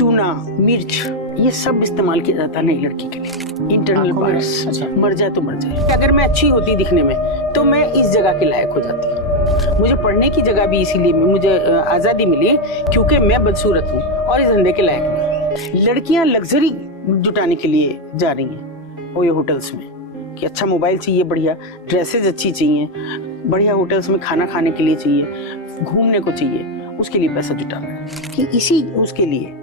चूना, मिर्च, ये सब इस्तेमाल किया जाता है नई लड़की के लिए। Internal parts. अच्छा। मर जाए तो मर जाए। अगर मैं अच्छी होती दिखने में तो मैं इस जगह के लायक हो जाती। मुझे पढ़ने की जगह भी इसीलिए मुझे आजादी मिली क्योंकि मैं बदसूरत हूँ और इस धंधे के लायक नहीं। लड़कियां लग्जरी जुटाने के लिए जा रही हैं वो ये होटल्स में कि अच्छा मोबाइल चाहिए, बढ़िया ड्रेसेज अच्छी चाहिए, बढ़िया होटल्स में खाना खाने के लिए चाहिए, घूमने को चाहिए, उसके लिए पैसा जुटाना है। कि इसी उसके लिए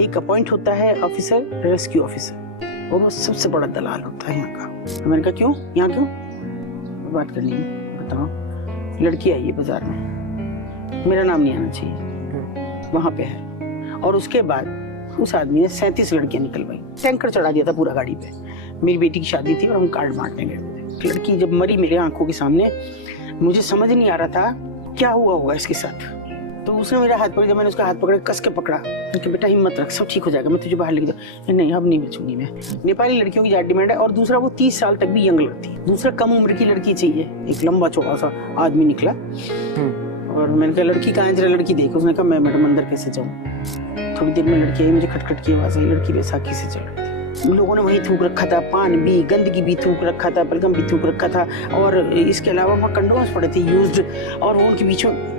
एक अपॉइंट होता है ऑफिसर, रेस्क्यू ऑफिसर, और वो सबसे बड़ा दलाल होता है यहाँ का। मैंने कहा क्यों, यहाँ क्यों बात करनी है, बताओ। लड़की आई है बाजार में, मेरा नाम नहीं आना चाहिए, वहां पे है। और उसके बाद उस आदमी ने 37 लड़कियां निकलवाई, टैंकर चढ़ा दिया था पूरा गाड़ी पे। मेरी बेटी की शादी थी और हम कार्ड बांटने गए थे। लड़की जब मरी मेरे आंखों के सामने, मुझे समझ नहीं आ रहा था क्या हुआ होगा इसके साथ। तो उसने मेरा हाथ पकड़ा, जब मैंने उसका हाथ पकड़ा, कस के पकड़ा कि बेटा हिम्मत रख, सब ठीक हो जाएगा, मैं तुझे बाहर लेके जाऊँ। नहीं, अब नहीं बेचूंगी मैं। नेपाली लड़कियों की ज्यादा डिमांड है, और दूसरा वो 30 साल तक भी यंग लगती है। दूसरा कम उम्र की लड़की चाहिए। एक लंबा चौड़ा सा आदमी निकला और मैंने कहा लड़की कहाँ है, जरा लड़की देख। उसने कहा मैं मैडम अंदर कैसे जाऊँ। थोड़ी देर में लड़की आई, मुझे खटखट की आवाज आई, लड़की बैसाखी से चल रही थी। उन लोगों ने वहीं थूक रखा था, पान भी, गंदगी भी थूक रखा था, बलगम भी थूक रखा था, और इसके अलावा वहाँ कंडोम्स पड़े थे यूज्ड, और वो उनके बीच में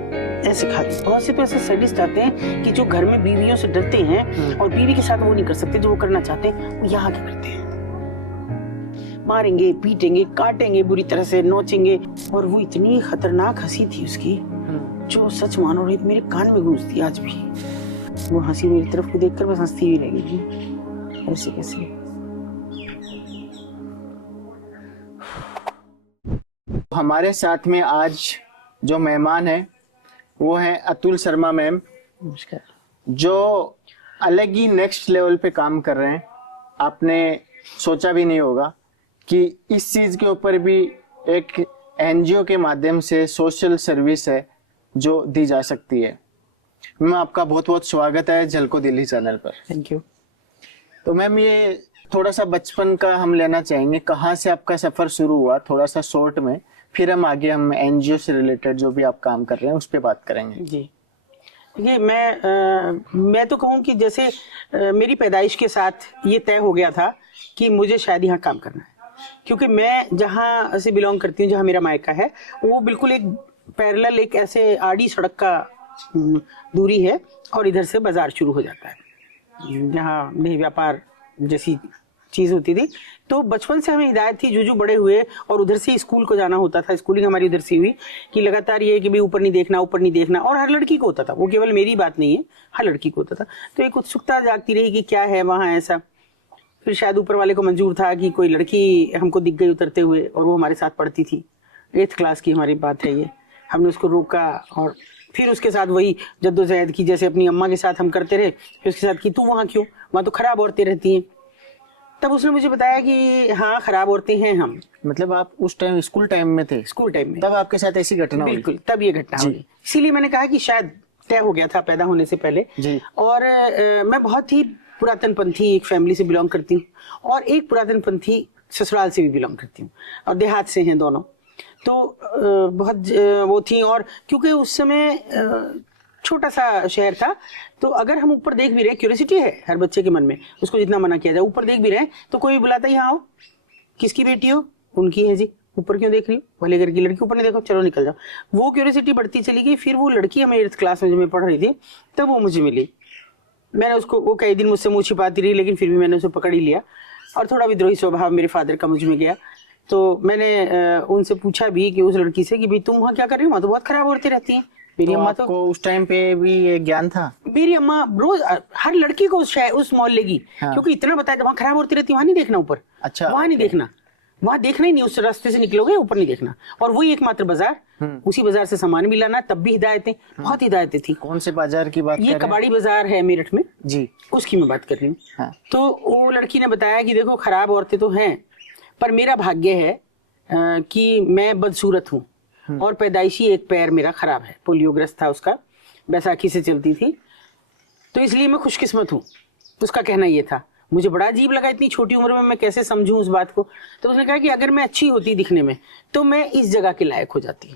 ऐसे खाते। बहुत से तो ऐसे सैडिस्ट आते हैं कि जो घर में बीवियों से डरते हैं और बीवी के साथ वो नहीं कर सकते जो वो करना चाहते हैं, वो यहाँ क्या करते हैं, मारेंगे, पीटेंगे, काटेंगे बुरी तरह से, नोचेंगे। और वो इतनी खतरनाक हंसी थी उसकी जो सच मानो रही, मेरे कान में गूंजती आज भी। वो हंसी मेरी तरफ को देखकर बस हंसती हुई रहेगी, ऐसे कैसे। हमारे साथ में आज जो मेहमान है वो है अतुल शर्मा मैम। नमस्कार। जो अलग ही नेक्स्ट लेवल पे काम कर रहे हैं। आपने सोचा भी नहीं होगा कि इस चीज के ऊपर भी एक एनजीओ के माध्यम से सोशल सर्विस है जो दी जा सकती है। मैम आपका बहुत बहुत स्वागत है झलको दिल्ली चैनल पर। Thank you. तो मैम ये थोड़ा सा बचपन का हम लेना चाहेंगे, कहाँ से आपका सफर शुरू हुआ, थोड़ा सा शॉर्ट में, फिर हम आगे हम एनजीओ से रिलेटेड जो भी आप काम कर रहे हैं उस पर बात करेंगे। जी देखिए, मैं तो कहूँ कि जैसे मेरी पैदाइश के साथ ये तय हो गया था कि मुझे शायद यहाँ काम करना है, क्योंकि मैं जहाँ से बिलोंग करती हूँ, जहाँ मेरा मायका है, वो बिल्कुल एक पैरेलल, एक ऐसे आड़ी सड़क का दूरी है, और इधर से बाजार शुरू हो जाता है जहाँ नहीं व्यापार जैसी चीज होती थी। तो बचपन से हमें हिदायत थी, जो बड़े हुए, और उधर से स्कूल को जाना होता था। स्कूलिंग हमारी उधर से हुई कि लगातार ये कि भाई ऊपर नहीं देखना, ऊपर नहीं देखना, और हर लड़की को होता था, वो केवल मेरी बात नहीं है, हर लड़की को होता था। तो एक उत्सुकता जागती रही कि क्या है वहाँ ऐसा। फिर शायद ऊपर वाले को मंजूर था कि कोई लड़की हमको दिख गई उतरते हुए, और वो हमारे साथ पढ़ती थी, 8th क्लास की हमारी बात है ये। हमने उसको रोका और फिर उसके साथ वही जद्दोजहद की, जैसे अपनी अम्मा के साथ हम करते रहे, फिर उसके साथ की तू वहाँ क्यों, वहाँ तो खराब औरतें रहती हैं। तब उसने मुझे बताया कि हाँ खराब औरतें हैं हम। मतलब आप उस टाइम स्कूल टाइम में थे? स्कूल टाइम में। तब आपके साथ ऐसी घटना हुई? बिल्कुल, तब ये घटना हुई। इसीलिए मैंने कहा कि शायद तय हो गया था पैदा होने से पहले जी। और मैं बहुत ही पुरातन पंथी एक फैमिली से बिलोंग करती हूँ, और एक पुरातन पंथी ससुराल से भी बिलोंग करती हूँ, और देहात से हैं दोनों। तो बहुत वो थी, और क्योंकि उस समय छोटा सा शहर था, तो अगर हम ऊपर देख भी रहे, क्यूरियोसिटी है हर बच्चे के मन में, उसको जितना मना किया जाए, ऊपर देख भी रहे तो कोई बुलाता यहाँ आओ, किसकी बेटी हो, उनकी है जी, ऊपर क्यों देख रही हो, भले घर की लड़की, ऊपर नहीं देखो, चलो निकल जाओ। वो क्यूरियोसिटी बढ़ती चली गई। फिर वो लड़की हमें 8th क्लास में जब मैं पढ़ रही थी, तब वो मुझे मिली। मैंने उसको, वो कई दिन मुझसे मुँह छिपाती रही, लेकिन फिर भी मैंने उसे पकड़ ही लिया, और थोड़ा विद्रोही स्वभाव मेरे फादर का मुझ में गया। तो मैंने उनसे पूछा भी कि उस लड़की से कि भाई तुम वहाँ क्या कर रही हो, वहाँ तो बहुत खराब औरतें रहती हैं। मेरी अम्मा तो उस टाइम पे भी ये ज्ञान था? मेरी अम्मा रोज हर लड़की को उस मोहल्ले की, हाँ। क्योंकि इतना बताया, वहाँ खराब औरतें रहती, वहाँ नहीं देखना ऊपर। अच्छा, वहाँ नहीं देखना, वहाँ देखना ही नहीं, उस रास्ते से निकलोगे ऊपर नहीं देखना। और वही एकमात्र बाजार, उसी बाजार से सामान भी लाना, तब भी हिदायतें, बहुत हिदायतें थी। कौन से बाजार की बात? ये कबाड़ी बाजार है मेरठ में जी, उसकी मैं बात कर रही हूँ। हाँ। तो वो लड़की ने बताया कि देखो खराब औरतें तो हैं, पर मेरा भाग्य है कि मैं बदसूरत हूँ, और पैदाइशी एक पैर मेरा खराब है, पोलियोग्रस्त था उसका, बैसाखी से चलती थी, तो इसलिए मैं खुशकिस्मत हूँ। उसका कहना ये था। मुझे बड़ा अजीब लगा, इतनी छोटी उम्र में मैं कैसे समझूं उस बात को। तो उसने कहा कि अगर मैं अच्छी होती दिखने में तो मैं इस जगह के लायक हो जाती।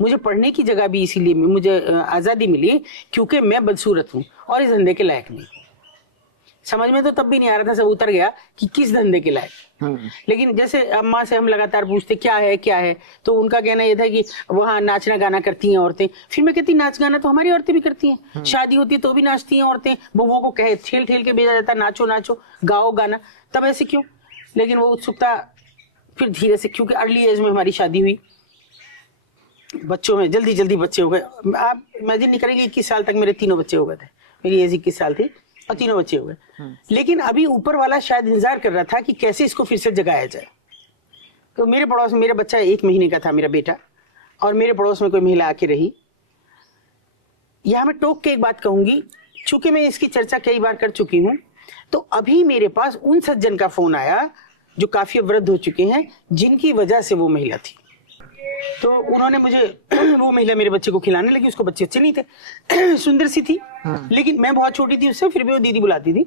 मुझे पढ़ने की जगह भी इसीलिए मुझे आज़ादी मिली क्योंकि मैं बदसूरत हूँ और इस धंधे के लायक नहीं। समझ में तो तब भी नहीं आ रहा था, सब उतर गया कि किस धंधे के लायक। लेकिन जैसे अम्मा से हम लगातार पूछते क्या है, तो उनका कहना यह था कि वहाँ नाचना गाना करती हैं औरतें। फिर मैं कहती नाच गाना तो हमारी औरतें भी करती हैं, शादी होती है तो भी नाचती हैं औरतें, बहुओं को कहे ठेल ठेल के भेजा जाता है नाचो नाचो गाओ गाना, तब ऐसे क्यों। लेकिन वो उत्सुकता फिर धीरे से, क्योंकि अर्ली एज में हमारी शादी हुई, बच्चों में जल्दी बच्चे हो गए। आप इमेजिन नहीं करेंगे 21 साल तक मेरे तीनों बच्चे हो गए थे, मेरी एज 21 साल थी और तीनों बच्चे हो गए। लेकिन अभी ऊपर वाला शायद इंतजार कर रहा था कि कैसे इसको फिर से जगाया जाए। तो मेरे पड़ोस में मेरा बच्चा 1 महीने का था, मेरा बेटा, और मेरे पड़ोस में कोई महिला आके रही। यहां मैं टोक के एक बात कहूंगी, चूंकि मैं इसकी चर्चा कई बार कर चुकी हूं, तो अभी मेरे पास उन सज्जन का फोन आया जो काफी वृद्ध हो चुके हैं, जिनकी वजह से वो महिला थी। तो उन्होंने मुझे वो महिला मेरे बच्चे को खिलाने लगी, उसको बच्चे अच्छे नहीं थे, सुंदर सी थी, लेकिन मैं बहुत छोटी थी उससे, फिर भी वो दीदी बुलाती थी।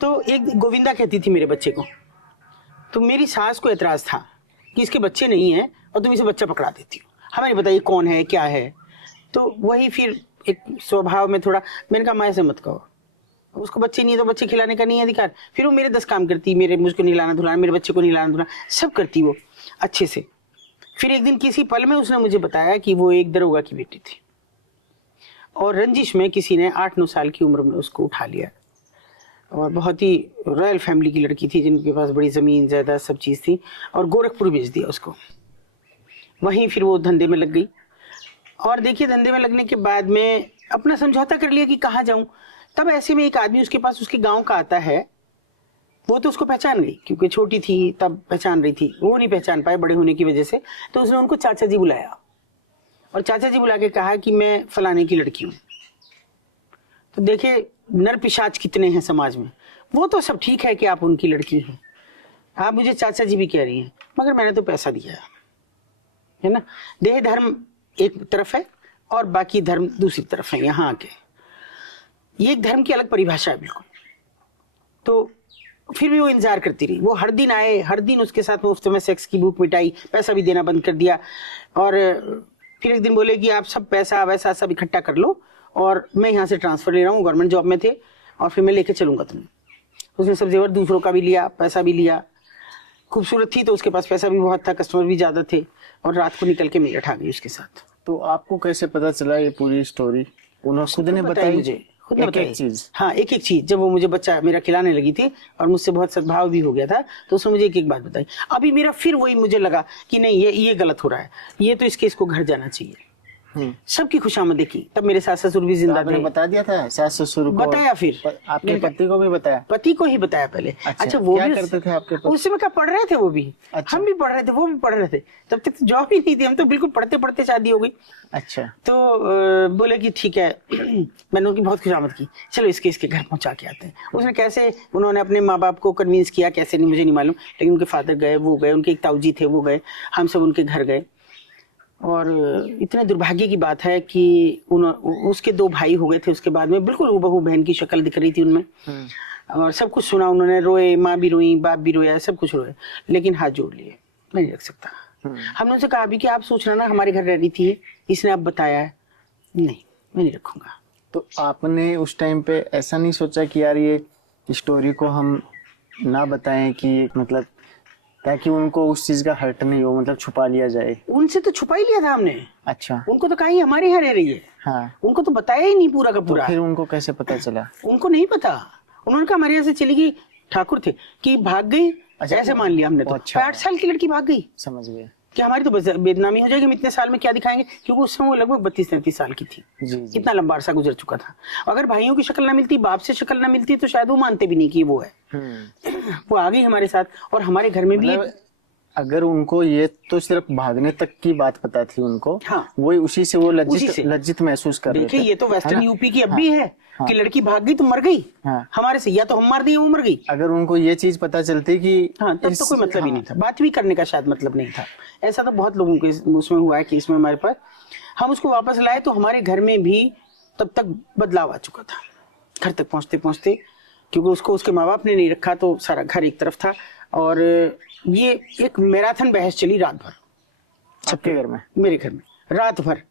तो एक गोविंदा कहती थी मेरे बच्चे को। तो मेरी सास को एतराज था कि इसके बच्चे नहीं है और तुम इसे बच्चा पकड़ा देती हो, हमें नहीं पता ये कौन है क्या है। तो वही फिर एक स्वभाव में थोड़ा, मैंने कहा माँ ऐसे मत कहो, उसको बच्चे नहीं है तो बच्चे खिलाने का नहीं है अधिकार। फिर वो मेरे 10 काम करती, मेरे मुझको नहलाना धुलाना, मेरे बच्चे को नहलाना धुलाना सब करती वो अच्छे से। फिर एक दिन किसी पल में उसने मुझे बताया कि वो एक दरोगा की बेटी थी और रंजिश में किसी ने 8-9 साल की उम्र में उसको उठा लिया, और बहुत ही रॉयल फैमिली की लड़की थी जिनके पास बड़ी जमीन जायदाद सब चीज थी, और गोरखपुर भेज दिया उसको। वहीं फिर वो धंधे में लग गई, और देखिए धंधे में लगने के बाद में अपना समझौता कर लिया कि कहाँ जाऊं। तब ऐसे में एक आदमी उसके पास उसके गांव का आता है, वो तो उसको पहचान गई क्योंकि छोटी थी तब पहचान रही थी, वो नहीं पहचान पाए बड़े होने की वजह से। तो उसने उनको चाचा जी बुलाया और चाचा जी बुला के कहा कि मैं फलाने की लड़की हूं। तो देखे नर पिशाच कितने हैं समाज में। वो तो सब ठीक है कि आप उनकी लड़की हैं, आप मुझे चाचा जी भी कह रही हैं, मगर मैंने तो पैसा दिया है ना। देह धर्म एक तरफ है और बाकी धर्म दूसरी तरफ है। यहाँ आके ये एक धर्म की अलग परिभाषा है बिल्कुल। तो फिर भी वो इंतजार करती रही। वो हर दिन आए, हर दिन उसके साथ मुफ्त में सेक्स की भूख मिटाई, पैसा भी देना बंद कर दिया। और फिर एक दिन बोले कि आप सब पैसा वैसा सब इकट्ठा कर लो और मैं यहाँ से ट्रांसफर ले रहा हूँ, गवर्नमेंट जॉब में थे, और फिर मैं लेके चलूंगा तुम्हें। उसने सब जेवर दूसरों का भी लिया, पैसा भी लिया। खूबसूरत थी तो उसके पास पैसा भी बहुत था, कस्टमर भी ज्यादा थे, और रात को निकल के मेरठ आ गई उसके साथ। तो आपको कैसे पता चला ये पूरी स्टोरी? उन्होंने खुद ने बताई मुझे, खुद ने एक बताई एक चीज? हाँ, एक एक चीज। जब वो मुझे बच्चा मेरा खिलाने लगी थी और मुझसे बहुत सद्भाव भी हो गया था, तो उसने मुझे एक एक बात बताई। अभी मेरा फिर वही मुझे लगा कि नहीं ये गलत हो रहा है, ये तो इसको घर जाना चाहिए। सबकी खुशामदी की। तब मेरे सास ससुर भी जिंदा थे। बता दिया था सास ससुर को? बताया फिर आपके पति को भी बताया? पति को ही बताया पहले। अच्छा, वो क्या भी करते थे आपके पति? उस समय क्या पढ़ रहे थे वो भी। अच्छा। हम भी पढ़ रहे थे, वो भी पढ़ रहे थे। तब तक तो जॉब ही नहीं थी, हम तो बिल्कुल पढ़ते पढ़ते शादी हो गई। अच्छा। तो बोले कि ठीक है। मैंने उनकी बहुत खुशामद की, चलो इसके घर पहुंचा के आते हैं। उसने कैसे उन्होंने अपने माँ बाप को कन्विंस किया, कैसे नहीं मुझे नहीं मालूम, लेकिन उनके फादर गए, वो गए, उनके एक ताऊजी थे वो गए, हम सब उनके घर गए। और इतने दुर्भाग्य की बात है कि उसके 2 भाई हो गए थे उसके बाद में, बिल्कुल हूबहू बहन की शक्ल दिख रही थी उनमें। और सब कुछ सुना उन्होंने, रोए, माँ भी रोई, बाप भी रोया, सब कुछ रोए, लेकिन हाथ जोड़ लिए, नहीं रख सकता। हमने उनसे कहा भी कि आप सोच रहे ना हमारे घर रह रही थी, इसने आप बताया है, नहीं मैं नहीं रखूंगा। तो आपने उस टाइम पे ऐसा नहीं सोचा कि यार ये स्टोरी को हम ना बताएं, कि मतलब ताकि उनको उस चीज का हर्ट नहीं हो, मतलब छुपा लिया जाए? उनसे तो छुपा ही लिया था हमने। अच्छा। उनको तो कहीं हमारे यहाँ रह रही है। हाँ। उनको तो बताया ही नहीं पूरा का पूरा। तो फिर उनको कैसे पता चला? उनको नहीं पता। उन्होंने कहा हमारे यहाँ से चली गई, ठाकुर थे कि भाग गई। अच्छा, ऐसे मान लिया हमने। तो अच्छा। 8 साल की लड़की भाग गई, समझ गए कि हमारी तो बेदनामी हो जाएगी, हम इतने साल में क्या दिखाएंगे, क्योंकि उस समय वो लगभग 32-33 साल की थी। जी। इतना लंबा अरसा गुजर चुका था। अगर भाइयों की शक्ल ना मिलती, बाप से शक्ल ना मिलती, तो शायद वो मानते भी नहीं कि वो है। वो आ गई हमारे साथ, और हमारे घर में भी अगर उनको ये तो सिर्फ भागने तक की बात पता थी उनको, हाँ, वो उसी से वो लज्जित महसूस कर रहे थे। देखिए ये तो वेस्टर्न यूपी की अब भी है कि लड़की भाग गई तो मर गई। हमारे से या तो हम मार दिए, वो मर गई। अगर उनको ये चीज पता चलती कि हाँ, तब तो कोई मतलब ही नहीं था, बात भी करने का शायद मतलब नहीं था। ऐसा तो बहुत लोगों के उसमें हुआ है कि इसमें हमारे पास, हम उसको वापस लाए तो हमारे घर में भी तब तक बदलाव आ चुका था। घर तक पहुंचते पहुंचते, क्योंकि उसको उसके माँ बाप ने नहीं रखा, तो सारा घर एक तरफ था, और ये एक मैराथन बहस चली रात भर सबके घर में, मेरे घर में रात भर।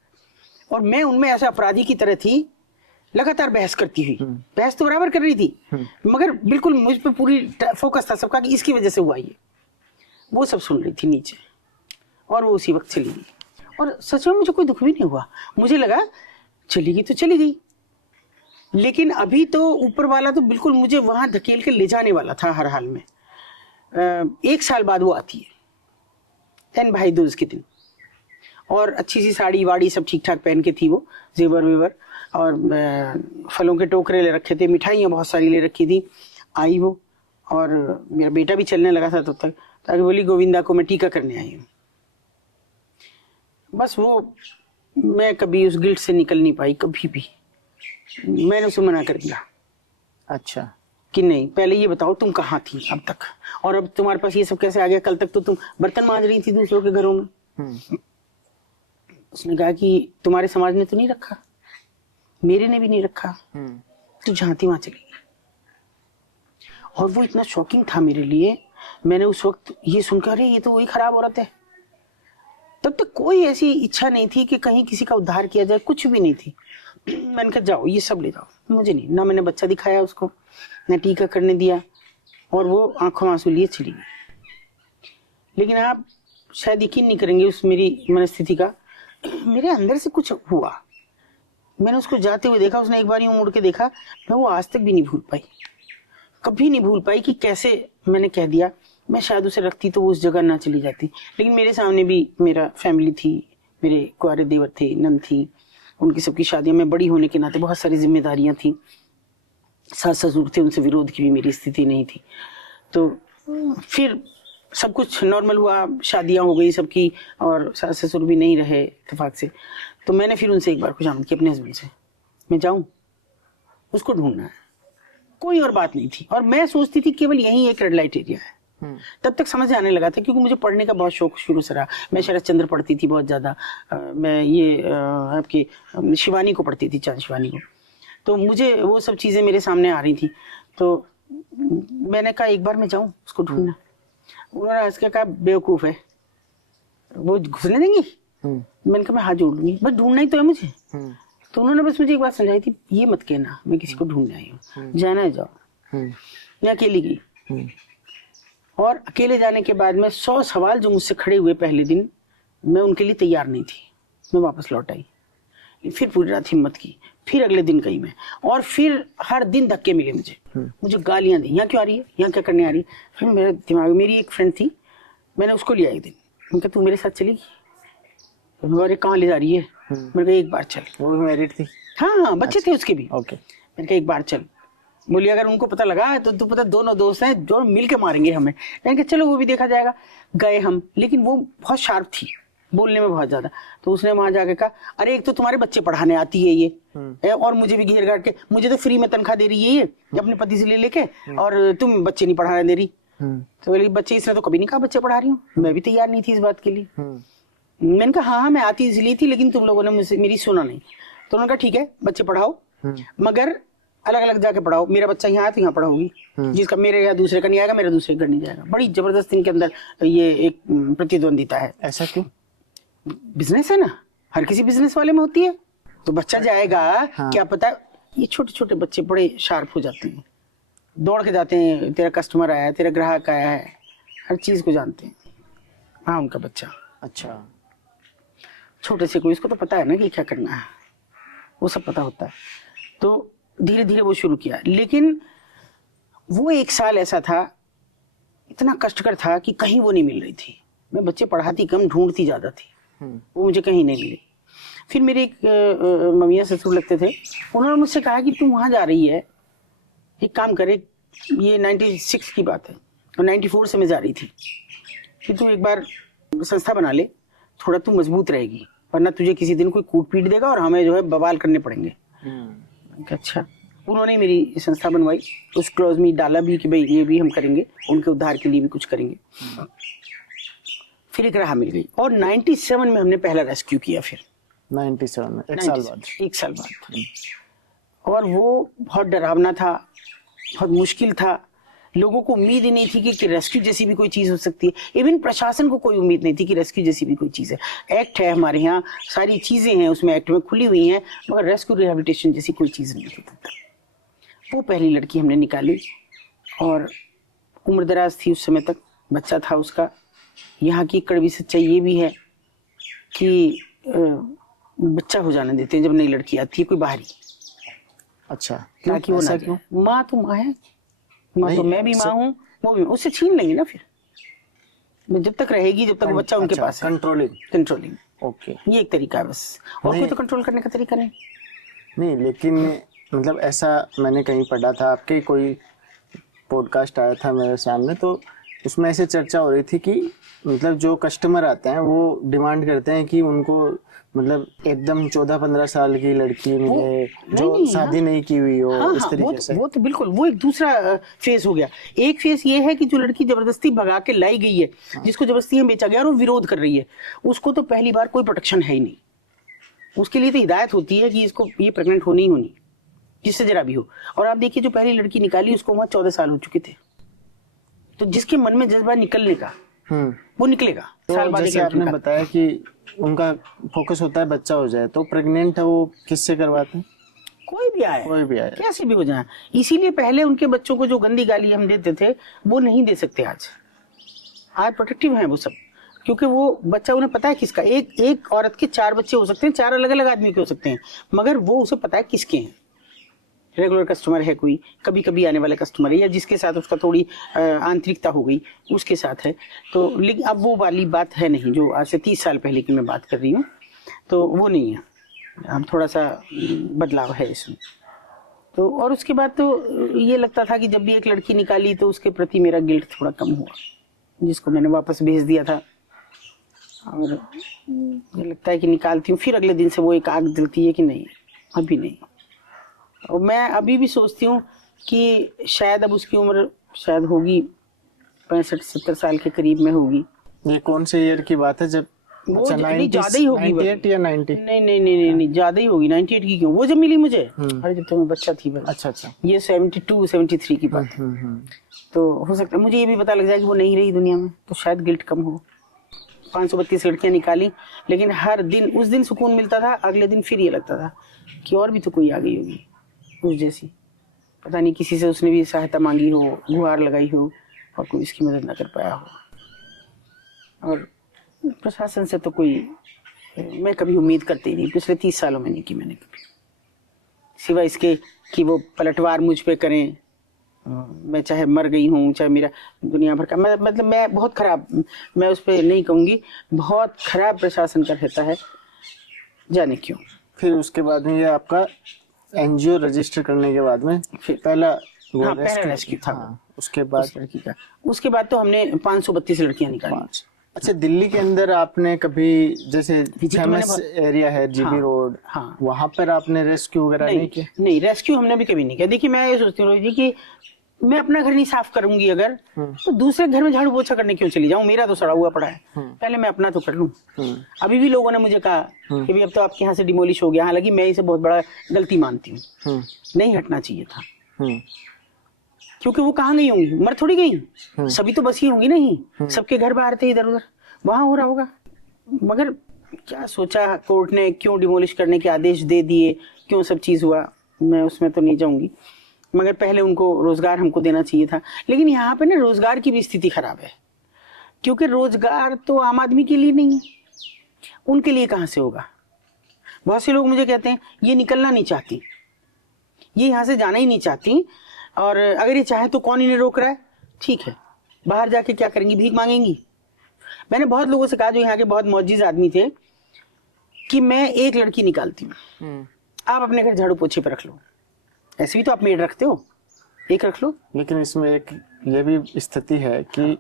और मैं उनमें ऐसा अपराधी की तरह थी लगातार बहस करती हुई, बहस तो बराबर कर रही थी मगर बिल्कुल मुझ पे पूरी फोकस था सबका कि इसकी वजह से हुआ ये। वो सब सुन रही थी नीचे और वो उसी वक्त चली गई। और सच में मुझे कोई दुख भी नहीं हुआ, मुझे लगा चली गई तो चली गई, लेकिन अभी तो ऊपर वाला तो बिल्कुल मुझे वहां धकेल के ले जाने वाला था हर हाल में। 1 साल बाद वो आती है, 10 भाई दूज के दिन, और अच्छी सी साड़ी वाड़ी सब ठीक ठाक पहन के थी वो, जेवर वेवर, और फलों के टोकरे ले रखे थे, मिठाइयाँ बहुत सारी ले रखी थी। आई वो, और मेरा बेटा भी चलने लगा था तब तक, ताकि बोली गोविंदा को मैं टीका करने आई हूँ। बस वो मैं कभी उस गिल्ट से निकल नहीं पाई, कभी भी। मैंने उसे मना कर दिया। अच्छा। कि नहीं, पहले ये बताओ तुम कहाँ थी अब तक, और अब तुम्हारे पास ये सब कैसे आ गया? कल तक तो तुम बर्तन मांज रही थी दूसरों के घरों में। उसने कहा कि तुम्हारे समाज ने तो नहीं रखा, मेरे ने भी नहीं रखा, तो जहाँ थी वहां चली गई। और वो इतना शॉकिंग था मेरे लिए, मैंने उस वक्त ये सुनकर, अरे ये तो वही खराब औरत है। तब तक कोई ऐसी इच्छा नहीं थी कि कहीं किसी का उद्धार किया जाए, कुछ भी नहीं थी। मैंने कहा जाओ ये सब ले जाओ, मुझे नहीं, ना मैंने बच्चा दिखाया उसको, ना टीका करने दिया, और वो आंखों आंसू लिए चली गई। लेकिन आप शायद यकीन नहीं करेंगे उस मेरी मनस्थिति का, मेरे अंदर से कुछ हुआ। मैंने उसको जाते हुए देखा, उसने एक बार यूं मुड़ के देखा, मैं वो आज तक भी नहीं भूल पाई, कभी नहीं भूल पाई कि कैसे मैंने कह दिया। मैं शायद उसे रखती तो वो उस जगह ना चली जाती, लेकिन मेरे सामने भी मेरा फैमिली थी, मेरे कुंवारे देवर थे, नंद थी, उनकी सबकी शादियों में बड़ी होने के नाते बहुत सारी जिम्मेदारियां थी, सास ससुर थे, उनसे विरोध की भी मेरी स्थिति नहीं थी। तो फिर सब कुछ नॉर्मल हुआ, शादियां हो गई सबकी, और सास ससुर भी नहीं रहे इत्तेफाक से। तो मैंने फिर उनसे एक बार खुशामद की अपने हस्बैंड से, मैं जाऊं, उसको ढूंढना है, कोई और बात नहीं थी। और मैं सोचती थी केवल यही एक रेड लाइट एरिया है। तब तक समझ आने लगा था, क्योंकि मुझे पढ़ने का बहुत शौक शुरू से रहा। मैं शरद चंद्र पढ़ती थी बहुत ज्यादा, मैं ये आपकी शिवानी को पढ़ती थी, चांद शिवानी को। तो मुझे वो सब चीजें मेरे सामने आ रही थी। तो मैंने कहा एक बार मैं जाऊं उसको ढूंढना। उन्होंने आज कहा बेवकूफ है, वो घुसने देंगी? मैंने कहा मैं हाथ जोड़ लूंगी, बस ढूंढना ही तो है मुझे। तो उन्होंने बस मुझे एक बात समझाई थी, ये मत कहना मैं किसी को ढूंढने आई हूँ, जाना है जाओ। मैं अकेली गई, और अकेले जाने के बाद में 100 सवाल जो मुझसे खड़े हुए पहले दिन, मैं उनके लिए तैयार नहीं थी। मैं वापस लौट आई, फिर पूरी रात हिम्मत की, फिर अगले दिन गई मैं, और फिर हर दिन धक्के मिले मुझे गालियां दी, यहाँ क्यों आ रही है, यहाँ क्या करने आ रही है। फिर मेरे दिमाग में मेरी एक फ्रेंड थी, मैंने उसको लिया एक दिन, उनका तू मेरे साथ चलेगी? तो मैं, कहाँ ले जा रही है? मैंने कहा एक बार चल। वो मैरिड थी? हाँ, बच्चे थे उसके भी। ओके। मैंने कहा एक बार चल। बोली अगर उनको पता लगा तो तू पता, दोनों दोस्त हैं जो मिल के मारेंगे हमें। मैंने कहा चलो वो भी देखा जाएगा। गए हम, लेकिन वो बहुत शार्प थी, बोलने में बहुत ज्यादा। तो उसने वहां जाके कहा, अरे एक तो तुम्हारे बच्चे पढ़ाने आती है ये, और मुझे भी घेर घाट के, मुझे तो फ्री में तनख्वाह दे रही है ये अपने पति से ले लेके, और तुम बच्चे नहीं पढ़ाने दे रही। तो बोली बच्चे, इसने तो कभी नहीं कहा बच्चे पढ़ा रही हूँ। मैं भी तैयार नहीं थी इस बात के लिए। मैंने कहा हाँ मैं आती इसलिए थी, लेकिन तुम लोगों ने मुझसे मेरी सुना नहीं। तो उन्होंने कहा ठीक है बच्चे पढ़ाओ, मगर अलग अलग जाके पढ़ाओ। मेरा बच्चा यहाँ है तो यहाँ पढ़ाओगी, जिसका मेरे या दूसरे का नहीं आएगा मेरा दूसरे का नहीं जाएगा। बड़ी जबरदस्त इनके अंदर ये एक प्रतिद्वंदिता है। ऐसा क्यों? बिजनेस है ना, हर किसी बिजनेस वाले में होती है। तो बच्चा जाएगा, हाँ। क्या पता, ये छोटे छोटे बच्चे बड़े शार्प हो जाते हैं, दौड़ के जाते हैं, तेरा कस्टमर आया है, तेरा ग्राहक आया है, हर चीज को जानते हैं। हाँ उनका बच्चा अच्छा, छोटे से कोई, इसको तो पता है ना कि क्या करना है, वो सब पता होता है। तो धीरे धीरे वो शुरू किया, लेकिन वो 1 साल ऐसा था, इतना कष्टकर था कि कहीं वो नहीं मिल रही थी। मैं बच्चे पढ़ाती कम, ढूंढती ज्यादा थी, वो मुझे कहीं नहीं मिली। फिर मेरे एक ममिया ससुर लगते थे, उन्होंने मुझसे कहा कि तुम वहां जा रही है, एक काम करे, ये 96 की बात है और 94 से मैं जा रही थी, कि तू एक बार संस्था बना ले, थोड़ा तू मजबूत रहेगी, वरना तुझे किसी दिन कोई कूट पीट देगा और हमें जो है बवाल करने पड़ेंगे। अच्छा, उन्होंने मेरी संस्था बनवाई, उस क्लॉज में डाला भी कि भाई ये भी हम करेंगे, उनके उद्धार के लिए भी कुछ करेंगे। फिर एक राह मिल गई, और 97 में हमने पहला रेस्क्यू किया। फिर 97 में, 1 साल बाद। और वो बहुत डरावना था, बहुत मुश्किल था, लोगों को उम्मीद ही नहीं थी कि रेस्क्यू जैसी भी कोई चीज हो सकती है। इवन प्रशासन को कोई उम्मीद नहीं थी कि रेस्क्यू जैसी भी कोई चीज है। एक्ट है हमारे यहाँ, सारी चीजें हैं उसमें एक्ट में खुली हुई हैं, मगर रेस्क्यू रिहेबिलिटेशन जैसी कोई चीज नहीं थी। वो पहली लड़की हमने निकाली और उम्र दराज थी उस समय तक, बच्चा था उसका। यहाँ की कड़वी सच्चाई ये भी है कि बच्चा हो जाने देते हैं जब नई लड़की आती है कोई बाहरी। अच्छा, ताकि वो ना क्यों, माँ तो माँ है, माँ तो मैं भी माँ हूँ, वो भी, उससे छीन लेंगे ना फिर जब तक रहेगी, जब तक बच्चा उनके पास है। कंट्रोलिंग ओके, ये एक तरीका है बस, और कोई तो कंट्रोल करने का तरीका नहीं। लेकिन मतलब ऐसा मैंने कहीं पढ़ा था, आपके कोई पॉडकास्ट आया था मेरे सामने, तो उसमें ऐसे चर्चा हो रही थी कि मतलब जो कस्टमर आते हैं वो डिमांड करते हैं कि उनको मतलब एकदम 14-15 साल की लड़की मिले जो शादी नहीं की हुई हो। हाँ, इस तरीके से वो तो बिल्कुल, वो एक दूसरा फेस हो गया। एक फेस ये है कि जो लड़की जबरदस्ती भगा के लाई गई है, जिसको जबरदस्ती बेचा गया और वो विरोध कर रही है, उसको तो पहली बार कोई प्रोटेक्शन है ही नहीं। उसके लिए तो हिदायत होती है कि इसको ये प्रेग्नेंट होनी ही होनी, जिससे जरा भी हो। और आप देखिए जो पहली लड़की निकाली उसको वहां 14 साल हो चुके थे, तो जिसके मन में जज्बा निकलने का वो निकलेगा। तो साल बाद जैसे आपने बताया कि उनका फोकस होता है बच्चा हो जाए, तो प्रेग्नेंट है वो किससे करवाते हैं? कोई भी आए कैसे भी हो जाए। इसीलिए पहले उनके बच्चों को जो गंदी गाली हम देते थे वो नहीं दे सकते आज प्रोटेक्टिव हैं वो सब, क्योंकि वो बच्चा उन्हें पता है किसका। एक औरत के 4 बच्चे हो सकते हैं, 4 अलग अलग आदमी के हो सकते हैं, मगर वो उसे पता है किसके हैं। रेगुलर कस्टमर है कोई, कभी कभी आने वाले कस्टमर है, या जिसके साथ उसका थोड़ी आंतरिकता हो गई उसके साथ है। तो लेकिन अब वो वाली बात है नहीं जो आज से 30 साल पहले की मैं बात कर रही हूँ, तो वो नहीं है। अब थोड़ा सा बदलाव है इसमें। तो और उसके बाद तो ये लगता था कि जब भी एक लड़की निकाली तो उसके प्रति मेरा गिल्ट थोड़ा कम हुआ, जिसको मैंने वापस भेज दिया था। और ये लगता है कि निकालती हूँ, फिर अगले दिन से वो एक आग जलती है कि नहीं अभी नहीं। और मैं अभी भी सोचती हूँ कि शायद अब उसकी उम्र शायद होगी 65-70 साल के करीब में होगी। ये कौन से ईयर की बात है? जब वो नहीं ज्यादा ही होगी, 98 या 90? नहीं ज्यादा ही होगी। 98 की क्यों, वो जब मिली मुझे, अरे जब तो मैं बच्चा थी। अच्छा, ये 72-73 की बात है। तो हो सकता है मुझे ये भी पता लग जाए कि वो नहीं रही दुनिया में, तो शायद गिल्ट कम हो। 532 लड़कियां निकाली, लेकिन हर दिन उस दिन सुकून मिलता था, अगले दिन फिर ये लगता था कि और भी तो कोई आ गई होगी उस जैसी, पता नहीं किसी से उसने भी सहायता मांगी हो, गुहार लगाई हो और कोई इसकी मदद ना कर पाया हो। और प्रशासन से तो कोई मैं कभी उम्मीद करती नहीं, पिछले 30 सालों में नहीं की मैंने कभी, सिवाय इसके कि वो पलटवार मुझ पे करें। मैं चाहे मर गई हूँ, चाहे मेरा दुनिया भर का मतलब मैं बहुत खराब, मैं उस पर नहीं कहूँगी, बहुत खराब प्रशासन का रहता है, जाने क्यों। फिर उसके बाद में ये आपका एनजीओ रजिस्टर करने के बाद में फिर पहला रेस्क्यू था। उसके बाद लड़की का, उसके बाद तो हमने 532 लड़कियां निकाली। अच्छा, दिल्ली के अंदर आपने कभी जैसे फेमस एरिया है जीबी रोड, वहां पर आपने रेस्क्यू वगैरह नहीं किया? नहीं, रेस्क्यू हमने भी कभी नहीं किया। देखिए मैं ये सोचती हूँ कि मैं अपना घर नहीं साफ करूंगी अगर, तो दूसरे घर में झाड़ू पोछा करने क्यों चली जाऊं? मेरा तो सड़ा हुआ पड़ा है, पहले मैं अपना तो कर लूं। अभी भी लोगों ने मुझे कहा कि भाई अब तो आपके यहाँ से डिमोलिश हो गया, हालांकि मैं इसे बहुत बड़ा गलती मानती हूँ, नहीं हटना चाहिए था। क्योंकि वो कहाँ गई होंगी, मर थोड़ी गई, सभी तो बसी होंगी नहीं, सबके घर बाहर थे इधर उधर, वहां हो रहा होगा। मगर क्या सोचा कोर्ट ने, क्यों डिमोलिश करने के आदेश दे दिए, क्यों सब चीज हुआ, मैं उसमें तो नहीं जाऊंगी। मगर पहले उनको रोजगार हमको देना चाहिए था। लेकिन यहाँ पे ना रोजगार की भी स्थिति खराब है, क्योंकि रोजगार तो आम आदमी के लिए नहीं है, उनके लिए कहाँ से होगा। बहुत से लोग मुझे कहते हैं ये निकलना नहीं चाहती, ये यहाँ से जाना ही नहीं चाहती, और अगर ये चाहे तो कौन इन्हें रोक रहा है। ठीक है, बाहर जाके क्या करेंगी, भीख मांगेंगी। मैंने बहुत लोगों से कहा जो यहाँ के बहुत मौजूद आदमी थे कि मैं एक लड़की निकालती हूँ, आप अपने घर झाड़ू पोछे पर रख लो, ऐसे भी तो आप मेड रखते हो, एक रख लो। लेकिन इसमें एक ये भी स्थिति है कि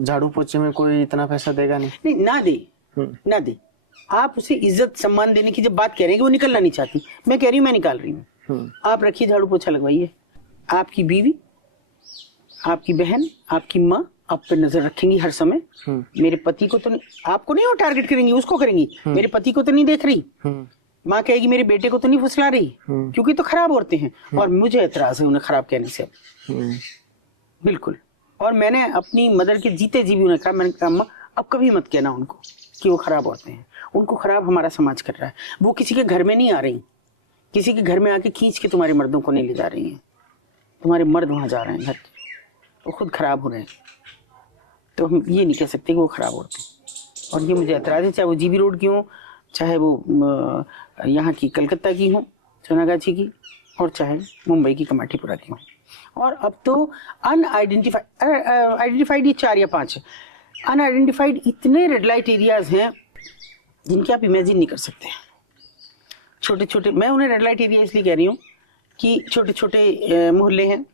झाड़ू पोछे में कोई इतना पैसा देगा नहीं, ना दे। आप उसे इज्जत सम्मान देने की जब बात कह रहे हैं कि वो निकलना नहीं चाहती, मैं कह रही हूँ मैं निकाल रही हूँ, आप रखिए झाड़ू पोछा लगवाइए। आपकी बीवी, आपकी बहन, आपकी माँ आप पे नजर रखेंगी हर समय। मेरे पति को तो नहीं, आपको नहीं वो टारगेट करेंगी, उसको करेंगी, मेरे पति को तो नहीं देख रही। माँ कहेगी मेरे बेटे को तो नहीं फुसला रही, क्योंकि तो खराब औरतें हैं और मुझे एतराज है उन्हें खराब कहने से। बिल्कुल। और मैंने अपनी मदर के जीते जी भी उन्हें कहा, मैंने कहा अम्मा अब कभी मत कहना उनको कि वो खराब औरतें हैं, उनको खराब हमारा समाज कर रहा है। वो किसी के घर में नहीं आ रही, किसी के घर में आके खींच के तुम्हारे मर्दों को नहीं ले जा रही हैं, तुम्हारे मर्द वहां जा रहे हैं घर के, वो खुद खराब हो रहे हैं। तो हम ये नहीं कह सकते कि वो खराब औरतें। और ये मुझे एतराज है, चाहे वो जीबी रोड की हो, चाहे वो यहाँ की कलकत्ता की हो सोनागाछी की, और चाहे मुंबई की कमाटीपुरा की हो। और अब तो आइडेंटिफाइड ये 4 या 5 है, अनआइडेंटिफाइड इतने रेड लाइट एरियाज हैं जिनके आप इमेजिन नहीं कर सकते। छोटे छोटे, मैं उन्हें रेड लाइट एरिया इसलिए कह रही हूँ कि छोटे छोटे मोहल्ले हैं,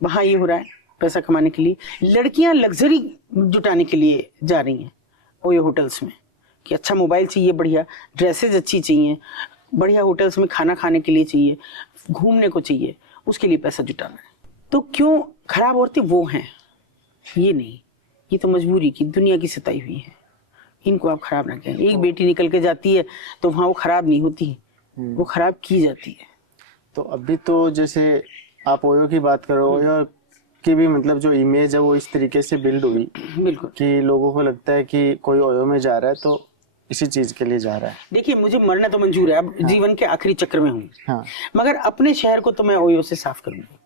वहाँ ये हो रहा है पैसा कमाने के लिए। लड़कियां लग्जरी जुटाने के लिए जा रही हैं ओयो होटल्स में कि अच्छा मोबाइल चाहिए, बढ़िया ड्रेसेज अच्छी चाहिए, बढ़िया होटल्स में खाना खाने के लिए चाहिए, घूमने को चाहिए, उसके लिए पैसा जुटाना है। तो क्यों खराब औरतें वो हैं? ये नहीं, ये तो मजबूरी की दुनिया की सताई हुई है, इनको आप खराब ना कहें। एक बेटी निकल के जाती है तो वहाँ वो खराब नहीं होती, वो खराब की जाती है। तो अभी तो जैसे आप ओयो की बात करो, ओयो की भी मतलब जो इमेज है वो इस तरीके से बिल्ड हुई बिल्कुल कि लोगों को लगता है कि कोई ओयो में जा रहा है तो इसी चीज के लिए जा रहा है। देखिए मुझे मरना तो मंजूर है, अब जीवन के आखिरी चक्र में हूँ, हाँ। मगर अपने शहर को तो मैं ओयो से साफ करूंगी।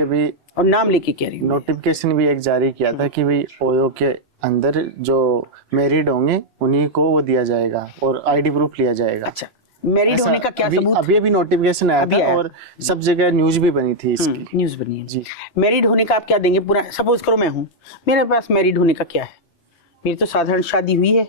अभी और नाम लेके कह रही हूँ, नोटिफिकेशन भी एक जारी किया था कि भाई ओयो के अंदर जो मैरिड होंगे उन्हीं को वो दिया जाएगा और आईडी प्रूफ लिया जाएगा। अच्छा, मैरिड होने का क्या सबूत? अभी नोटिफिकेशन आया था और सब जगह न्यूज भी बनी थी इसकी। न्यूज बनी है जी। मैरिड होने का आप क्या देंगे? पूरा सपोज करो मैं हूँ, मेरे पास मैरिड होने का क्या है? मेरी तो साधारण शादी हुई है,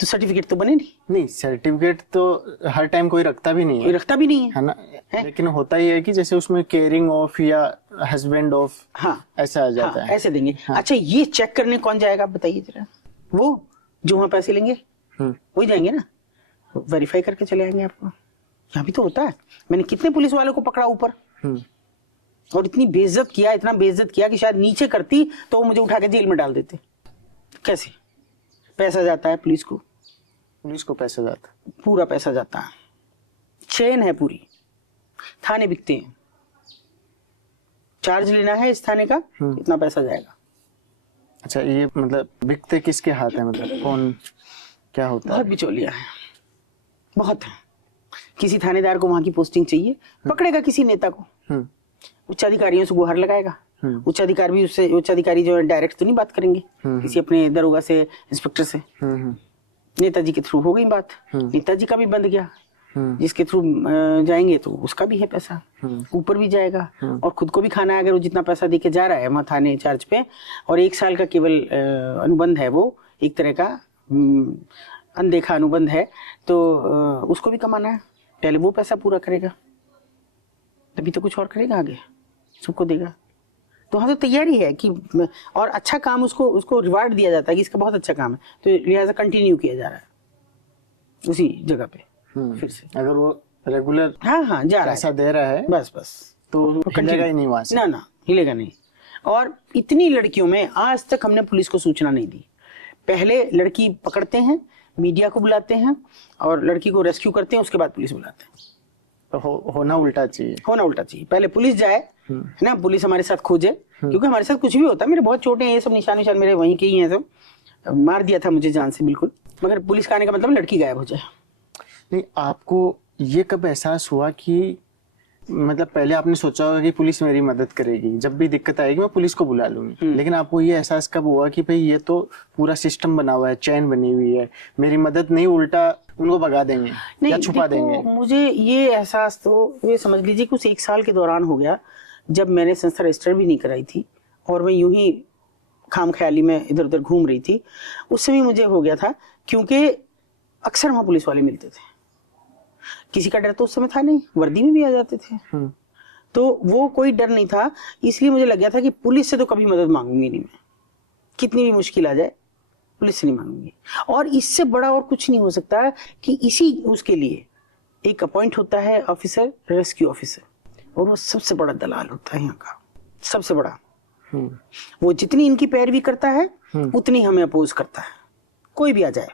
तो सर्टिफिकेट तो बने नहीं। सर्टिफिकेट तो हर टाइम कोई रखता भी नहीं कोई रखता भी नहीं है ना, लेकिन होता ही है कि जैसे उसमें केयरिंग ऑफ या हस्बैंड ऑफ, हाँ ऐसा आ जाता है। ऐसे देंगे। अच्छा, ये चेक करने कौन जाएगा आप बताइए जरा? वो जो वहाँ पैसे लेंगे वही जाएंगे ना, वेरीफाई करके चले आएंगे आपको। यहाँ भी तो होता है, मैंने कितने पुलिस वालों को पकड़ा ऊपर और इतनी बेइज्जत किया, इतना बेइज्जत किया कि शायद नीचे करती तो वो मुझे उठा के जेल में डाल देते। कैसे पैसा जाता है पुलिस को? पुलिस को पैसा जाता है, पूरा पैसा जाता है, चेन है पूरी, थाने बिकते हैं, चार्ज लेना है इस थाने का, इतना पैसा जाएगा। अच्छा, ये मतलब बिकते किसके हाथ है, मतलब कौन क्या होता बहुत है? बिचौलिया है, बहुत है। किसी थानेदार को वहां की पोस्टिंग चाहिए, पकड़ेगा किसी नेता को, उच्चाधिकारियों से गुहार लगाएगा। उच्चाधिकारी भी उससे, उच्चाधिकारी जो है डायरेक्ट तो नहीं बात करेंगे किसी अपने दरोगा से, इंस्पेक्टर से। नेताजी के थ्रू हो गई बात, नेताजी का भी बंद गया, जिसके थ्रू जाएंगे तो उसका भी है पैसा, ऊपर भी जाएगा और खुद को भी खाना है अगर वो जितना पैसा देके जा रहा है वहाँ थाने चार्ज पे। और 1 साल का केवल अनुबंध है, वो एक तरह का अनदेखा अनुबंध है, तो उसको भी कमाना है, पहले वो पैसा पूरा करेगा तभी तो कुछ और करेगा, आगे सबको देगा। तो हाँ, तो तैयारी है कि, और अच्छा काम उसको रिवार्ड दिया जाता है कि इसका बहुत अच्छा काम है, तो लिहाजा कंटिन्यू किया जा रहा है उसी जगह पे फिर से। अगर वो रेगुलर हाँ जा रहा है, पैसा दे रहा है बस तो हिलेगा ही नहीं वहां से। ना हिलेगा नहीं। और इतनी लड़कियों में आज तक हमने पुलिस को सूचना नहीं दी। पहले लड़की पकड़ते हैं, मीडिया को बुलाते हैं और लड़की को रेस्क्यू करते हैं, उसके बाद पुलिस बुलाते हैं। तो होना उल्टा चाहिए, पहले पुलिस जाए, है ना, पुलिस हमारे साथ खोजे, क्योंकि हमारे साथ कुछ भी होता है, मेरे बहुत छोटे हैं, ये सब निशान मेरे वहीं के ही हैं, सब मार दिया था मुझे जान से बिल्कुल, मगर पुलिस का आने का मतलब लड़की गायब हो जाए। नहीं, आपको ये कब एहसास हुआ कि मतलब पहले आपने सोचा होगा कि पुलिस मेरी मदद करेगी, जब भी दिक्कत आएगी मैं पुलिस को बुला लूंगी, लेकिन आपको ये एहसास कब हुआ कि भाई ये तो पूरा सिस्टम बना हुआ है, चैन बनी हुई है, मेरी मदद नहीं उल्टा उनको भगा देंगे या छुपा देंगे? मुझे ये एहसास तो ये समझ लीजिए कि उस 1 साल के दौरान हो गया जब मैंने संस्था रजिस्टर भी नहीं कराई थी और मैं यूं ही खाम ख्याली में इधर उधर घूम रही थी। उस समय मुझे हो गया था, क्योंकि अक्सर वहां पुलिस वाले मिलते थे, किसी का डर तो उस समय था नहीं, वर्दी में भी आ जाते थे, तो वो कोई डर नहीं था। इसलिए मुझे लग गया था कि पुलिस से तो कभी मदद मांगूंगी नहीं मैं, कितनी भी मुश्किल आ जाए पुलिस से नहीं मांगूंगी। और इससे बड़ा और कुछ नहीं हो सकता कि इसी उसके लिए एक अपॉइंट होता है ऑफिसर, रेस्क्यू ऑफिसर, और वो सबसे बड़ा दलाल होता है यहाँ का, सबसे बड़ा। वो जितनी इनकी पैरवी करता है उतनी हमें अपोज करता है, कोई भी आ जाए,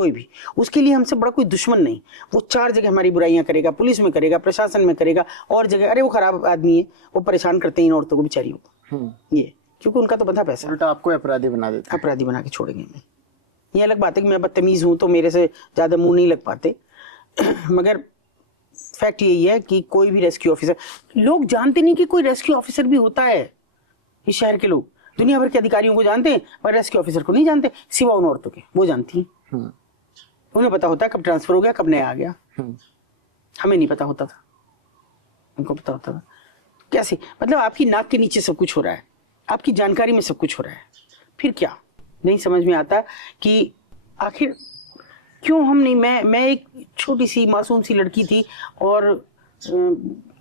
कोई भी, उसके लिए हमसे बड़ा कोई दुश्मन नहीं। वो 4 जगह हमारी बुराइयां करेगा, पुलिस में करेगा, प्रशासन में करेगा, और जगह, अरे वो खराब आदमी है, वो परेशान करते हैं इन औरतों को बेचारियों को, ये क्योंकि उनका तो बंधा पैसा, उल्टा आपको अपराधी बना देते, अपराधी बना के छोड़ेंगे। मैं ये अलग बात है कि मैं बदतमीज हूं तो मेरे से ज्यादा मुंह नहीं लग पाते, मगर फैक्ट यही है कि कोई भी रेस्क्यू ऑफिसर, लोग जानते नहीं कि कोई रेस्क्यू ऑफिसर भी होता है। इस शहर के लोग दुनिया भर के अधिकारियों को जानते हैं पर रेस्क्यू ऑफिसर को नहीं जानते, सिवा उन औरतों के, वो जानती हैं। उन्हें पता होता है कब ट्रांसफर हो गया, कब नया आ गया। हमें नहीं पता होता था, उनको पता होता था। कैसे, मतलब आपकी नाक के नीचे सब कुछ हो रहा है, आपकी जानकारी में सब कुछ हो रहा है, फिर क्या नहीं समझ में आता कि आखिर क्यों हम नहीं। मैं एक छोटी सी मासूम सी लड़की थी और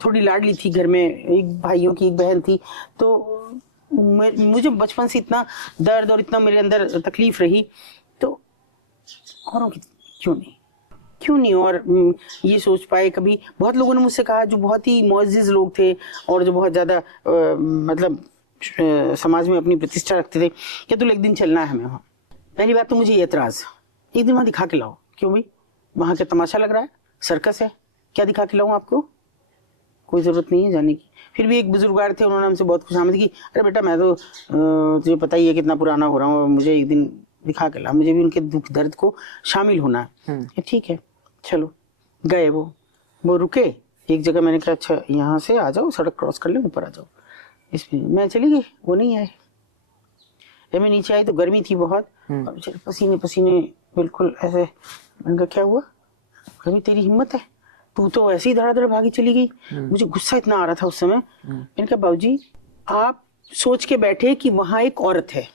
थोड़ी लाडली थी घर में, एक भाइयों की एक बहन थी, तो मुझे बचपन से इतना दर्द और इतना मेरे अंदर तकलीफ रही, तो औरों की क्यों नहीं। और ये सोच पाए कभी, बहुत लोगों ने मुझसे कहा जो बहुत ही मुअज़्ज़िज़ लोग थे और जो बहुत ज़्यादा मतलब समाज में अपनी प्रतिष्ठा रखते थे, क्या तो एक दिन चलना है हमें वहाँ। पहली बात तो मुझे ये एतराज़, एक दिन वहाँ दिखा के लाओ। क्यों भाई, वहाँ का तमाशा लग रहा है, सर्कस है, क्या दिखा के लाऊं आपको, कोई ज़रूरत नहीं है जाने की। फिर भी एक बुजुर्गार थे, उन्होंने हमसे बहुत खुशामद की, अरे बेटा मैं तो तुझे पता ही है कितना पुराना हो रहा हूँ, मुझे एक दिन दिखा के ला, मुझे भी उनके दुख दर्द को शामिल होना है। ठीक है चलो, गए। वो रुके एक जगह, मैंने कहा अच्छा यहाँ से आ जाओ, सड़क क्रॉस कर ले, ऊपर आ जाओ। इसमें मैं चली गई, वो नहीं आए। जब मैं नीचे आई तो गर्मी थी बहुत, और पसीने पसीने बिल्कुल ऐसे। मैंने कहा क्या हुआ, कभी तेरी हिम्मत है, तू तो ऐसे ही धड़ाधड़ भागी चली गई। मुझे गुस्सा इतना आ रहा था उस समय। मैंने कहा बाबूजी आप सोच के बैठे कि वहां एक औरत है,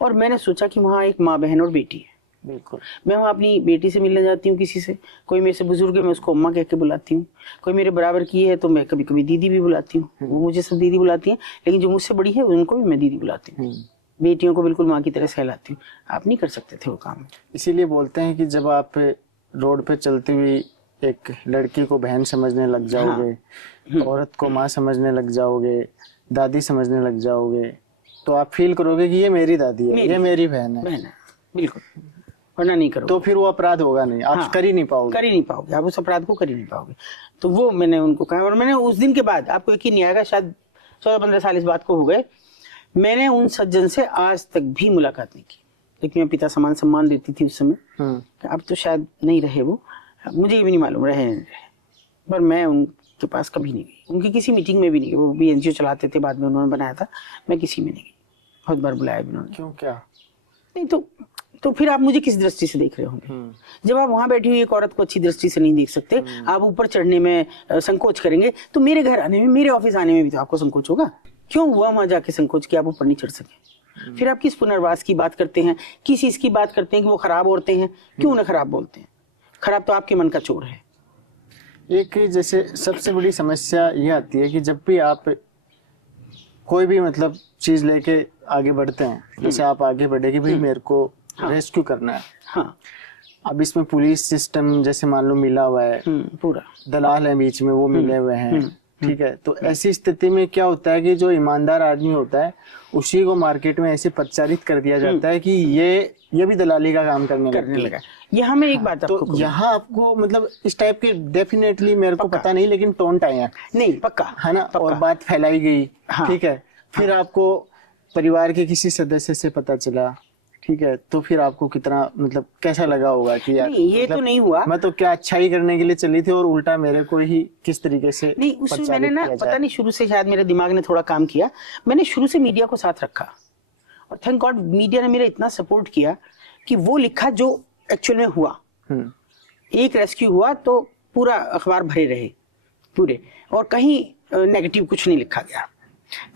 और मैंने सोचा कि वहां एक माँ बहन और बेटी है। बिल्कुल, मैं वहाँ अपनी बेटी से मिलने जाती हूँ, किसी से, कोई मेरे से बुजुर्ग है मैं उसको अम्मा कह के बुलाती हूँ, कोई मेरे बराबर की है तो मैं कभी कभी दीदी भी बुलाती हूँ, वो मुझे सब दीदी बुलाती हैं, लेकिन जो मुझसे बड़ी है उनको भी मैं दीदी बुलाती हूँ। बेटियों को बिल्कुल माँ की तरह सहलाती हूँ। आप नहीं कर सकते थे वो काम। इसीलिए बोलते हैं कि जब आप रोड पे चलती हुई एक लड़की को बहन समझने लग जाओगे, औरत को माँ समझने लग जाओगे, दादी समझने लग जाओगे, तो आप फील करोगे कि ये मेरी दादी है, ये मेरी बहन है। बिल्कुल, वरना नहीं करोगे तो फिर वो अपराध होगा नहीं, आप कर ही नहीं पाओगे, आप उस अपराध को कर ही नहीं पाओगे। तो वो मैंने उनको कहा, और मैंने उस दिन के बाद, आपको यकीन नहीं आएगा, शायद 14-15 साल इस बात को हो गए, मैंने उन सज्जन से आज तक भी मुलाकात नहीं की। लेकिन मैं पिता समान सम्मान देती थी उस समय, अब तो शायद नहीं रहे वो, मुझे ये भी नहीं मालूम रहे नहीं रहे, पर मैं उनके पास कभी नहीं गई, उनकी किसी मीटिंग में भी नहीं गई। वो भी एनजीओ चलाते थे, बाद में उन्होंने बनाया था, मैं किसी में नहीं गई। बहुत बार बुलाया भी उन्होंने। क्यों, क्या नहीं तो फिर आप मुझे किस दृष्टि से देख रहे होंगे। जब आप वहां बैठी हुई एक औरत को अच्छी दृष्टि से नहीं देख सकते, आप ऊपर चढ़ने में संकोच करेंगे, तो मेरे घर आने में, मेरे ऑफिस आने में भी तो आपको संकोच होगा। क्यों हुआ वहां जाके संकोच कि आप ऊपर नहीं चढ़ सके? फिर आप किस पुनर्वास की बात करते हैं, किस चीज की बात करते हैं कि वो खराब औरतें हैं? क्यों उन्हें खराब बोलते हैं? खराब तो आपके मन का चोर है। एक जैसे सबसे बड़ी समस्या ये आती है कि जब भी आप कोई भी मतलब चीज लेके आगे बढ़ते हैं, जैसे आप आगे बढ़े कि भाई मेरे को रेस्क्यू करना है। हाँ, अब इसमें पुलिस सिस्टम जैसे मान लो मिला हुआ है, पूरा दलाल है बीच में, वो मिले हुए हैं, ठीक है। तो ऐसी स्थिति में क्या होता है कि जो ईमानदार आदमी होता है उसी को मार्केट में ऐसे प्रचारित कर दिया जाता है कि ये भी दलाली का काम करने लगा। यहाँ में एक बात तो यहाँ आपको मतलब इस टाइप के डेफिनेटली मेरे को पता नहीं, लेकिन टोंट आए हैं, नहीं पक्का है ना, और बात फैलाई गई। ठीक है, फिर आपको परिवार के किसी सदस्य से पता चला, ठीक है, तो फिर आपको कितना मतलब कैसा लगा होगा कि यार नहीं, ये मतलब, तो नहीं हुआ, मैं तो क्या अच्छाई करने के लिए चली थी और उल्टा मेरे को ही किस तरीके से नहीं। उसमें मैंने ना पता नहीं, शुरू से शायद मेरे दिमाग ने थोड़ा काम किया, मैंने शुरू से मीडिया को साथ रखा, और थैंक गॉड मीडिया ने मेरा इतना सपोर्ट किया कि वो लिखा जो एक्चुअल में हुआ। एक रेस्क्यू हुआ तो पूरा अखबार भरे रहे पूरे, और कहीं नेगेटिव कुछ नहीं लिखा गया।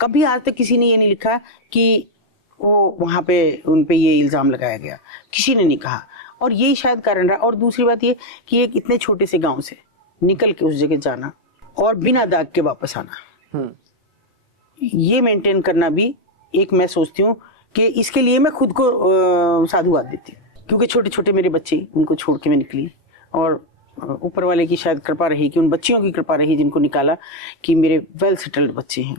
कभी आज तक किसी ने ये नहीं लिखा कि वो वहां पे उन पे ये इल्जाम लगाया गया, किसी ने नहीं कहा, और यही शायद कारण रहा। और दूसरी बात ये कि एक इतने छोटे से गांव से निकल के उस जगह जाना और बिना दाग के वापस आना, ये मेंटेन करना भी एक, मैं सोचती हूँ कि इसके लिए मैं खुद को साधुवाद देती हूँ, क्योंकि छोटे छोटे मेरे बच्चे, उनको छोड़ के मैं निकली, और ऊपर वाले की शायद कृपा रही, कि उन बच्चियों की कृपा रही जिनको निकाला, कि मेरे वेल सेटल्ड बच्चे हैं,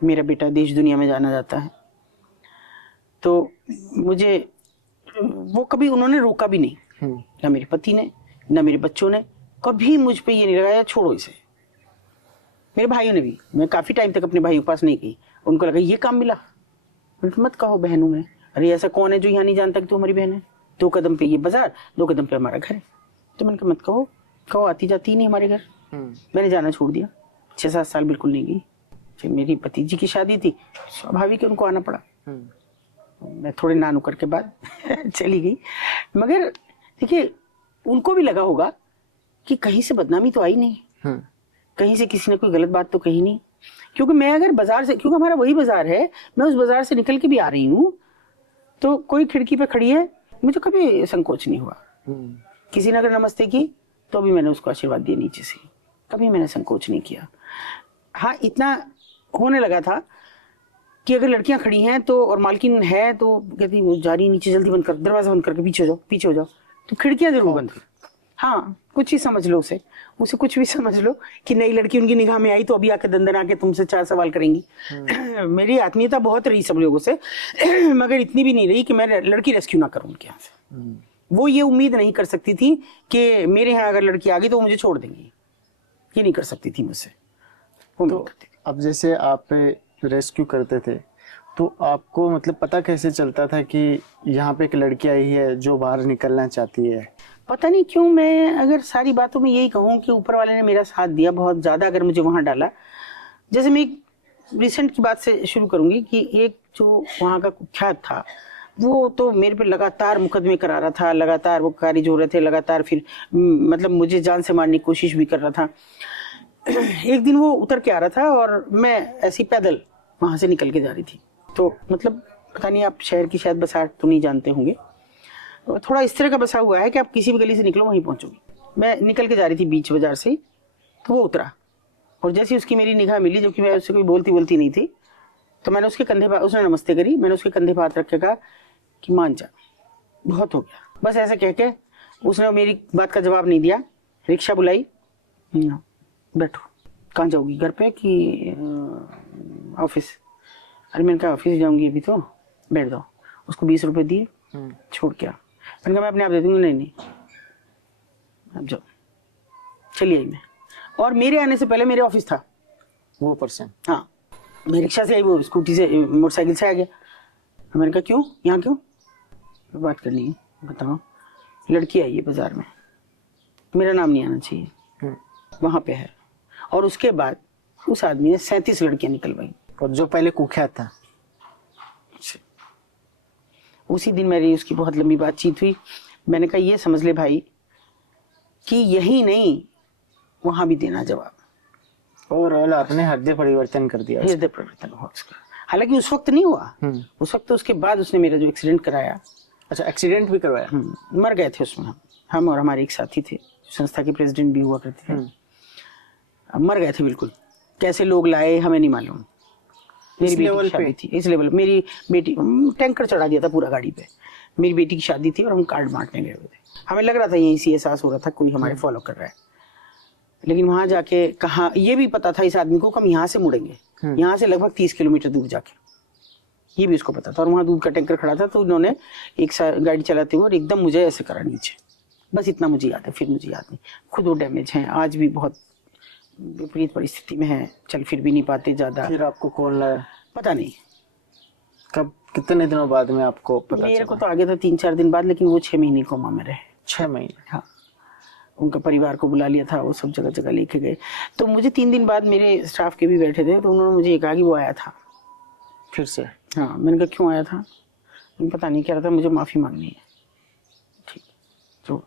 मेरा बेटा देश दुनिया में जाना जाता है। तो मुझे वो कभी उन्होंने रोका भी नहीं, ना मेरे पति ने ना मेरे बच्चों ने कभी मुझ पे ये नहीं लगाया छोड़ो इसे। मेरे भाइयों ने भी, मैं काफी टाइम तक अपने भाइयों के पास नहीं गई, उनको लगा ये काम मिला। मत कहो बहनों में, अरे ऐसा कौन है जो यहाँ नहीं जानता कि तू हमारी बहन है। 2 कदम पे ये बाजार, 2 कदम पे हमारा घर है। तो मैंने कहा मत कहो आती जाती ही नहीं हमारे घर। मैंने जाना छोड़ दिया, 6-7 साल बिल्कुल नहीं गई। फिर मेरी भतीजी की शादी थी, स्वाभाविक है उनको आना पड़ा। मैं थोड़े ना नुक्कड़ के बाद चली गई। मगर देखिए उनको भी लगा होगा कि कहीं से बदनामी तो आई नहीं, कहीं से किसी ने कोई गलत बात तो कही नहीं। क्योंकि मैं अगर बाजार से, क्योंकि हमारा वही बाजार है, मैं उस बाजार से निकल के भी आ रही हूँ तो कोई खिड़की पे खड़ी है, मुझे कभी संकोच नहीं हुआ। किसी ने अगर नमस्ते की तो भी मैंने उसको आशीर्वाद दिया नीचे से, कभी मैंने संकोच नहीं किया। हाँ इतना होने लगा था कि अगर लड़कियां खड़ी हैं तो और मालकिन है तो कहती वो जा रही नीचे, जल्दी बंद कर, दरवाजा बंद करके पीछे हो जाओ। तो खिड़कियां जरूर बंद कर। हाँ कुछ ही समझ लो उसे कुछ भी समझ लो कि नई लड़की उनकी निगाह में आई तो अभी आके दंदन आके तुमसे 4 सवाल करेंगी। मेरी आत्मीयता बहुत रही सब लोगों से, मगर इतनी भी नहीं रही कि मैं लड़की रेस्क्यू ना करूं उनके यहाँ से। वो ये उम्मीद नहीं कर सकती थी कि मेरे यहाँ अगर लड़की आ गई तो वो मुझे छोड़ देंगी, ये नहीं कर सकती थी मुझसे। तो अब जैसे आप रेस्क्यू करते थे तो आपको मतलब पता कैसे चलता था कि यहाँ पे एक लड़की आई है जो बाहर निकलना चाहती है? पता नहीं क्यों, मैं अगर सारी बातों में यही कहूँ कि ऊपर वाले ने मेरा साथ दिया बहुत ज्यादा। अगर मुझे वहां डाला, जैसे मैं एक रिसेंट की बात से शुरू करूंगी कि एक जो वहां का कुख्यात था वो तो मेरे पे लगातार मुकदमे करा रहा था, लगातार वो खारिज हो रहे थे, लगातार फिर मतलब मुझे जान से मारने की कोशिश भी कर रहा था। एक दिन वो उतर के आ रहा था और मैं ऐसी पैदल वहां से निकल के जा रही थी। तो मतलब पता नहीं आप शहर की शायद बसाहट तो नहीं जानते होंगे, थोड़ा इस तरह का बसा हुआ है कि आप किसी भी गली से निकलो वहीं पहुंचोगे। मैं निकल के जा रही थी बीच बाजार से, तो वो उतरा और जैसे उसकी मेरी निगाह मिली, जो कि मैं उससे कोई बोलती नहीं थी, तो मैंने उसके कंधे पर, उसने नमस्ते करी, मैंने उसके कंधे पर हाथ रख के कहा कि मान जा, बहुत हो गया। बस ऐसे कह के उसने मेरी बात का जवाब नहीं दिया। रिक्शा बुलाई, बैठो, कहाँ जाओगी, घर पे कि ऑफिस? अरे मैंने कहा ऑफिस जाऊंगी अभी तो, बैठ जाओ। उसको 20 रुपए दिए, छोड़ के आ। मैंने कहा मैं अपने आप दे दूंगी। नहीं अब जाओ, चली आई मैं। और मेरे आने से पहले मेरे ऑफिस था वो पर्सन। हाँ, मैं रिक्शा से आई, वो स्कूटी से मोटरसाइकिल से आ गया। मैंने कहा क्यों, यहाँ क्यों? बात करनी है, बताओ। लड़की आई है बाजार में, मेरा नाम नहीं आना चाहिए, वहां पे है। और उसके बाद उस आदमी ने 37 लड़कियां निकलवाई। और जो पहले कुख्यात था, उसी दिन मेरी उसकी बहुत लंबी बातचीत हुई। मैंने कहा ये समझ ले भाई कि यही नहीं, वहां भी देना जवाब। ओवरऑल आपने हृदय परिवर्तन कर दिया। हृदय परिवर्तन हुआ उसका। हालांकि उस वक्त नहीं हुआ, उस वक्त तो उसके बाद उसने मेरा जो एक्सीडेंट कराया। अच्छा, एक्सीडेंट भी करवाया? मर गए थे उसमें हम और हमारे एक साथी थे, संस्था के प्रेसिडेंट भी हुआ करते थे। मर गए थे बिल्कुल। कैसे लोग लाए हमें नहीं मालूम। मेरी बेटी की शादी थी इस लेवल। मेरी बेटी, टैंकर चढ़ा दिया था पूरा गाड़ी पे। मेरी बेटी की शादी थी और हम कार्ड बांटने गए हुए थे। हमें लग रहा था यहीं से एहसास हो रहा था कोई हमारे फॉलो कर रहा है, लेकिन वहां जाके कहा, ये भी पता था इस आदमी को कि हम यहाँ से मुड़ेंगे, यहाँ से लगभग 30 किलोमीटर दूर जाके, ये भी उसको पता था। और वहां दूध का टैंकर खड़ा था, तो उन्होंने एक गाड़ी चलाते हुए और एकदम मुझे ऐसे करा नीचे। बस इतना मुझे याद है, फिर मुझे याद नहीं। खुद वो डैमेज है, आज भी बहुत विपरीत परिस्थिति में है, चल फिर भी नहीं पाते ज्यादा। फिर आपको कौन लाया? पता नहीं कब, कितने दिनों बाद में आपको पता? मेरे को तो आगे था 3-4 दिन बाद, लेकिन वो 6 महीने कोमा में रहे। 6 महीने? हाँ, उनका परिवार को बुला लिया था, वो सब जगह जगह लेके गए। तो मुझे 3 दिन बाद मेरे स्टाफ के भी बैठे थे, तो उन्होंने मुझे कहा कि वो आया था फिर से। हाँ, मैंने कहा क्यों आया था? पता नहीं क्या रहा था, मुझे माफी मांगनी है। ठीक, तो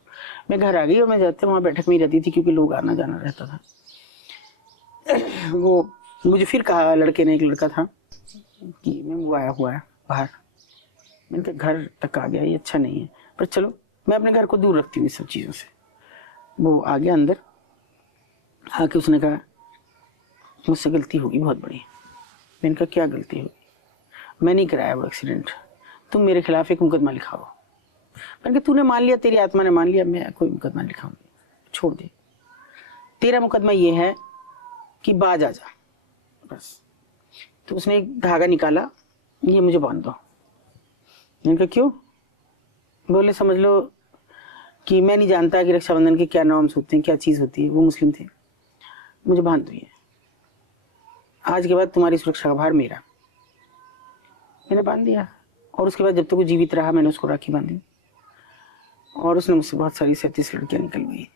मैं घर आ गई और मैं जाते वहाँ बैठक में ही रहती थी क्योंकि लोग आना जाना रहता था। वो मुझे फिर कहा, लड़के ने, एक लड़का था, कि मैं वो आया हुआ है बाहर। मैंने कहा घर तक आ गया, ये अच्छा नहीं है, पर चलो मैं अपने घर को दूर रखती हूँ इस सब चीज़ों से। वो आ गया अंदर, आके उसने कहा मुझसे गलती होगी बहुत बड़ी। मैंने कहा क्या गलती होगी? मैं नहीं कराया वो एक्सीडेंट, तुम मेरे खिलाफ एक मुकदमा लिखाओ। मैंने कहा तूने मान लिया, तेरी आत्मा ने मान लिया, मैं कोई मुकदमा लिखाऊंगी, छोड़ दे। तेरा मुकदमा ये है कि बाज आ जा, बस। तो उसने एक धागा निकाला, ये मुझे बांध दो। मैंने कहा क्यों? बोले समझ लो कि मैं नहीं जानता कि रक्षाबंधन के क्या नॉर्म्स होते हैं, क्या चीज होती है। वो मुस्लिम थे, मुझे बांध दिए, आज के बाद तुम्हारी सुरक्षा का भार मेरा। मैंने बांध दिया और उसके बाद जब तक वो जीवित रहा मैंने उसको राखी बांधी और उसने मुझसे बहुत सारी 37 लड़कियां निकल गई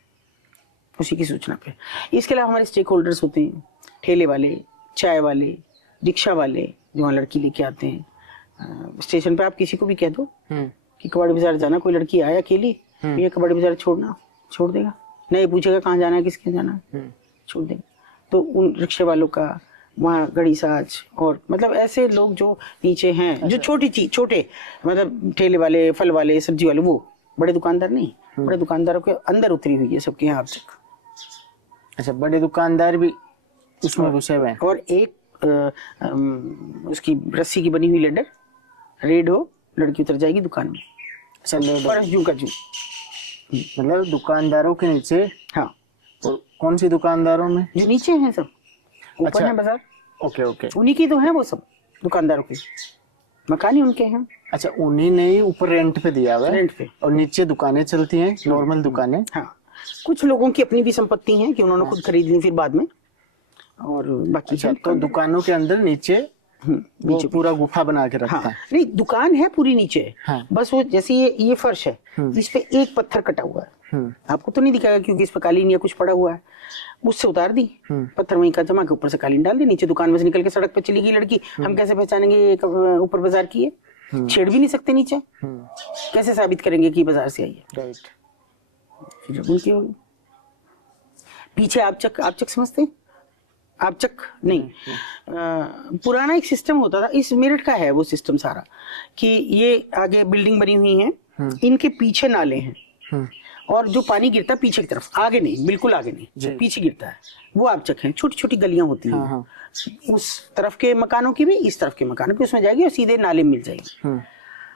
उसी की सूचना पे। इसके अलावा हमारे स्टेक होल्डर्स होते हैं, ठेले वाले, चाय वाले, रिक्शा वाले जो वहाँ लड़की लेके आते हैं। स्टेशन पे आप किसी को भी कह दो कि कबाड़ी बाजार जाना, कोई लड़की आए अकेली, ये कबाड़ी बाजार छोड़ना, छोड़ देगा। नहीं पूछेगा कहाँ जाना है, किसके जाना है, छोड़ देगा। तो उन रिक्शे वालों का वहाँ गड़ी साज और मतलब ऐसे लोग जो नीचे हैं, जो छोटे मतलब ठेले वाले, फल वाले, सब्जी वाले, वो बड़े दुकानदार नहीं, बड़े दुकानदारों के अंदर उतरी हुई है सबके यहाँ अब तक। अच्छा, बड़े दुकानदार भी उसमें घुसे हुए हैं। और एक उसकी रस्सी की बनी हुई लेडर, रेड हो, लड़की उतर जाएगी दुकान में, पर जू का जू। मतलब दुकानदारों के नीचे। हाँ। और कौन सी दुकानदारों में? जो नीचे हैं सब, ऊपर अच्छा। है बाजार। ओके ओके, उन्हीं की तो है वो सब, दुकानदारों के मकान ही उनके हैं। अच्छा, उन्हीं ने ही ऊपर रेंट पे दिया हुआ है, रेंट पे, और नीचे दुकानें चलती हैं, नॉर्मल दुकानें। हाँ, कुछ लोगों की अपनी भी संपत्ति है कि उन्होंने खुद खरीद ली फिर बाद में, और बाकी अच्छा, तो दुकानों के अंदर नीचे नीचे पूरा गुफा बना के रखता हाँ, है। नहीं दुकान है पूरी नीचे। हाँ। बस वो जैसे ये फर्श है, इस पे एक पत्थर कटा हुआ है, आपको तो नहीं दिखाएगा क्योंकि इस पे कालीन या कुछ पड़ा हुआ है, उससे उतार दी पत्थर, वहीं का जमा के ऊपर से कालीन डाल दी, नीचे दुकान में से निकल के सड़क पे चली गई लड़की। हम कैसे पहचानेंगे ये ऊपर बाजार की है? छेड़ भी नहीं सकते नीचे, कैसे साबित करेंगे कि बाजार से आई है? राइट। फिर उनकी होगी। पीछे आपचक समझते हैं? आपचक नहीं, पुराना एक सिस्टम होता था, इस मेरठ का है वो सिस्टम सारा, कि ये आगे बिल्डिंग बनी हुई है, इनके पीछे नाले हैं और जो पानी गिरता है पीछे की तरफ, आगे नहीं, बिल्कुल आगे नहीं, जो पीछे गिरता है वो आपचक है। छोटी छोटी गलियां होती हैं। हाँ। उस तरफ के मकानों की भी, इस तरफ के मकानों की, उसमें जाएगी और सीधे नाले में मिल जाएगी,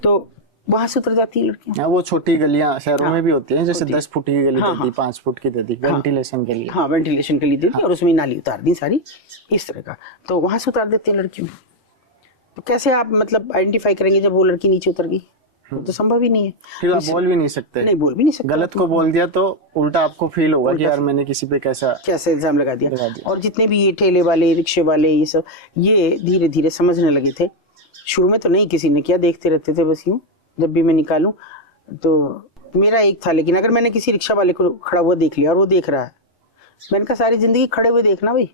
तो वहां से उतर जाती हैं लड़कियां। हाँ, वो छोटी गलियां शहरों में भी होती हैं, जैसे 10 फुट की गली हाँ, दे दी, 5 फुट की दे दी, वेंटिलेशन के लिए। हाँ, वेंटिलेशन के लिए दे दी और उसमें नाली उतार दी सारी, इस तरह का। तो वहां से उतार देते हैं लड़कियों। तो कैसे आप मतलब आइडेंटिफाई करेंगे जब वो लड़की नीचे उतर गई? वो तो संभव ही नहीं है। फिर आप बोल भी नहीं सकते। नहीं, बोल भी नहीं सकते। गलत को बोल दिया तो उल्टा आपको फील होगा कि यार मैंने किसी पे कैसे इल्जाम लगा दिया। और जितने भी ये ठेले वाले, रिक्शे वाले, ये सब, ये धीरे धीरे समझने लगे थे। शुरू में तो नहीं किसी ने किया, देखते रहते थे बस यूं। जब भी मैं निकालूं तो मेरा एक था, लेकिन अगर मैंने किसी रिक्शा वाले को खड़ा हुआ देख लिया और वो देख रहा है, मैंने कहा सारी जिंदगी खड़े हुए देखना भाई,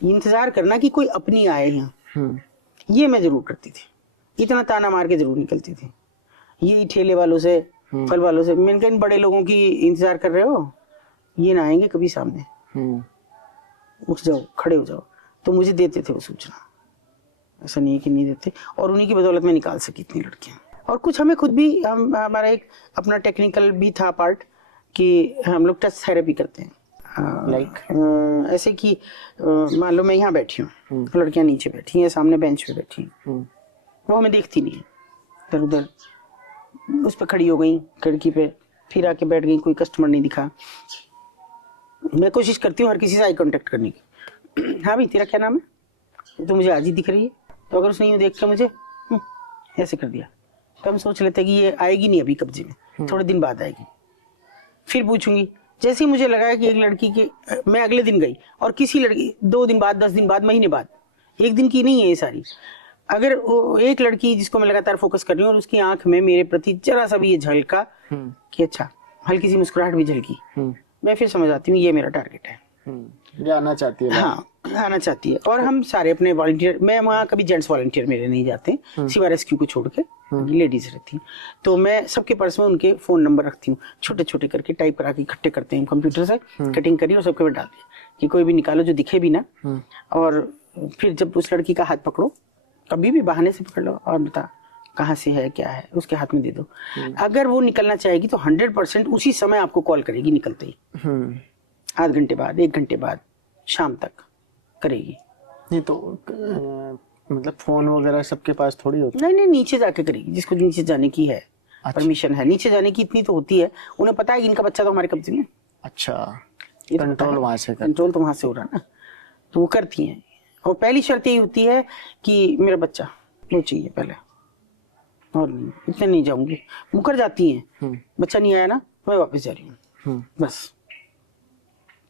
इंतजार करना कि कोई अपनी आए यहाँ। ये मैं जरूर करती थी, इतना ताना मार के जरूर निकलती थी। ये ठेले वालों से, फल वालों से, मैंने कहा इन बड़े लोगों की इंतजार कर रहे हो, ये ना आएंगे कभी सामने, उठ जाओ, खड़े हो जाओ। तो मुझे देते थे वो सूचना, ऐसा नहीं है कि नहीं देते। और उन्हीं की बदौलत में निकाल सकी इतनी लड़कियां। और कुछ हमें खुद भी, हमारा एक अपना टेक्निकल भी था पार्ट कि हम लोग टच थेरेपी करते हैं। ऐसे कि मान लो मैं यहाँ बैठी हूँ, लड़कियां नीचे बैठी हैं, सामने बेंच पे बैठी हैं, वो हमें देखती नहीं है, इधर उधर उस पर खड़ी हो गई खिड़की पे, फिर आके बैठ गई, कोई कस्टमर नहीं दिखा। मैं कोशिश करती हूँ हर किसी से आई कांटेक्ट करने की। हाँ भाई, तेरा क्या नाम है? तो मुझे आज ही दिख रही है। तो अगर उसने यूँ देख के मुझे ऐसे कर दिया तो हम सोच लेते हैं कि ये आएगी नहीं अभी कब्जे में, थोड़े दिन बाद आएगी। फिर पूछूंगी, जैसे ही मुझे लगा कि एक लड़की के, मैं अगले दिन गई और किसी लड़की 2 दिन बाद, 10 दिन बाद, महीने बाद, एक दिन की नहीं है ये सारी, अगर वो एक लड़की जिसको मैं लगातार फोकस कर रही हूँ और उसकी आंख में मेरे प्रति जरा सा भी ये झलका कि अच्छा, हल्की सी मुस्कुराहट भी झलकी, मैं फिर समझ आती हूँ ये मेरा टारगेट है, ये आना चाहती है। हाँ, आना चाहती है। और हम सारे अपने वॉलंटियर, मैं वहाँ कभी जेंट्स वॉलंटियर मेरे नहीं जाते, सिवा रेस्क्यू को छोड़ के, लेडीज रहती हैं, तो मैं सबके पर्स में उनके फोन नंबर रखती हूँ, छोटे छोटे करके टाइप करा के इकट्ठे करते हैं कंप्यूटर से, कटिंग करी और सबके में डाल दिया कि कोई भी निकालो जो दिखे भी ना। और फिर जब उस लड़की का हाथ पकड़ो, कभी भी बहाने से पकड़ लो और बता कहाँ से है, क्या है, उसके हाथ में दे दो। अगर वो निकलना चाहेगी तो 100% उसी समय आपको कॉल करेगी निकलते ही, आध घंटे बाद, 1 घंटे बाद, शाम तक करेगी। नहीं तो मतलब फोन वगैरह सबके पास थोड़ी होती? नहीं, नीचे जाके करेगी, जिसको नीचे जाने की है। अच्छा। परमिशन है नीचे जाने की, इतनी तो होती है, उन्हें पता है कि इनका बच्चा तो हमारे कब्जे में। अच्छा, कंट्रोल वहां से, कंट्रोल तो वहां से हो रहा ना, तो वो करती हैं। और पहली शर्त यही होती है कि मेरा बच्चा वो चाहिए पहले, और नहीं, इतने नहीं जाऊंगी, मुकर जाती हैं। बच्चा नहीं आया ना, मैं वापस जा रही हूँ, बस।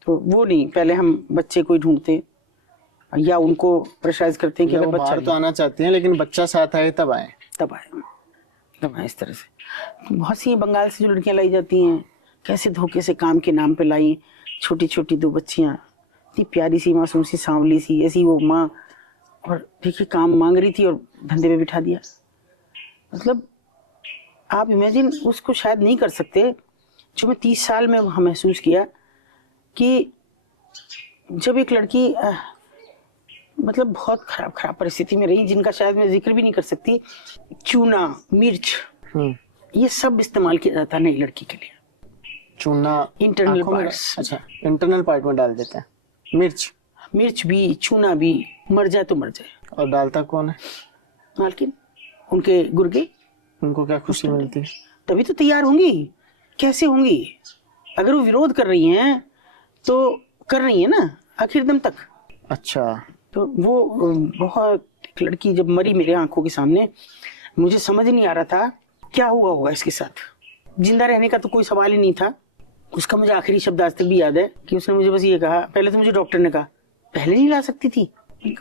तो वो नहीं, पहले हम बच्चे को ही ढूंढते या उनको प्रेशराइज करते हैं कि अगर बच्चा तो आना चाहते हैं लेकिन बच्चा साथ आए तब आए, इस तरह से। बहुत सी बंगाल से जो लड़कियां लाई जाती हैं, कैसे धोखे से काम के नाम पे लाई, छोटी छोटी 2 बच्चियां, इतनी प्यारी सी मासूम सी सांवली सी ऐसी वो माँ, और देखिए काम मांग रही थी और धंधे पे बिठा दिया। मतलब आप इमेजिन उसको शायद नहीं कर सकते जो मैं 30 साल में वहाँ महसूस किया कि जब एक लड़की मतलब बहुत खराब परिस्थिति में रही, जिनका शायद मैं जिक्र भी नहीं कर सकती, चूना, मिर्च, ये सब इस्तेमाल किया जाता नई लड़की के लिए। चूना इंटरनल पार्ट्स, अच्छा इंटरनल पार्ट में डाल देते हैं, मिर्च भी, चूना भी, मर जाए तो मर जाए। और डालता कौन है? मालकिन, उनके गुर्गे। उनको क्या खुशी मिलती है? तभी तो तैयार होंगी, कैसे होंगी? अगर वो विरोध कर रही हैं तो कर रही है ना आखिर दम तक। अच्छा, तो वो बहुत, एक लड़की जब मरी मेरे आंखों के सामने, मुझे समझ नहीं आ रहा था क्या हुआ होगा इसके साथ। जिंदा रहने का तो कोई सवाल ही नहीं था। उसका मुझे आखिरी शब्द आज तक भी याद है कि उसने मुझे बस ये कहा, पहले तो मुझे डॉक्टर ने कहा पहले नहीं ला सकती थी,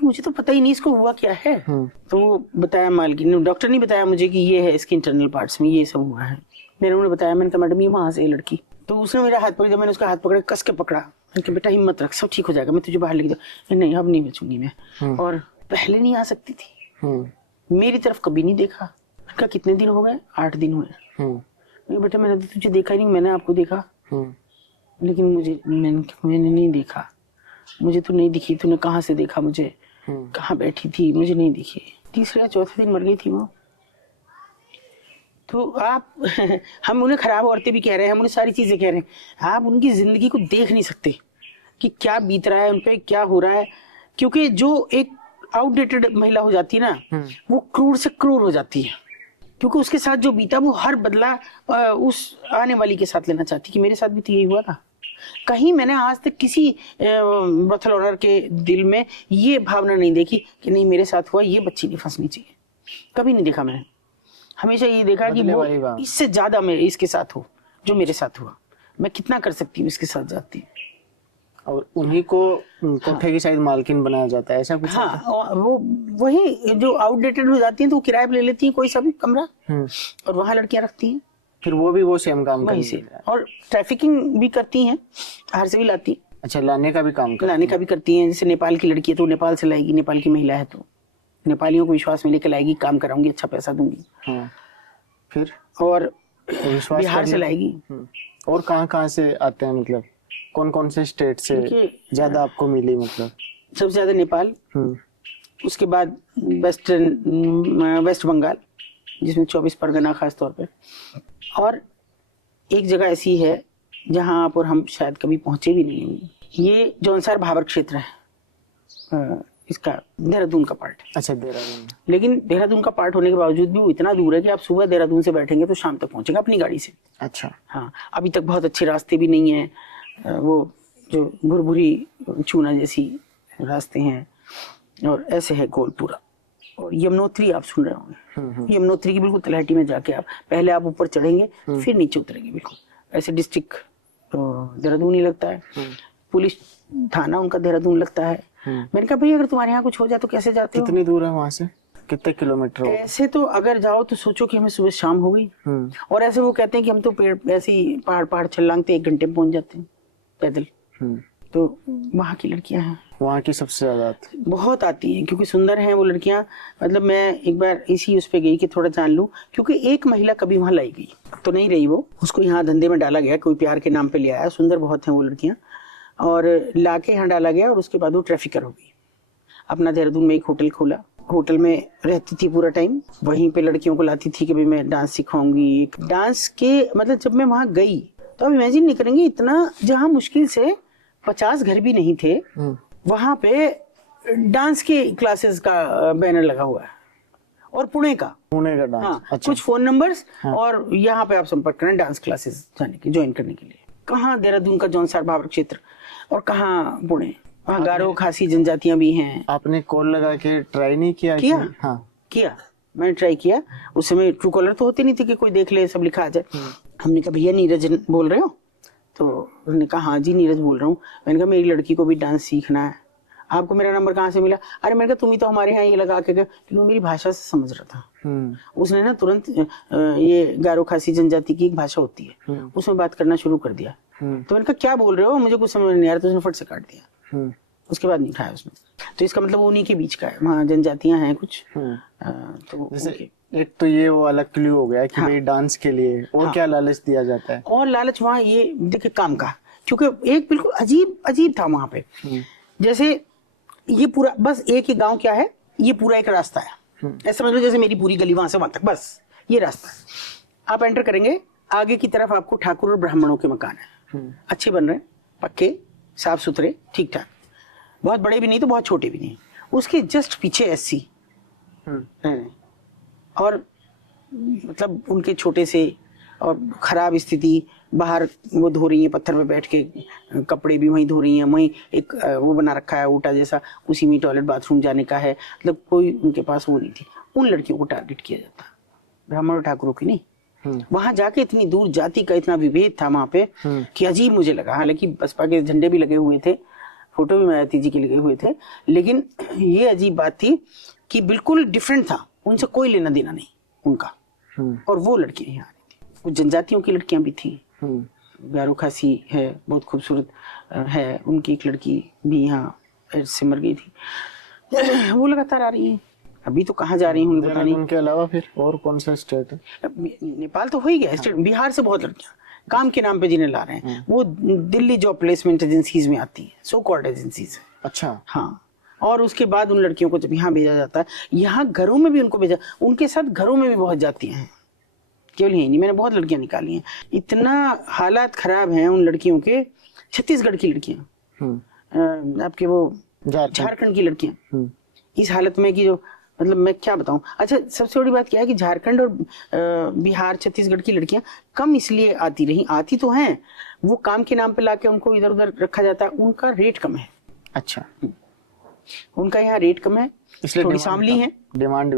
मुझे तो पता ही नहीं इसको हुआ क्या है। तो वो बताया मालकिन, डॉक्टर ने बताया मुझे कि ये है इसके इंटरनल पार्ट्स में ये सब हुआ है। मैंने उन्हें बताया, मैंने कहा मैडम ये वहां से है लड़की। तो उसने मेरा हाथ पकड़ा, जब मैंने उसका हाथ पकड़ा, कस के पकड़ा, मैंने कहा बेटा हिम्मत रख, सब ठीक हो जाएगा, मैं तुझे बाहर लेके जाऊँ। नहीं अब नहीं बचूंगी मैं। और पहले नहीं आ सकती थी, मेरी तरफ कभी नहीं देखा। कहा कितने दिन हो गए? 8 दिन हुए। बेटा मैंने तो तुझे देखा ही नहीं, मैंने आपको देखा, लेकिन मैंने नहीं देखा, मुझे तो नहीं दिखी। तूने कहाँ से देखा मुझे? कहाँ बैठी थी? मुझे नहीं दिखी। तीसरे या चौथे दिन मर गई थी वो। तो आप हम उन्हें खराब औरतें भी कह रहे हैं, हम उन्हें सारी चीजें कह रहे हैं, आप उनकी जिंदगी को देख नहीं सकते कि क्या बीत रहा है उन पे, क्या हो रहा है। क्योंकि जो एक आउटडेटेड महिला हो जाती है ना, वो क्रूर से क्रूर हो जाती है, क्योंकि उसके साथ जो बीता वो हर बदला उस आने वाली के साथ लेना चाहती कि मेरे साथ भी तो यही हुआ था। कहीं मैंने आज तक किसी ब्रोथल ओनर के दिल में ये भावना नहीं देखी कि नहीं मेरे साथ हुआ, ये बच्ची नहीं फंसनी चाहिए। कभी नहीं देखा मैंने। हमेशा ये देखा कि वो इससे ज्यादा मैं इसके साथ हो जो मेरे साथ हुआ, मैं कितना कर सकती हूँ इसके साथ जाती। और उन्हीं को कोठे की शायद मालकिन बनाया जाता है, ऐसा कुछ? हाँ, वो वही जो आउटडेटेड हो जाती हैं तो वो किराए पे ले लेती हैं कोई सा भी कमरा, और वहाँ लड़कियां रखती हैं, फिर वो भी वो सेम काम वहीं से, और ट्रैफिकिंग भी करती हैं, बाहर से भी लाती। अच्छा, लाने का भी काम करती हैं। जैसे नेपाल की लड़की है तो नेपाल से लाएगी, नेपाल की महिला है तो नेपालियों को विश्वास में लेकर लाएगी, काम कराऊंगी, अच्छा पैसा दूंगी। फिर और बिहार से लाएगी। और कहाँ से आते हैं, मतलब कौन से स्टेट से ज्यादा आपको मिली? मतलब सबसे ज्यादा नेपाल, उसके बाद वेस्ट बंगाल जिसमें 24 परगना खास तौर पे, और एक जगह ऐसी है जहां आप और हम शायद कभी पहुंचे भी नहीं होंगे, ये जौनसार भाबर क्षेत्र है, इसका देहरादून का पार्ट है। अच्छा, देहरादून। लेकिन देहरादून का पार्ट होने के बावजूद भी वो इतना दूर है कि आप सुबह देहरादून से बैठेंगे तो शाम तक पहुंचेंगे अपनी गाड़ी से। अच्छा, हाँ, अभी तक बहुत अच्छे रास्ते भी नहीं है, वो जो भुरभुरी चूना जैसी रास्ते हैं, और ऐसे है गोल पूरा। और यमुनोत्री आप सुन रहे होंगे, यमुनोत्री की बिल्कुल तलहटी में जाके आप पहले आप ऊपर चढ़ेंगे फिर नीचे उतरेंगे, बिल्कुल ऐसे डिस्ट्रिक्ट देहरादून ही लगता है, पुलिस थाना उनका देहरादून लगता है। मैंने कहा भाई अगर तुम्हारे यहाँ कुछ हो जाए तो कैसे जाते हो? कितनी दूर है वहाँ से, कितने किलोमीटर? ऐसे तो अगर जाओ तो सोचो कि हमें सुबह शाम हो गई, और ऐसे वो कहते हैं कि हम तो पेड़ ऐसे ही पहाड़ छलांगते 1 घंटे में पहुंच जाते हैं पैदल। तो वहाँ की लड़कियां हैं, वहाँ की सबसे ज्यादा बहुत आती हैं, क्योंकि सुंदर हैं वो लड़कियां। मतलब मैं एक बार इसी उस पे गई कि थोड़ा जान लूं, क्योंकि एक महिला कभी वहाँ लाई गई तो नहीं रही, वो उसको यहाँ धंधे में डाला गया, कोई प्यार के नाम पे ले आया, सुंदर बहुत हैं वो लड़कियां, और लाके यहाँ डाला गया, और उसके बाद वो ट्रैफिकर हो गई। अपना देहरादून में एक होटल खोला, होटल में रहती थी पूरा टाइम, वहीं पे लड़कियों को लाती थी कि भाई मैं डांस सिखाऊंगी। डांस के मतलब जब मैं वहाँ गई तो आप इमेजिन नहीं करेंगे, इतना जहाँ मुश्किल से 50 घर भी नहीं थे, वहां पे डांस के क्लासेस का बैनर लगा हुआ है, और पुणे का डांस। हाँ, अच्छा। कुछ फोन नंबर्स, हाँ। और यहाँ पे आप संपर्क करें डांस क्लासेस जाने के, ज्वाइन करने के लिए। कहाँ देहरादून का जौनसार भाबर क्षेत्र, और कहाँ पुणे, वहाँ गारो खासी जनजातियां भी हैं। आपने कॉल लगा के ट्राई नहीं किया? हाँ किया। मैंने ट्राई किया। उस समय ट्रू कॉलर तो होते नहीं थे कि कोई देख ले, सब लिखा आ जाए। हमने कहा भैया नीरज बोल रहे हो? तो उन्होंने कहा हाँ जी नीरज बोल रहा हूँ। मैंने कहा मेरी लड़की को भी डांस सीखना है, आपको मेरा नंबर कहाँ से मिला? अरे मैंने कहा तुम ही तो हमारे यहाँ ये लगा के गए। क्योंकि वो मेरी भाषा से समझ रहा था। उसने ना तुरंत ये गारो खासी जनजाति की एक भाषा होती है, उसमें बात करना शुरू कर दिया। तो मैंने कहा क्या बोल रहे हो, मुझे कुछ समझ नहीं आ रहा। तो उसने फट से काट दिया। उसके बाद नहीं उठाया उसने। तो इसका मतलब वो उन्हीं के बीच का है, वहाँ जनजातियां हैं कुछ। तो जैसे एक तो ये वो अलग क्लू हो गया कि भाई डांस के लिए और क्या लालच दिया जाता है? और लालच वहाँ ये देखिए काम का, क्योंकि एक बिल्कुल अजीब अजीब था वहां पे। जैसे ये पूरा बस एक ही गांव क्या है, ये पूरा एक रास्ता है। ऐसा समझ लो जैसे मेरी पूरी गली वहां से वहां तक बस ये रास्ता है। आप एंटर करेंगे, आगे की तरफ आपको ठाकुर और ब्राह्मणों के मकान है, अच्छे बन रहे हैं, पक्के, साफ सुथरे, ठीक ठाक, बहुत बड़े भी नहीं तो बहुत छोटे भी नहीं। उसके जस्ट पीछे एससी और मतलब उनके छोटे से और खराब स्थिति, बाहर वो धो रही है पत्थर पे बैठ के, कपड़े भी वहीं धो रही हैं, वहीं एक वो बना रखा है ऊटा जैसा, उसी में टॉयलेट बाथरूम जाने का है। मतलब कोई उनके पास वो नहीं थी। उन लड़कियों को टारगेट किया जाता, ब्राह्मण और ठाकुरों की नहीं। वहां जाके इतनी दूर जाति का इतना विभेद था वहां पे कि अजीब मुझे लगा। हालांकि बसपा के झंडे भी लगे हुए थे, फोटो भी मायावती जी के लगे हुए थे, लेकिन ये अजीब बात थी कि बिल्कुल डिफरेंट था, उनसे कोई लेना देना नहीं उनका। और वो लड़कियां यहाँ आ रही थी, कुछ जनजातियों की लड़कियां भी थी। गारो खासी है, बहुत खूबसूरत है, उनकी एक लड़की भी यहाँ एड्स से मर गई थी। वो लगातार आ रही हैं। अभी तो कहाँ जा रही होंगी पता नहीं। उनके अलावा फिर और कौन सा स्टेट है? नेपाल तो हो ही गया स्टेट। बिहार से बहुत लड़कियां काम के नाम पे जिन्हें ला रहे हैं, वो दिल्ली जॉब प्लेसमेंट एजेंसीज में आती है, सो कॉल्ड एजेंसीज। अच्छा। हाँ, और उसके बाद उन लड़कियों को जब यहाँ भेजा जाता है, यहाँ घरों में भी उनको भेजा, उनके साथ घरों में भी बहुत जाती हैं, केवल यही नहीं, मैंने बहुत लड़कियां निकाली हैं। इतना हालात खराब हैं उन लड़कियों के। छत्तीसगढ़ की लड़कियां, आपके वो झारखंड की लड़कियां इस हालत में कि जो मतलब मैं क्या बताऊं। अच्छा, सबसे बड़ी बात क्या है कि झारखंड और बिहार छत्तीसगढ़ की लड़कियां कम इसलिए आती रही, आती तो हैं, वो काम के नाम पे लाके उनको इधर उधर रखा जाता है, उनका रेट कम है। अच्छा, उनका यहाँ रेट कम है, इसलिए थोड़ी सांवली है, डिमांड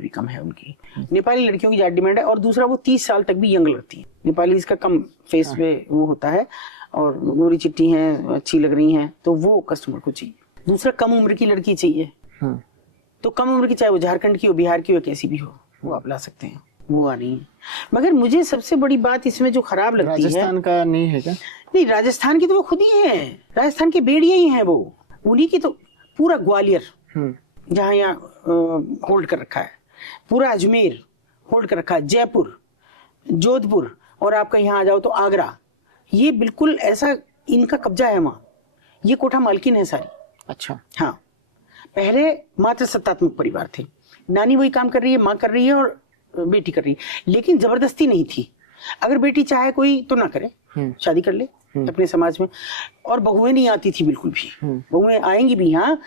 भी कम है उनकी। नेपाली लड़कियों की ज्यादा डिमांड है, और दूसरा वो 30 साल तक भी यंग लगती है। नेपाली इसका कम फेस पे वो होता है, और गोरी चिट्टी हैं, अच्छी लग रही हैं, तो वो कस्टमर को चाहिए। दूसरा कम उम्र की लड़की चाहिए, तो कम उम्र की, चाहे वो झारखंड की हो, बिहार की हो, कैसी भी हो, वो आप ला सकते हैं, वो आ रही है। मगर मुझे सबसे बड़ी बात इसमें जो खराब लगती है, राजस्थान का नहीं है क्या? नहीं, राजस्थान की तो वो खुद ही है, राजस्थान के बेड़िया ही हैं वो, उन्हीं की तो पूरा ग्वालियर जहाँ यहाँ होल्ड कर रखा है, पूरा अजमेर होल्ड कर रखा है, जयपुर, जोधपुर, और आपका यहाँ आ जाओ तो आगरा, ये बिल्कुल ऐसा इनका कब्जा है वहाँ, ये कोठा मालकिन है सारी। अच्छा। हाँ, पहले मात्र सत्तात्मक परिवार थे, नानी वही काम कर रही है, माँ कर रही है और बेटी कर रही है, लेकिन जबरदस्ती नहीं थी। अगर बेटी चाहे कोई तो ना करे, शादी कर ले अपने समाज में। और बहुएं नहीं आती थी बिल्कुल भी, बहुएं आएंगी भी, यहाँ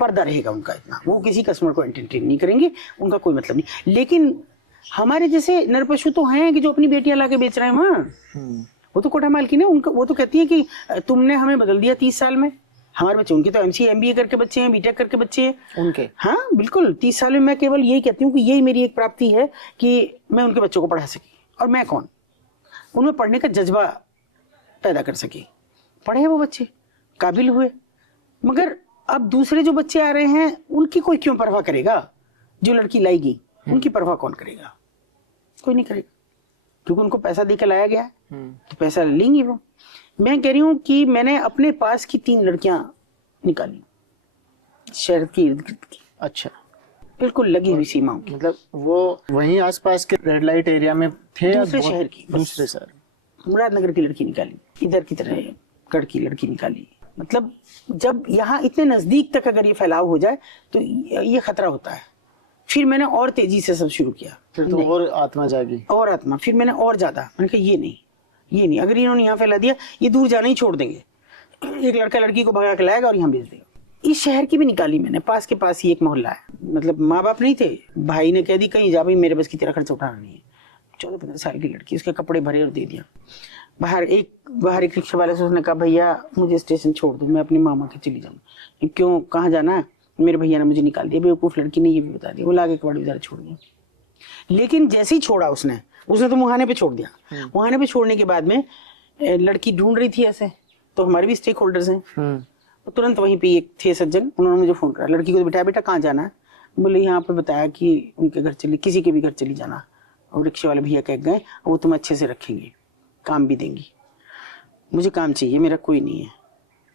पर्दा रहेगा उनका इतना, वो किसी कस्टमर को एंटरटेन नहीं करेंगे, उनका कोई मतलब नहीं। लेकिन हमारे जैसे नरपशु तो हैं कि जो अपनी बेटियां लाके बेच रहे हैं वहाँ, वो तो कोठा मालकिन है उनका। वो तो कहती है कि तुमने हमें बदल दिया 30 साल में, हमारे बच्चे, उनके तो एमसीए एमबीए करके बच्चे हैं, बीटेक करके बच्चे हैं उनके। हाँ बिल्कुल, 30 साल में मैं केवल यही कहती हूँ कि यही मेरी एक प्राप्ति है कि मैं उनके बच्चों को पढ़ा सकी, और मैं कौन, उनमें पढ़ने का जज्बा पैदा कर सकी। पढ़े वो बच्चे, काबिल हुए, मगर अब दूसरे जो बच्चे आ रहे हैं उनकी कोई क्यों परवाह करेगा? जो लड़की लाएगी उनकी परवाह कौन करेगा? कोई नहीं करेगा, क्योंकि उनको पैसा दे के लाया गया है, तो पैसा लेंगी वो। मैं कह रही हूँ कि मैंने अपने पास की 3 लड़कियां निकाली शहर की इर्द गिर्द की। अच्छा, बिल्कुल लगी हुई सीमाओं की। मतलब वो वहीं आसपास के रेड लाइट एरिया में थे? दूसरे शहर की, दूसरे शहर, मुरादनगर की लड़की निकाली, इधर की तरह गढ़ की लड़की निकाली। मतलब जब यहाँ इतने नजदीक तक अगर ये फैलाव हो जाए तो ये खतरा होता है। फिर मैंने और तेजी से सब शुरू किया, फिर तो और आत्मा जागी, और आत्मा, फिर मैंने और ज्यादा, मैंने कहा ये नहीं, अगर इन्होंने यहाँ फैला दिया, ये दूर जाना ही छोड़ देंगे। एक लड़का लड़की को भगा के लाएगा और यहाँ भेज देगा। इस शहर की भी निकाली मैंने, पास के पास ही एक मोहल्ला है, मतलब माँ बाप नहीं थे, भाई ने कह दी कहीं जा भाई, मेरे बस की तेरा खर्चा उठाना नहीं है। 14-15 साल की लड़की, उसके कपड़े भरे और दे दिया। बाहर एक रिक्शा वाले से उसने कहा भैया मुझे स्टेशन छोड़ दो, मैं अपनी मामा के चली जाऊँ। क्यों, कहाँ जाना है? मेरे भैया ने मुझे निकाल दिया, बेवकूफ लड़की ने ये भी बता दिया, वो लाके कबाड़ी बाजार छोड़ दिया। लेकिन जैसे ही छोड़ा उसने तो मुहाने पे छोड़ दिया। मुहाने पे छोड़ने के बाद में लड़की ढूंढ रही थी ऐसे, तो हमारे भी स्टेक होल्डर्स हैं, तो तुरंत वहीं पे एक थे सज्जन, उन्होंने मुझे फोन करा, लड़की को बिठाया, बेटा कहाँ जाना है? बोले यहाँ पे बताया कि उनके घर चली, किसी के भी घर चली जाना, और रिक्शे वाले भैया कह गए वो तुम अच्छे से रखेंगे, काम भी देंगी। मुझे काम चाहिए, मेरा कोई नहीं है।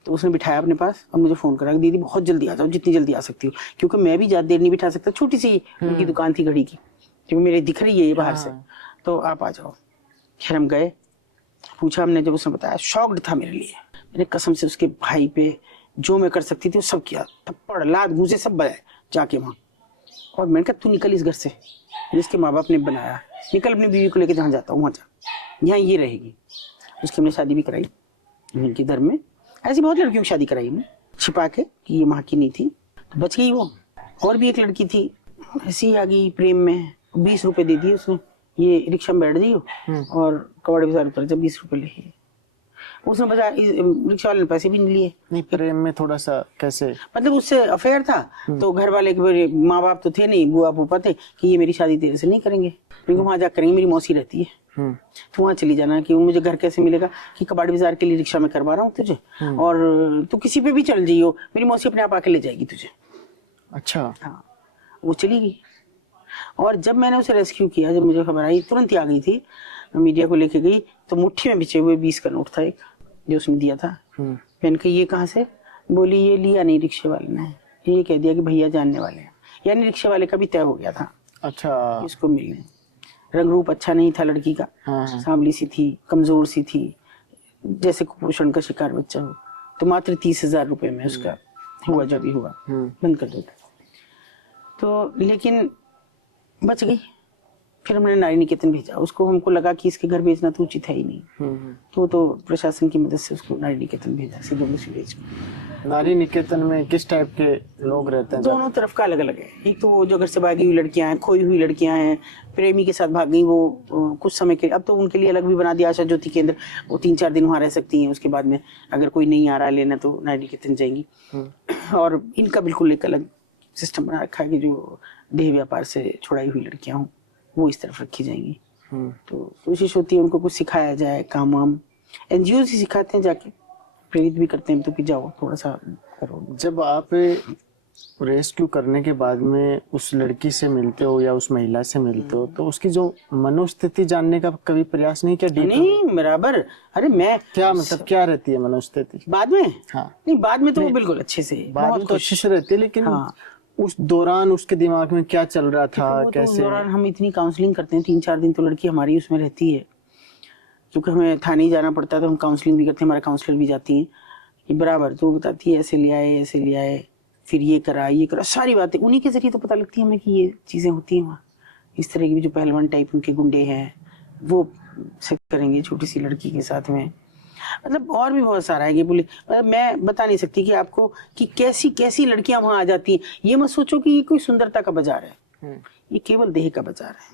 तो उसने बिठाया अपने पास और मुझे फोन करा, दीदी बहुत जल्दी आ जाओ, जितनी जल्दी आ सकती हो, क्योंकि मैं भी ज्यादा देर नहीं बिठा सकता, छोटी सी उनकी दुकान थी घड़ी की, क्योंकि मेरे दिख रही है ये बाहर से, तो आप आ जाओ। खैर हम गए, पूछा हमने, जब उसने बताया शॉक्ड था मेरे लिए। मैंने कसम से उसके भाई पे जो मैं कर सकती थी वो सब किया, थप्पड़ लात घूसे सब बनाए जाके वहाँ। और मैंने कहा तू निकल इस घर से, जिसके माँ बाप ने बनाया, निकल अपनी बीवी को लेकर जहाँ जाता हूँ वहाँ जा, यहाँ ये रहेगी। उसकी हमने शादी भी कराई इनके घर में, ऐसी बहुत लड़कियों की शादी कराई हमने छिपा के कि ये वहाँ की नहीं थी, तो बच गई वो। और भी एक लड़की थी ऐसी आ गई प्रेम में, 20 रुपए दे दिए उसने, ये रिक्शा में बैठ जाइयो और कबाड़ी बाजार उतर जा, 20 रुपए ले। उसने बजा, रिक्शा वाले ने पैसे भी नहीं लिए। नहीं, प्रेम में थोड़ा सा कैसे, मतलब उससे अफेयर था, तो घर वाले के माँ बाप तो थे नहीं, बुआ फूफा थे कि ये मेरी शादी तेरे से नहीं करेंगे, क्योंकि वहां जा करेंगे, मेरी मौसी रहती है, तो वहां चली जाना, कि मुझे घर कैसे मिलेगा, कि कबाड़ी बाजार के लिए रिक्शा में करवा रहा हूँ तुझे, और तू किसी पे भी चल जाइयो, मेरी मौसी अपने आप आके ले जाएगी तुझे। अच्छा। हाँ, वो चली गई। और जब मैंने उसे रेस्क्यू किया, जब मुझे खबर आई, तुरंत ही आ गई थी, मीडिया को लेके गई, तो मुट्ठी में बिछे हुए 20 का नोट था एक, जो उसने दिया था। मैंने कहा ये कहाँ से? बोली ये लिया नहीं रिक्शे वाले ने, ये कह दिया कि भैया जानने वाले हैं, यानी रिक्शे वाले का भी तय हो गया था। अच्छा। इसको मिलने, रंग रूप अच्छा नहीं था लड़की का, सांवली सी थी, कमजोर सी थी, जैसे कुपोषण का शिकार बच्चा हो, तो मात्र 30,000 रुपए में उसका हुआ जो भी हुआ, बंद कर देता। तो लेकिन बच गई। फिर हमने नारी निकेतन भेजा उसको, हमको लगा कि इसके घर भेजना तो उचित है ही नहीं, तो प्रशासन की मदद से उसको नारी निकेतन भेजा, CWC भेज के। नारी निकेतन में किस टाइप के लोग रहते हैं? दोनों तरफ का अलग अलग है। एक तो वो जो घर से भागी हुई लड़कियां हैं, खोई हुई लड़कियां हैं, प्रेमी के साथ भाग गई वो कुछ समय के, अब तो उनके लिए अलग भी बना दिया आशा ज्योति केंद्र, वो 3-4 दिन वहां रह सकती हैं, उसके बाद में अगर कोई नहीं आ रहा लेना तो नारी निकेतन जाएंगी। और इनका बिल्कुल एक अलग सिस्टम बना रखा है कि जो देह व्यापार से छुड़ाई हुई लड़कियां हों वो इस तरफ रखी जाएंगी। तो कोशिश होती है उनको कुछ सिखाया जाए, काम वाम NGO ही सिखाते हैं, जाके प्रेरित भी करते हैं, तो कि जाओ थोड़ा सा करो। जब आप रेस्क्यू करने के बाद में उस लड़की से मिलते हो या उस महिला से मिलते हो, तो उसकी जो मनोस्थिति जानने का कभी प्रयास नहीं किया? नहीं, बराबर। अरे मैं क्या मतलब क्या रहती है मनोस्थिति बाद में? हाँ, नहीं बाद में तो वो बिल्कुल अच्छे से, बाद में तो अच्छे से रहती है, लेकिन हाँ, उस दौरान उसके दिमाग में क्या चल रहा था, तो कैसे? उस दौरान हम इतनी काउंसलिंग करते हैं, 3-4 दिन तो लड़की हमारी उसमें रहती है, क्योंकि हमें थाने ही जाना पड़ता है, तो हम काउंसलिंग भी करते हैं, हमारे काउंसलर भी जाती हैं कि बराबर, तो बताती है ऐसे ले आए, फिर ये करा, सारी बातें उन्हीं के जरिए तो पता लगती है हमें कि ये चीजें होती हैं वहाँ। इस तरह की भी जो पहलवान टाइप उनके गुंडे हैं वो सेक्स करेंगे छोटी सी लड़की के साथ में, मतलब और भी बहुत सारा है कि पुलिस, मतलब मैं बता नहीं सकती कि आपको कि कैसी कैसी लड़कियां वहां आ जाती हैं। ये मत सोचो कि ये कोई सुंदरता का बाजार है, ये केवल देह का बाजार है।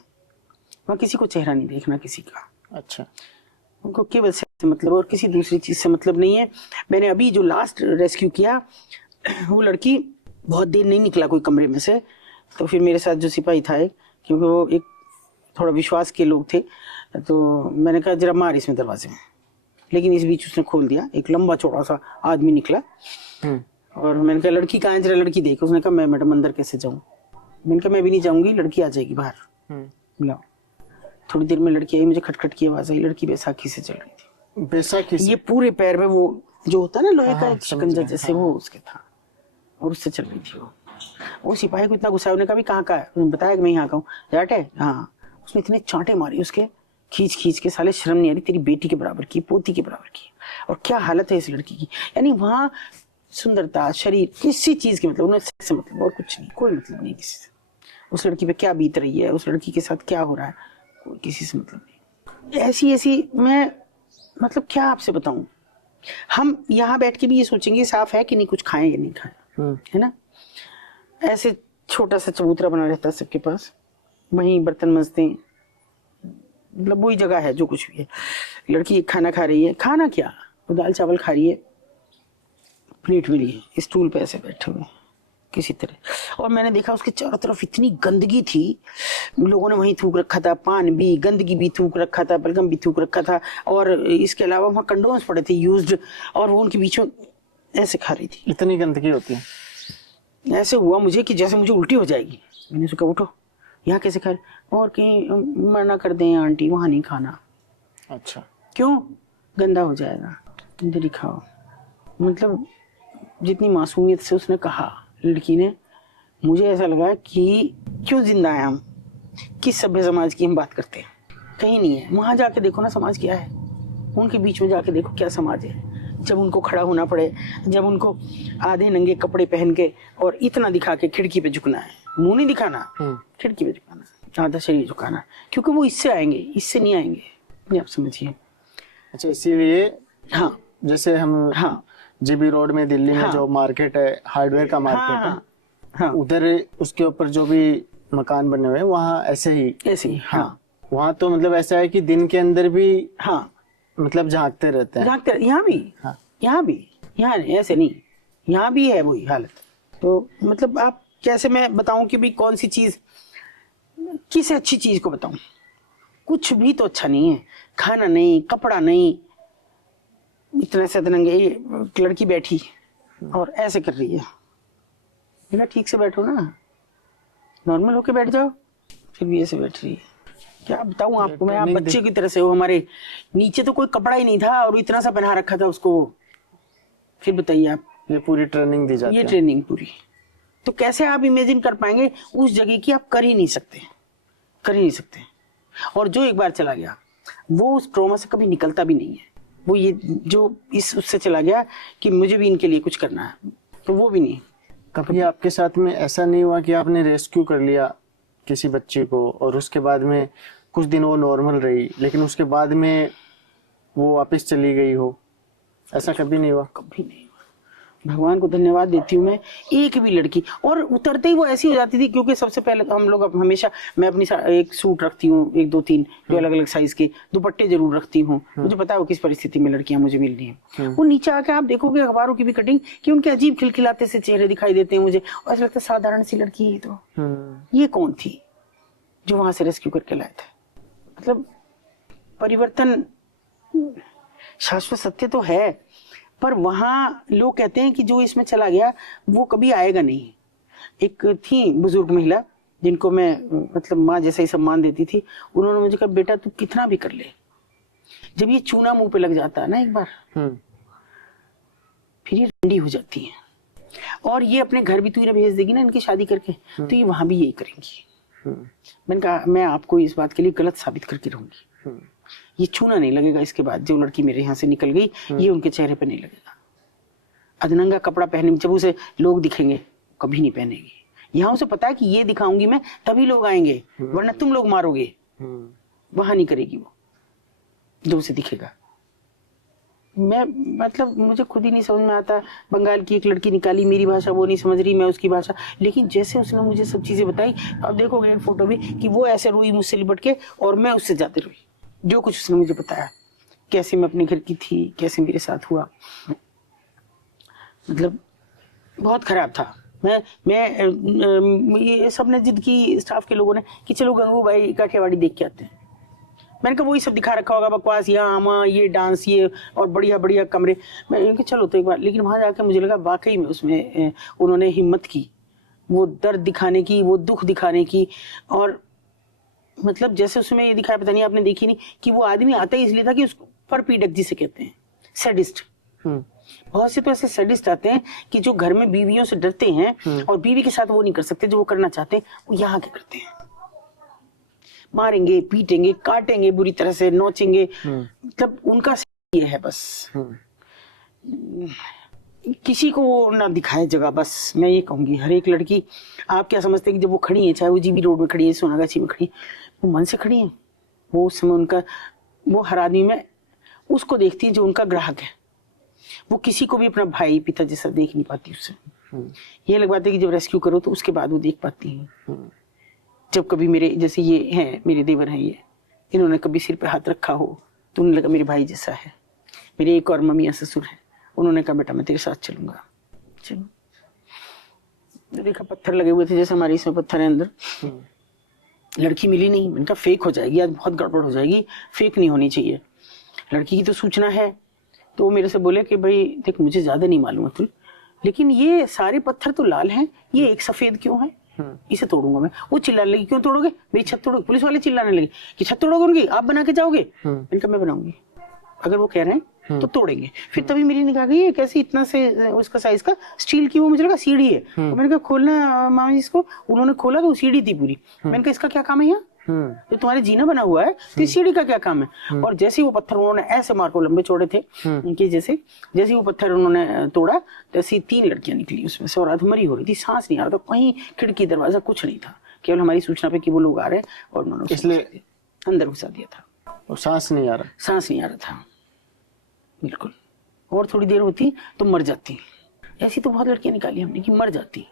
वहाँ किसी को चेहरा नहीं देखना किसी का। अच्छा, उनको केवल सेक्स से मतलब और किसी दूसरी चीज से मतलब नहीं है। मैंने अभी जो लास्ट रेस्क्यू किया, वो लड़की बहुत देर नहीं निकला कोई कमरे में से, तो फिर मेरे साथ जो सिपाही था एक, क्योंकि वो एक थोड़ा विश्वास के लोग थे, तो मैंने कहा जरा मार इसमें दरवाजे में, लेकिन इस बीच उसने खोल दिया, एक लंबा चौड़ा सा आदमी निकला। और मैंने कहा लड़की कहाँ है, जरा लड़की देख। उसने कहा मैं मैडम अंदर कैसे जाऊँ? मैंने कहा मैं भी नहीं जाऊंगी, लड़की आ जाएगी बाहर। लाओ। थोड़ी देर में लड़की आई, मुझे खटखट की आवाज आई, लड़की बैसाखी से चल रही थी। बैसाखी से? ये पूरे पैर में वो जो होता है ना लोहे का एक शिकंजा जैसे, वो उसके था और उससे चल रही थी वो सिपाही को इतना गुस्सा, उन्होंने कहा कहाँ का है? उसने बताया कि मैं यहाँ का हूँ। जाट है? हाँ। उसने इतने चांटे मारी उसके, खींच खींच के, साले शर्म नहीं आ रही, तेरी बेटी के बराबर की, पोती के बराबर की, और क्या हालत है इस लड़की की। यानी वहाँ सुंदरता, शरीर, किसी चीज की मतलब, उन्हें सेक्स से मतलब और कुछ नहीं, कोई मतलब नहीं किसी से। उस लड़की पे क्या बीत रही है, उस लड़की के साथ क्या हो रहा है, कोई किसी से मतलब नहीं। ऐसी मैं मतलब क्या आपसे बताऊं, हम यहाँ बैठ के भी ये सोचेंगे साफ है कि नहीं, कुछ खाएं या नहीं खाएं, है ना। ऐसे छोटा सा चबूतरा बना रहता है सबके पास, वहीं बर्तन मजते हैं, मतलब वही जगह है जो कुछ भी है। लड़की खाना खा रही है, खाना क्या, वो दाल चावल खा रही है, प्लेट मिली है, स्टूल पे ऐसे बैठे हुए, किसी तरह। और मैंने देखा उसके चारों तरफ इतनी गंदगी थी, लोगों ने वहीं थूक रखा था, पान भी, गंदगी भी थूक रखा था, बलगम भी थूक रखा था, और इसके अलावा वहाँ कंडोम्स पड़े थे यूज्ड, और वो उनके बीच में ऐसे खा रही थी। इतनी गंदगी होती है? ऐसे हुआ मुझे कि जैसे मुझे उल्टी हो जाएगी। मैंने उसको कहा उठो, यहाँ कैसे खा रहे? और कहीं मना कर दें आंटी, वहाँ नहीं खाना। अच्छा, क्यों? गंदा हो जाएगा, इधर ही खाओ। मतलब जितनी मासूमियत से उसने कहा लड़की ने, मुझे ऐसा लगा कि क्यों जिंदा है हम, किस सभ्य समाज की हम बात करते हैं, कहीं नहीं है। वहां जाके देखो ना समाज क्या है, उनके बीच में जाके देखो क्या समाज है। जब उनको खड़ा होना पड़े, जब उनको आधे नंगे कपड़े पहन के और इतना दिखा के खिड़की पे झुकना है, मुंह नहीं दिखाना, खिड़की पे झुकाना, आधा शरीर झुकाना, क्योंकि वो इससे आएंगे, इससे नहीं आएंगे। ये आप समझिए। अच्छा, इसीलिए हाँ, जैसे हम हाँ, जीबी रोड में दिल्ली में जो मार्केट है, हार्डवेयर का मार्केट है, हाँ, उधर उसके ऊपर जो भी मकान बने हुए हैं वहाँ ऐसे ही हाँ, वहाँ तो मतलब ऐसा है कि दिन के अंदर भी हाँ, मतलब झांकते रहते हैं। यहाँ भी, हाँ, यहाँ भी, यहाँ ऐसे नहीं, यहाँ भी है वही हालत। तो मतलब आप कैसे मैं बताऊं कि भी कौन सी चीज, किस अच्छी चीज को बताऊं? कुछ भी तो अच्छा नहीं है, खाना नहीं, कपड़ा नहीं, इतना सदनंगे। लड़की बैठी और ऐसे कर रही है, मेरा ठीक से बैठो ना, नॉर्मल होके बैठ जाओ, फिर भी ऐसे बैठ रही है। क्या बताऊं आपको मैं, आप बच्चे की तरह से हो। हमारे नीचे तो कोई कपड़ा ही नहीं था और इतना सा पहना रखा था उसको। फिर बताइए आप, ये पूरी ट्रेनिंग दी जाती है। ये ट्रेनिंग पूरी, तो कैसे आप इमेजिन कर पाएंगे उस जगह की? आप कर ही नहीं सकते, कर ही नहीं सकते। और जो एक बार चला गया वो उस ट्रॉमा से कभी निकलता भी नहीं है। वो ये जो इस उससे चला गया कि मुझे भी इनके लिए कुछ करना है, तो वो भी नहीं। कभी आपके साथ में ऐसा नहीं हुआ कि आपने रेस्क्यू कर लिया किसी बच्चे को और उसके बाद में कुछ दिन वो नॉर्मल रही, लेकिन उसके बाद में वो वापस चली गई हो? ऐसा कभी नहीं हुआ? कभी नहीं हुआ। भगवान को धन्यवाद देती हूँ मैं, एक भी लड़की, और उतरते ही वो ऐसी हो जाती थी। क्योंकि सबसे पहले हम लोग हमेशा, मैं अपनी एक सूट रखती हूँ, एक दो तीन जो अलग अलग साइज के, दुपट्टे जरूर रखती हूँ। मुझे पता है किस परिस्थिति में लड़कियां मुझे मिल रही हैं। वो नीचे आके आप देखोगे अखबारों की भी कटिंग कि उनके अजीब खिलखिलाते से चेहरे दिखाई देते हैं मुझे, और ऐसा लगता है साधारण सी लड़की है। तो ये कौन थी जो वहां से रेस्क्यू करके लाए थे? मतलब परिवर्तन शाश्वत सत्य तो है, पर वहां लोग कहते हैं कि जो इसमें चला गया वो कभी आएगा नहीं। एक थी बुजुर्ग महिला जिनको मैं मतलब माँ जैसा ही सम्मान देती थी, उन्होंने मुझे कहा बेटा तू कितना भी कर ले, जब ये चूना मुंह पे लग जाता है ना एक बार, फिर ये ठंडी हो जाती है, और ये अपने घर भी तू इन्हें भेज देगी ना इनकी शादी करके, तो ये वहां भी यही करेंगी। मैंने कहा मैं आपको इस बात के लिए गलत साबित करके रहूंगी, ये छूना नहीं लगेगा इसके बाद। जो लड़की मेरे यहाँ से निकल गई ये उनके चेहरे पे नहीं लगेगा। अधनंगा कपड़ा पहने जब उसे लोग दिखेंगे, कभी नहीं पहनेगी। यहाँ उसे पता है कि ये दिखाऊंगी मैं तभी लोग आएंगे, वरना तुम लोग मारोगे। वहां नहीं करेगी वो जो उसे दिखेगा। मैं मतलब मुझे खुद ही नहीं समझ में आता। बंगाल की एक लड़की निकाली, मेरी भाषा वो नहीं समझ रही, मैं उसकी भाषा, लेकिन जैसे उसने मुझे सब चीजें बताई, अब देखोगे एक फोटो भी कि वो ऐसे रोई मुझसे लिपट के और मैं उससे ज्यादा रोई। जो कुछ उसने मुझे बताया, कैसे मैं अपने घर की थी, कैसे मेरे साथ हुआ, मतलब बहुत खराब था। मैं ये सबने जिद की, स्टाफ के लोगों ने, कि चलो गंगू भाई काठियावाड़ी देख के आते हैं। मैंने कहा वही सब दिखा रखा होगा बकवास, यहाँ आमा, ये डांस, ये और बढ़िया बढ़िया कमरे। मैं कहा चलो तो एक बार, लेकिन वहां जाकर मुझे लगा वाकई में उसमें उन्होंने हिम्मत की, वो दर्द दिखाने की, वो दुख दिखाने की। और मतलब जैसे उसमें ये दिखाया, पता नहीं आपने देखी नहीं, कि वो आदमी आता ही इसलिए था कि उसको परपीड़क जिसे कहते हैं, सैडिस्ट। बहुत से तो ऐसे सैडिस्ट आते हैं कि जो घर में बीवियों से डरते हैं और बीवी के साथ वो नहीं कर सकते जो वो करना चाहते हैं, वो यहाँ के करते हैं। मारेंगे, पीटेंगे, काटेंगे बुरी तरह से, नोचेंगे, मतलब उनका ये है बस। किसी को वो ना दिखाए जगह, बस मैं ये कहूंगी। हर एक लड़की, आप क्या समझते हैं कि जब वो खड़ी है, चाहे वो जीबी रोड में खड़ी है, सोनागाछी में खड़ी है, वो मन से खड़ी है। वो उस समय उनका, वो हर आदमी में उसको देखती है जो उनका ग्राहक है। वो किसी को भी अपना भाई पिता जैसा देख नहीं पाती उससे। ये अलग बात है कि जब रेस्क्यू करो तो उसके बाद वो देख पाती है। जब कभी मेरे जैसे ये हैं, मेरे देवर हैं, ये इन्होंने कभी सिर पे हाथ रखा हो तो उन्हें लगा मेरे भाई जैसा है। मेरे एक और मम्मी या ससुर है, उन्होंने कहा बेटा मैं तेरे साथ चलूंगा। चलो देखा पत्थर लगे हुए थे जैसे हमारे इसमें पत्थर है अंदर। लड़की मिली नहीं, मैंने कहा फेक हो जाएगी, आज बहुत गड़बड़ हो जाएगी, फेक नहीं होनी चाहिए, लड़की की तो सूचना है। तो वो मेरे से बोले कि भाई देख मुझे ज्यादा नहीं मालूम है, लेकिन ये सारे पत्थर तो लाल हैं, ये एक सफेद क्यों है, इसे तोड़ूंगा मैं। वो चिल्लाने लगी, क्यों तोड़ोगे, मेरी छत तोड़ोगे। पुलिस वाले चिल्लाने लगे कि छत तोड़ोगे उनकी, आप बना के जाओगे। मैंने कहा मैं बनाऊंगी, अगर वो कह रहे हैं तो तोड़ेंगे। फिर तभी मेरी निगाह गई ये कैसे इतना से उसका साइज का स्टील की, वो मुझे लगा सीढ़ी है। तो मैंने कहा खोलना मामा जी इसको, उन्होंने खोला तो वो सीढ़ी थी पूरी। मैंने कहा इसका क्या काम है यहाँ, तो तुम्हारे जीना बना हुआ है तो सीढ़ी का क्या काम है। और जैसे ही वो पत्थर उन्होंने ऐसे मार को, लंबे चौड़े थे इनके जैसे, जैसे वो पत्थर उन्होंने तोड़ा तैसे 3 लड़कियां निकली उसमें से, और अधमरी हो रही थी, सांस नहीं आ रहा था, कहीं खिड़की दरवाजा कुछ नहीं था, केवल हमारी सूचना पे कि वो लोग आ रहे हैं, और उन्होंने इसलिए अंदर घुसा दिया था। और सांस नहीं आ रहा था बिल्कुल। और थोड़ी देर होती तो मर जाती। ऐसी तो बहुत लड़कियां निकाली हमने कि मर जाती,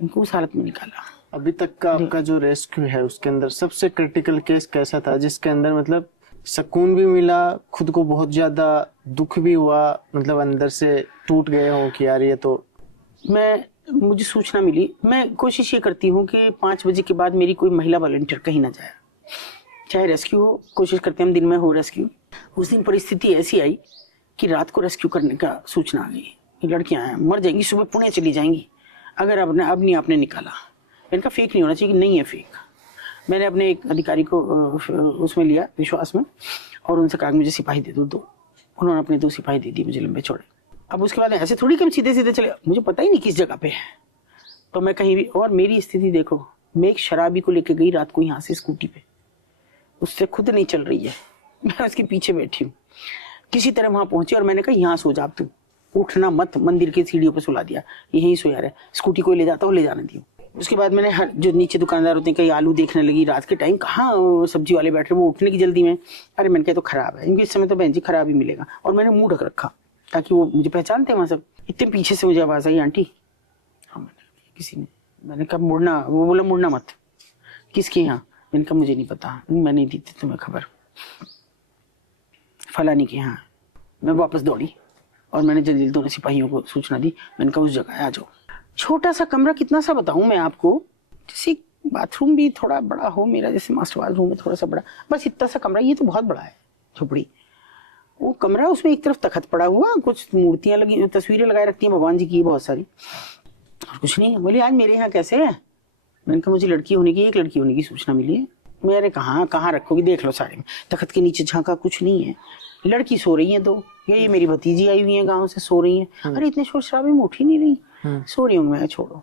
इनको उस हालत में निकाला। अभी तक का आपका जो रेस्क्यू है उसके अंदर सबसे क्रिटिकल केस कैसा था, जिसके अंदर मतलब सुकून भी मिला, खुद को बहुत ज्यादा दुख भी हुआ, मतलब अंदर से टूट गए हो कि यार ये तो। मुझे सूचना मिली, मैं कोशिश ये करती हूँ कि 5 बजे के बाद मेरी कोई महिला वॉलंटियर कहीं ना जाए, चाहे रेस्क्यू हो, कोशिश करते हैं हम दिन में हो रेस्क्यू। उस दिन परिस्थिति ऐसी आई कि रात को रेस्क्यू करने का सूचना आ गई, लड़कियां हैं मर जाएंगी, सुबह पुणे चली जाएंगी अगर अब नहीं आपने निकाला। इनका फेक नहीं होना चाहिए, कि नहीं है फेक। मैंने अपने एक अधिकारी को उसमें लिया विश्वास में, और उनसे कहा मुझे सिपाही दे दो। उन्होंने अपने 2 सिपाही दे दिए मुझे, लंबे चौड़े। अब उसके बाद ऐसे थोड़ी कि हम सीधे सीधे चले, मुझे पता ही नहीं किस जगह पे है, तो मैं कहीं भी। और मेरी स्थिति देखो, मैं एक शराबी को लेकर गई रात को यहाँ से स्कूटी पे, उससे खुद नहीं चल रही है, मैं उसके पीछे बैठी हूँ, किसी तरह वहां पहुंची, और मैंने कहा यहाँ सो जा, तुम उठना मत। मंदिर की सीढ़ियों पे सुला दिया, यहीं सो यार, स्कूटी कोई ले जाता हो ले जाने दियो। उसके बाद मैंने हर जो नीचे दुकानदार होते हैं, कहीं आलू देखने लगी, रात के टाइम कहाँ सब्जी वाले बैठे, वो उठने की जल्दी में। अरे मैंने कहा तो खराब है, क्योंकि इस समय तो बहन जी खराब ही मिलेगा, और मैंने मुंह ढक रखा ताकि वो मुझे पहचानते वहां सब। इतने पीछे से मुझे आवाज आई, आंटी। हाँ, किसी ने, मैंने कहा मुड़ना, वो बोला मुड़ना मत। किसके यहाँ, मैंने कहा मुझे नहीं पता, मैं नहीं दी थी तुम्हें खबर, फलानी के यहाँ। मैं वापस दौड़ी और मैंने जल्दी दोनों सिपाहियों को सूचना दी, मैंने कहा उस जगह आ जाओ। छोटा सा कमरा, कितना सा बताऊं मैं आपको, जैसे बाथरूम भी थोड़ा बड़ा हो मेरा, जैसे मास्टर बाथरूम है थोड़ा सा बड़ा, बस इतना सा कमरा। ये तो बहुत बड़ा है झोपड़ी। वो कमरा, उसमें एक तरफ तखत पड़ा हुआ, कुछ मूर्तियां लगी, तस्वीरें लगाए रखती हैं भगवान जी की बहुत सारी, और कुछ नहीं। बोली आज मेरे यहाँ कैसे है, मैंने कहा मुझे लड़की होने की, एक लड़की होने की सूचना मिली है। मेरे कहाँ रखोगी, देख लो सारे में। तखत के नीचे झांका, कुछ नहीं है। लड़की सो रही है 2, ये मेरी भतीजी आई हुई है गांव से, सो रही है। अरे इतने शोर शराबे में उठ ही नहीं रही, सो रही हूँ मैं, छोड़ो।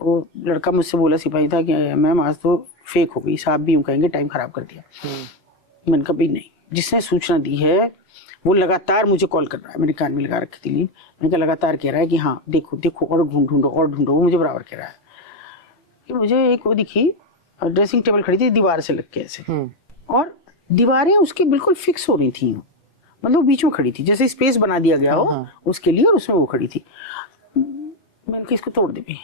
वो लड़का मुझसे बोला, सिपाही था, कि मैम आज तो फेक हो गई, साहब भी यूं कहेंगे, टाइम खराब कर दिया। मैंने कहा भी नहीं, जिसने सूचना दी है वो लगातार मुझे कॉल कर रहा है, मेरे कान में लगा रखी थी लीड। मैंने कहा लगातार कह रहा है कि हाँ देखो देखो, और ढूंढो और ढूंढो। वो मुझे बराबर कह रहा है कि मुझे एक वो दिखी, ड्रेसिंग टेबल खड़ी थी दीवार से लग के ऐसे, और दीवारें उसकी बिल्कुल फिक्स हो रही थी, मतलब बीच में खड़ी थी, जैसे स्पेस बना दिया गया हो उसके लिए, और उसमें वो खड़ी थी। मैंने कहा इसको तोड़ दे भी।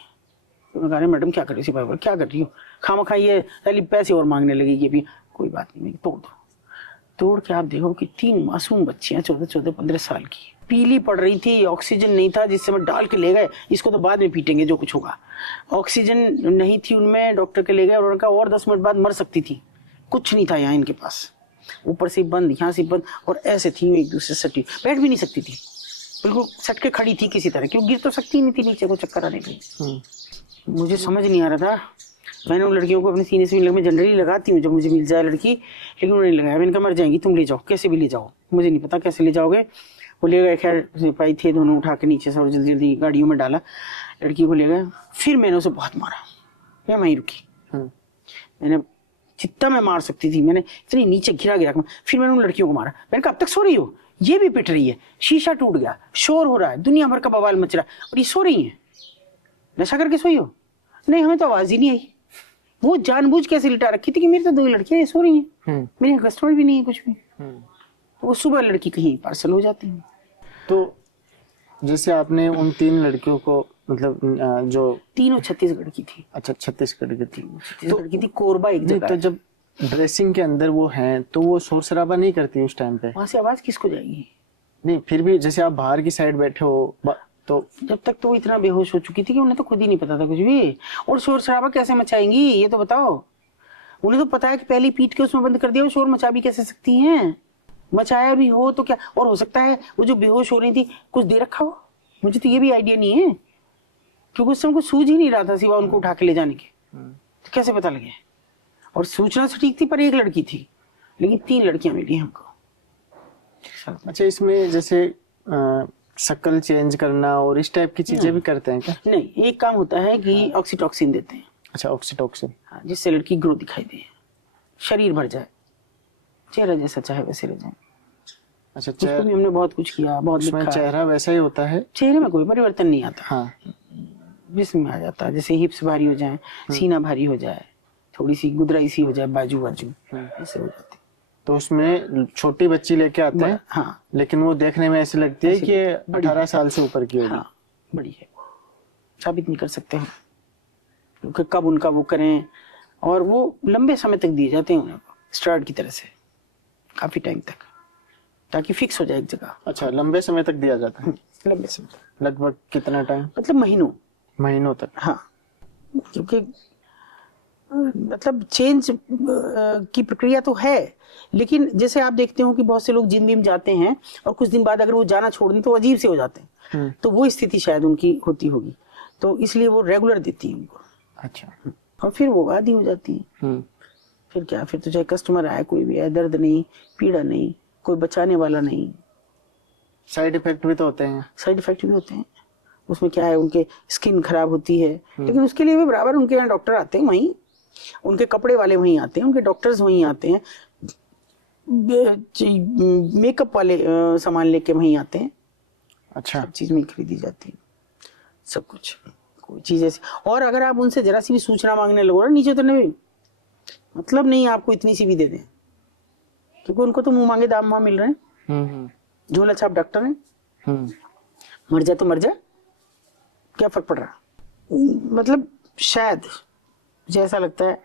तो मैं कहा मैडम क्या कर रही हो, क्या कर रही हो, खामखा ये पैसे और मांगने लगेगी अभी। कोई बात नहीं, मैं तोड़ दो। तोड़ के आप देखो कि 3 मासूम बच्चियां 14-15 साल की, पीली पड़ रही थी, ऑक्सीजन नहीं था, जिस समय डाल के ले गए, इसको तो बाद में पीटेंगे जो कुछ होगा। ऑक्सीजन नहीं थी उनमें, डॉक्टर के ले गए, उन्होंने कहा और 10 मिनट बाद मर सकती थी, कुछ नहीं था यहाँ इनके पास, ऊपर से बंद, यहाँ से बंद, और ऐसे थी एक दूसरे से सटी, बैठ भी नहीं सकती थी, बिल्कुल सट के खड़ी थी किसी तरह, क्यों गिर तो सकती नहीं थी नीचे को, चक्कर आने लगी। मुझे समझ नहीं आ रहा था। मैंने उन लड़कियों को अपने सीने से मैं जनरली लगाती हूँ जब मुझे मिल जाए लड़की, लेकिन उन्होंने लगाया। मैंने कहा मर जाएंगी, तुम ले जाओ, कैसे भी ले जाओ, मुझे नहीं पता कैसे ले जाओगे। वो ले गए, खैर सिपाही थे दोनों, उठा के नीचे से और जल्दी जल्दी गाड़ियों में डाला, लड़की को ले गए। फिर मैंने उसे बहुत मारा, मैं वहीं रुकी। मैंने जितना मैं मार सकती थी, मैंने इतनी नीचे गिरा। फिर मैंने उन लड़कियों को मारा। मैंने कहा अब तक सो रही हो, ये भी पिट रही है, शीशा टूट गया, शोर हो रहा है, दुनिया भर का बवाल मच रहा है, और ये सो रही है, नशा करके सोई हो? नहीं, हमें तो आवाज ही नहीं आई। वो जानबूझ कैसे लिटा रखी थी कि मेरी तो 2 लड़कियां सो रही हैं, मेरे कस्टमर भी नहीं है कुछ भी। वो सुबह लड़की कहीं पार्सल हो जाती है। तो जैसे आपने उन 3 लड़कियों को, मतलब जो तीनों छत्तीसगढ़ की थी। अच्छा, छत्तीसगढ़ की थी। छत्तीसगढ़ की थी, कोरबा एक जगह। तो जब ड्रेसिंग के अंदर वो हैं, तो वो शोर शराबा नहीं करती उस टाइम पे? वहां से आवाज किसको जाएगी? नहीं, फिर भी जैसे आप बाहर की साइड बैठे हो, तो जब तक तो वो इतना बेहोश हो चुकी थी कि उन्हें तो खुद ही नहीं पता था कुछ भी। और शोर शराबा कैसे मचाएंगी ये तो बताओ। उन्हें तो पता है कि पहले पीट के उसमें बंद कर दिया, वो शोर मचा भी कैसे सकती हैं? मचाया भी हो तो क्या, और हो सकता है वो जो बेहोश हो रही थी कुछ दे रखा हो, मुझे तो ये भी आइडिया नहीं है, क्योंकि उस समय कुछ सूझ ही नहीं रहा था सिवा उनको उठा के ले जाने के। तो कैसे पता लगे? और सूचना से ठीक थी पर एक लड़की थी, लेकिन 3 लड़कियां मिली हमको। अच्छा, इसमें जैसे शक्ल चेंज करना और इस टाइप की चीजें भी करते हैं क्या? नहीं, एक काम होता है कि ऑक्सीटॉक्सिन देते हैं। अच्छा, ऑक्सीटॉक्सिन। हाँ, जिससे लड़की ग्रो दिखाई दे, शरीर भर जाए, चेहरा जैसा चाहे वैसे रह जाए। अच्छा, उसको भी हमने बहुत कुछ किया, बहुत उसमें लिखा। चेहरा वैसा ही होता है? चेहरे में कोई परिवर्तन नहीं आता। हाँ, जिस्म में आ जाता है, जैसे हिप्स भारी हो जाए, सीना भारी हो जाए, थोड़ी सी गुदराई सी हो जाए, बाजू ऐसे हो जाती। तो उसमें छोटी बच्ची लेके आते हैं। हाँ, लेकिन वो देखने में ऐसी लगती है कि 18 साल से ऊपर की होगी। हाँ, बड़ी है, साबित नहीं कर सकते हैं क्योंकि कब उनका वो करें, और वो लंबे समय तक दिए जाते हैं उन्हें स्टेरॉइड की तरह से, काफी टाइम तक, ताकि फिक्स हो जाए एक जगह। अच्छा, लंबे समय तक दिया जाता है? लंबे समय तक लगभग कितना टाइम? मतलब महीनों तक। हाँ, क्योंकि मतलब चेंज की प्रक्रिया तो है, लेकिन जैसे आप देखते हो कि बहुत से लोग जिम विम जाते हैं और कुछ दिन बाद अगर वो जाना छोड़ दें तो अजीब से हो जाते हैं, तो वो स्थिति शायद उनकी होती होगी, तो इसलिए वो रेगुलर देती है उनको। अच्छा, और फिर वो आदी हो जाती है। फिर क्या, फिर तो चाहे कस्टमर आए कोई भी आए, दर्द नहीं, पीड़ा नहीं, कोई बचाने वाला नहीं। साइड इफेक्ट भी तो होते हैं? साइड इफेक्ट भी होते हैं। उसमें क्या है, उनके स्किन खराब होती है, लेकिन उसके लिए भी बराबर उनके यहाँ डॉक्टर आते हैं, वहीं उनके कपड़े वाले वहीं आते हैं, उनके डॉक्टर्स वहीं आते हैं, मेकअप वाले सामान लेके वहीं आते हैं। अच्छा, सब चीज में खरीदी जाती है, सब कुछ, कोई चीज ऐसी। और अगर आप उनसे जरा सी भी सूचना मांगने लगो ना नीचे, तो नहीं, मतलब नहीं आपको इतनी सी भी दे दें, क्योंकि उनको तो मुंह मांगे दाम वहां मिल रहे हैं। झोला छाप डॉक्टर है, मर जा तो मर जा, क्या फर्क पड़ रहा। मतलब शायद मुझे ऐसा लगता है,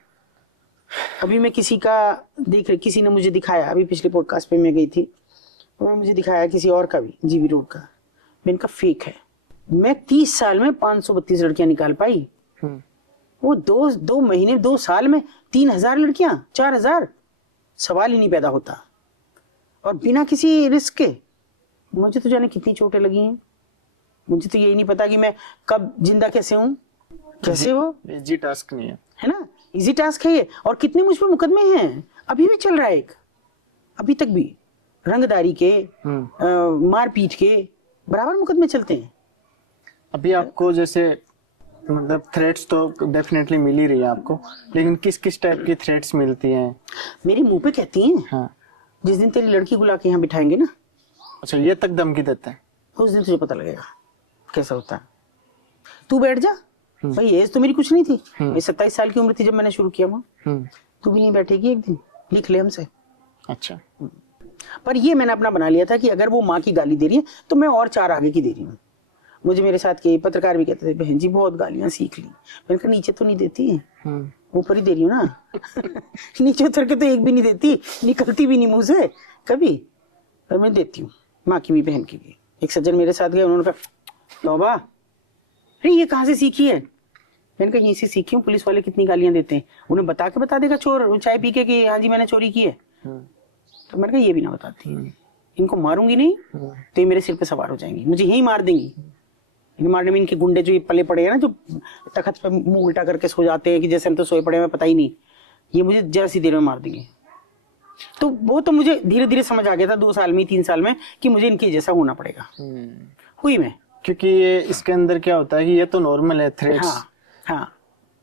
अभी मैं किसी का देख रही, किसी ने मुझे दिखाया, अभी पिछले पॉडकास्ट पे मैं गई थी, उन्होंने मुझे दिखाया किसी और का भी, जीबी रोड का, मैं इनका फेक है। मैं 30 साल में 532 लड़कियां निकाल पाई, वो 2 महीने 2 साल में 3000 लड़कियां, 4000, सवाल ही नहीं पैदा होता, और बिना किसी रिस्क के। मुझे तो जाने कितनी चोटें लगी हैं, मुझे तो यही नहीं पता कि मैं कब जिंदा कैसे हूं, कैसे हो। इजी टास्क नहीं है ना, इजी टास्क है ये। और कितने मुझ पर मुकदमे हैं, अभी भी चल रहा है एक, अभी तक भी, रंगदारी के, मारपीट के बराबर मुकदमे चलते हैं। अभी आपको जैसे मतलब थ्रेट्स तो डेफिनेटली मिल ही रही है आपको, लेकिन किस किस टाइप की थ्रेट्स मिलती हैं? मेरे मुंह पे कहती हैं, हाँ, जिस दिन तेरी लड़की बुला के यहाँ बिठाएंगे ना। अच्छा, ये तक धमकी देते हैं? उस दिन तुझे पता लगेगा कैसा होता है। तू बैठ जा भाई, एज तो मेरी कुछ नहीं थी, मैं 27 साल की उम्र थी जब मैंने शुरू किया वहाँ। तू भी नहीं बैठेगी एक दिन, लिख ले हमसे। अच्छा, पर ये मैंने अपना बना लिया था कि अगर वो माँ की गाली दे रही है तो मैं और 4 आगे की दे रही हूँ। मुझे मेरे साथ के पत्रकार भी कहते थे, बहन जी बहुत गालियां सीख ली। मैंने कहा नीचे तो नहीं देती, ऊपर ही दे रही हूँ ना। नीचे उतर के तो एक भी नहीं देती, निकलती भी नहीं मुंह से कभी, पर मैं देती हूँ, माँ की भी बहन की भी। एक सज्जन मेरे साथ गए, उन्होंने कहा तौबा, अरे ये कहाँ से सीखी है? मैंने कहा यहीं से सीखी हूँ, पुलिस वाले कितनी गालियां देते हैं, उन्हें बता देगा चोर चाय पी के कि हाँ जी मैंने चोरी की है। तो मैंने कहा ये भी ना बताती, इनको मारूंगी नहीं तो ये मेरे सिर पे सवार हो जाएंगी, मुझे यही मार देंगी। इन्हें मारने में इनके गुंडे जो ये पले पड़े हैं ना, जो तखत पे मुंह उल्टा करके सो जाते हैं कि जैसे हम तो सोए पड़े हैं, पता ही नहीं, ये मुझे जरा सी देर में मार देंगे। तो वो तो मुझे धीरे धीरे समझ आ गया था 2 साल में 3 साल में कि मुझे इनके जैसा होना पड़ेगा। हुई मैं, क्योंकि ये इसके अंदर क्या होता है कि ये तो नॉर्मल है थ्रेट्स। हाँ, हाँ,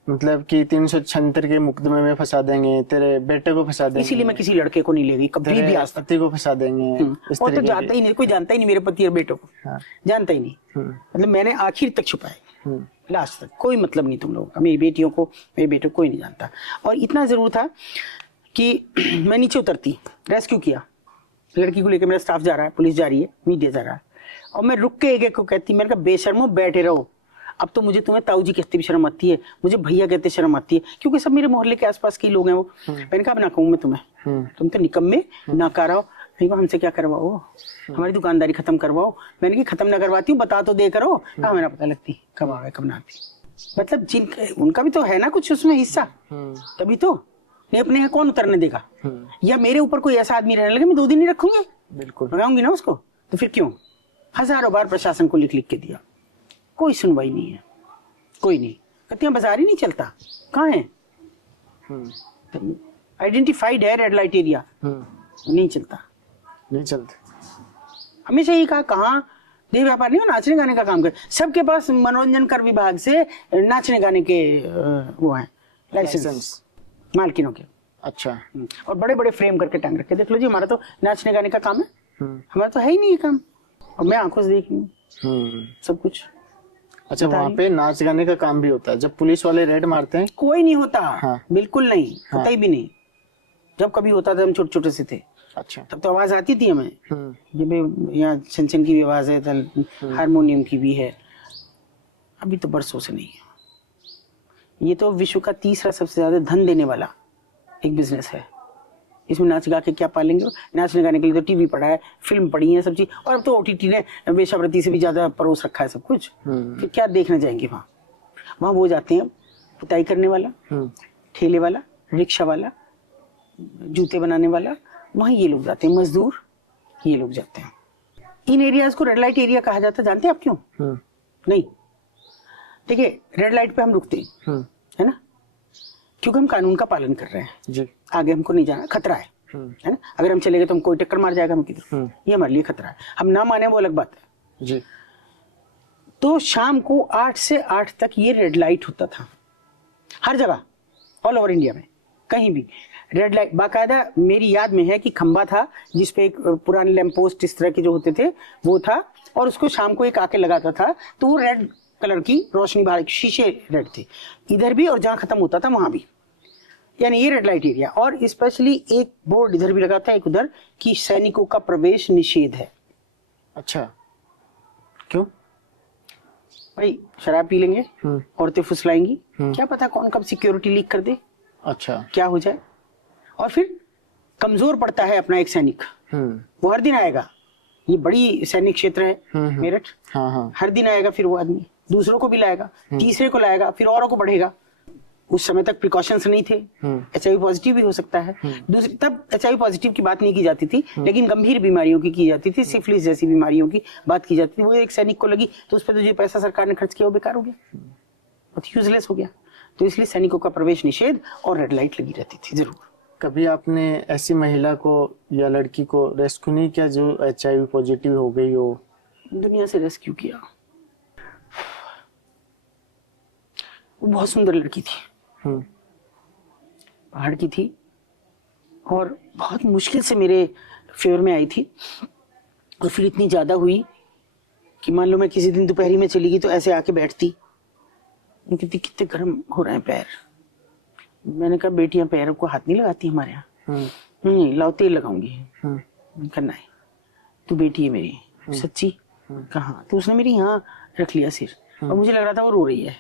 मतलब कि 376 के मुकदमे में फंसा देंगे, तेरे बेटे को फंसा देंगे, इसीलिए मैं किसी लड़के को नहीं ले गई कभी भी आज तक। पति को फंसा देंगे, इस और तो तरीके जानता ही नहीं, कोई जानता ही नहीं मेरे पति और बेटों को। हाँ। जानता ही नहीं, मतलब मैंने आखिर तक छुपाया, लास्ट तक, कोई मतलब नहीं तुम लोगों का, मेरी बेटियों को मेरे बेटों को कोई नहीं जानता। और इतना जरूर था कि मैं नीचे उतरती, रेस्क्यू किया, लड़की को लेकर मेरा स्टाफ जा रहा है, पुलिस जा रही है, मीडिया जा रहा है, और मैं रुक के एक को कहती, मैंने कहा बेशर्मो बैठे रहो। अब तो मुझे तुम्हें ताऊ जी कहते भी शर्म आती है, मुझे भैया कहते शर्म आती है, क्योंकि सब मेरे मोहल्ले के आसपास के लोग हैं वो। मैंने कहा अब ना कहूँ मैं तुम्हें, तुम तो निकम्मे नाकारा हो, मैंने कहा हमसे क्या करवाओ, हमारी दुकानदारी खत्म करवाओ। मैंने कहा खत्म ना करवाती हूँ, बता तो दे करो। कहाँ मेरा पता लगती कब आवे कब ना आती। मतलब जिन उनका भी तो है ना कुछ उसमें हिस्सा, तभी तो। नहीं अपने यहाँ कौन उतरने देगा? या मेरे ऊपर कोई ऐसा आदमी रहने लगे, मैं 2 दिन नहीं रखूंगी, बिल्कुल लगाऊंगी ना उसको, तो फिर क्यों? हजारों बार प्रशासन को लिख लिख के दिया, कोई सुनवाई नहीं है, कोई नहीं। कहते हैं बाजार ही नहीं चलता, कहाँ है? आइडेंटिफाइड है रेड लाइट एरिया, नहीं चलता, नहीं चलते। हमेशा ये कहा कहाँ देह व्यापार नहीं हो, नाचने गाने का काम कर। सबके पास मनोरंजन कर विभाग से नाचने गाने के वो है लाइसेंस मालकिनों के। अच्छा। और बड़े बड़े फ्रेम करके टांग रखे, देख लो जी हमारा तो नाचने गाने का काम है, हमारा तो है ही नहीं ये काम। और मैं आंखों से देख रही हूँ सब कुछ। अच्छा, वहाँ पे नाच गाने का काम भी होता है जब पुलिस वाले रेड मारते हैं? कोई नहीं होता। हाँ। बिल्कुल नहीं होता ही भी नहीं। जब कभी होता था हम छोटे छोटे से थे, अच्छा, तब तो आवाज आती थी हमें, जब यहाँ छन की भी आवाज है, हारमोनियम की भी है। अभी तो बरसों से नहीं है। ये तो विश्व का 3रा सबसे ज्यादा धन देने वाला एक बिजनेस है। इसमें नाच गा के क्या पालेंगे? नाचने गाने के लिए तो टीवी पड़ा है, फिल्म पड़ी है, सब चीज। और अब तो ओटीटी ने वेश्यावृत्ति से भी ज्यादा परोस रखा है सब कुछ। फिर क्या देखने जाएंगे वहाँ? वहाँ वो जाते हैं पुताई करने वाला, ठेले वाला, रिक्शा वाला, जूते बनाने वाला, वहाँ ये लोग जाते हैं, मजदूर ये लोग जाते हैं। इन एरियाज को रेड लाइट एरिया कहा जाता है, जानते हैं आप क्यों? नहीं, देखिए रेड लाइट पे हम रुकते हैं, है ना, क्योंकि हम कानून का पालन कर रहे हैं जी। आगे हमको नहीं जाना, खतरा है ना। अगर हम चले गए तो हम कोई टक्कर मार जाएगा हम किधर, ये हमारे लिए खतरा है। हम ना माने वो अलग बात है जी। तो शाम को 8 से 8 तक ये रेड लाइट होता था हर जगह, ऑल ओवर इंडिया में, कहीं भी रेड लाइट। बाकायदा मेरी याद में है कि खंबा था जिसपे एक पुराने लैंप पोस्ट इस तरह के जो होते थे वो था, और उसको शाम को एक आके लगाता था, तो वो रेड कलर की रोशनी बाहर, शीशे रेड थे इधर भी और जहां खत्म होता था वहां भी, यानी ये रेड लाइट एरिया। और स्पेशली एक बोर्ड इधर भी लगा था, एक उधर, कि सैनिकों का प्रवेश निषेध है। अच्छा, क्यों भाई? शराब पी लेंगे, औरतें फुसलाएंगी, क्या पता कौन कब सिक्योरिटी लीक कर दे, अच्छा क्या हो जाए। और फिर कमजोर पड़ता है अपना एक सैनिक, वो हर दिन आएगा, ये बड़ी सैनिक क्षेत्र है मेरठ, हर दिन आएगा, फिर वो आदमी दूसरों को भी लाएगा, तीसरे को लाएगा, फिर औरों को बढ़ेगा। उस समय तक प्रिकॉशंस नहीं थे, HIV पॉजिटिव भी हो सकता है। दूसरी तब HIV पॉजिटिव की बात नहीं की जाती थी, लेकिन गंभीर बीमारियों की जाती थी, सिफिलिस जैसी बीमारियों की बात की जाती थी। वो एक सैनिक को लगी तो उस पर तो जो पैसा सरकार ने खर्च किया वो बेकार हो गया, बहुत यूजलेस हो गया। तो इसलिए सैनिकों का प्रवेश निषेध और रेड लाइट लगी रहती थी जरूर। कभी आपने ऐसी महिला को या लड़की को रेस्क्यू नहीं किया जो HIV पॉजिटिव हो गई हो? दुनिया से रेस्क्यू किया। वो बहुत सुंदर लड़की थी, पहाड़ की थी, और बहुत मुश्किल से मेरे फेवर में आई थी। और फिर इतनी ज्यादा हुई कि मान लो मैं किसी दिन दोपहरी में चली गई तो ऐसे आके बैठती, कहती कितने गर्म हो रहे हैं पैर। मैंने कहा बेटियां पैरों को हाथ नहीं लगाती हमारे यहाँ। नहीं, लाओ तेल लगाऊंगी। करना है, तू बेटी है मेरी। सच्ची? कहाँ? तो उसने मेरी यहाँ रख लिया सिर, और मुझे लग रहा था वो रो रही है,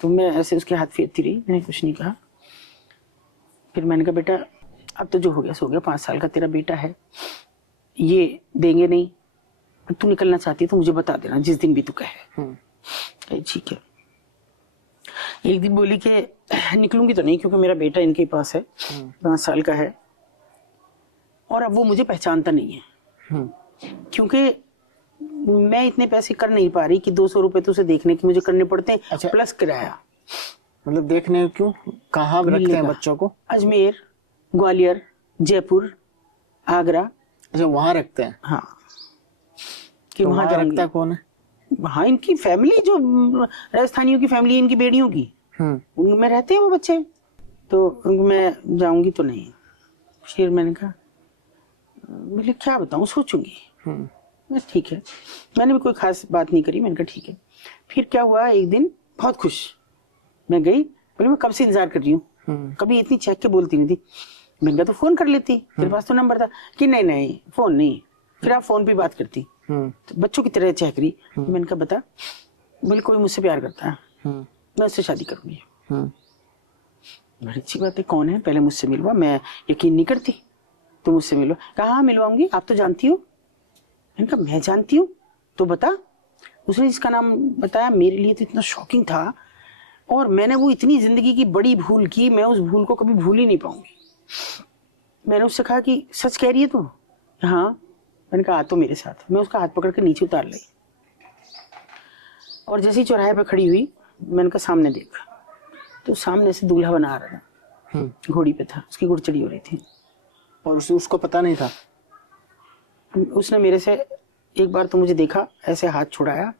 तो मैं ऐसे उसके हाथ फेरती रही, मैंने कुछ नहीं कहा। फिर मैंने कहा बेटा अब तो जो हो गया सो गया, 5 साल का तेरा बेटा है, ये देंगे नहीं, तू निकलना चाहती है तो मुझे बता देना जिस दिन भी तू कहे। ठीक है। एक दिन बोली कि निकलूंगी तो नहीं, क्योंकि मेरा बेटा इनके पास है, 5 साल का है, और अब वो मुझे पहचानता नहीं है, क्योंकि मैं इतने पैसे कर नहीं पा रही कि 200 रुपए तो उसे देखने के मुझे करने पड़ते हैं। अच्छा, प्लस किराया। मतलब देखने क्यों? कहाँ रखते हैं बच्चों को? अजमेर, ग्वालियर, जयपुर, आगरा। अच्छा, वहाँ रखते हैं? हाँ। कि वहाँ रखता कौन है? हाँ, इनकी फैमिली, जो राजस्थानियों की फैमिली, इनकी बेटियों की, उनमें रहते हैं वो बच्चे। तो मैं जाऊंगी तो नहीं। फिर मैंने कहा, बोले क्या बताऊं, सोचूंगी। मैं ठीक है, मैंने भी कोई खास बात नहीं करी, मैंने कहा ठीक है। फिर क्या हुआ, एक दिन बहुत खुश मैं गई, बोले मैं कब से इंतजार कर रही हूँ, कभी इतनी चेक के बोलती नहीं थी। मैंने कहा तो फोन कर लेती, तेरे पास तो नंबर था। कि नहीं नहीं फोन नहीं, फिर आप फोन पे बात करती, तो बच्चों की तरह चेक रही। मैंने कहा बता। बोले कोई मुझसे प्यार करता है, मैं उससे शादी करूंगी। बड़ी अच्छी बात है, कौन है, पहले मुझसे मिलवा, मैं यकीन नहीं करती। तुम मुझसे मिलो। कहा हाँ मिलवाऊंगी, आप तो जानती हो। मैंने कहा मैं जानती हूँ, तो बता। उसने जिसका नाम बताया, मेरे लिए तो इतना शॉकिंग था, और मैंने वो इतनी जिंदगी की बड़ी भूल की, मैं उस भूल को कभी भूल ही नहीं पाऊंगी। मैंने उससे कहा कि सच कह रही है तू? हाँ। मैंने कहा आ तो मेरे साथ। मैं उसका हाथ पकड़ के नीचे उतार लाई, और जैसे ही चौराहे पे खड़ी हुई, मैंने कहा सामने देख। तो सामने से दूल्हा बना आ रहा था, घोड़ी पे था, उसकी घुड़ चढ़ी हो रही थी। और उसको पता नहीं था? उसने मेरे से एक बार तो मुझे देखा, ऐसे हाथ छुड़ाया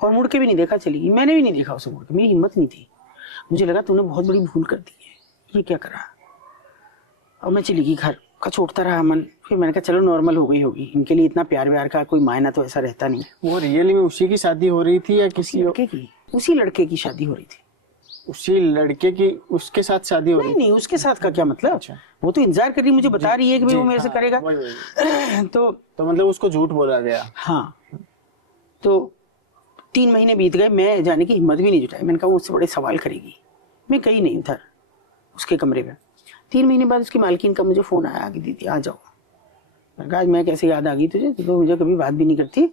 और मुड़ के भी नहीं देखा, चली गई। मैंने भी नहीं देखा उसे मुड़ के, मेरी हिम्मत नहीं थी। मुझे लगा तूने बहुत बड़ी भूल कर दी है, ये क्या करा। और मैं चली गई घर का, छोड़ता रहा मन। फिर मैंने कहा चलो नॉर्मल हो गई होगी, इनके लिए इतना प्यार व्यार का कोई मायना तो ऐसा रहता नहीं। वो रियली में उसी की शादी हो रही थी या किसी लड़के की? उसी लड़के की शादी हो रही थी। उसी लड़के की उसके साथ शादी हो रही थी? नहीं, उसके साथ का क्या मतलब। अच्छा। वो तो इंतजार कर रही, मुझे बता रही है कि भाई वो मेरे से करेगा। वही। तो मतलब उसको झूठ बोला गया? हाँ। तो 3 महीने बीत गए, मैं जाने की हिम्मत भी नहीं जुटाई। मैंने कहा मुझसे बड़े सवाल करेगी। मैं गई नहीं उधर उसके कमरे में। 3 महीने बाद उसकी मालकिन का मुझे फोन आया कि दीदी आ जाओ। मैंने कहा आज मैं कैसे याद आ गई तुझे, तो मुझे कभी बात भी नहीं करती।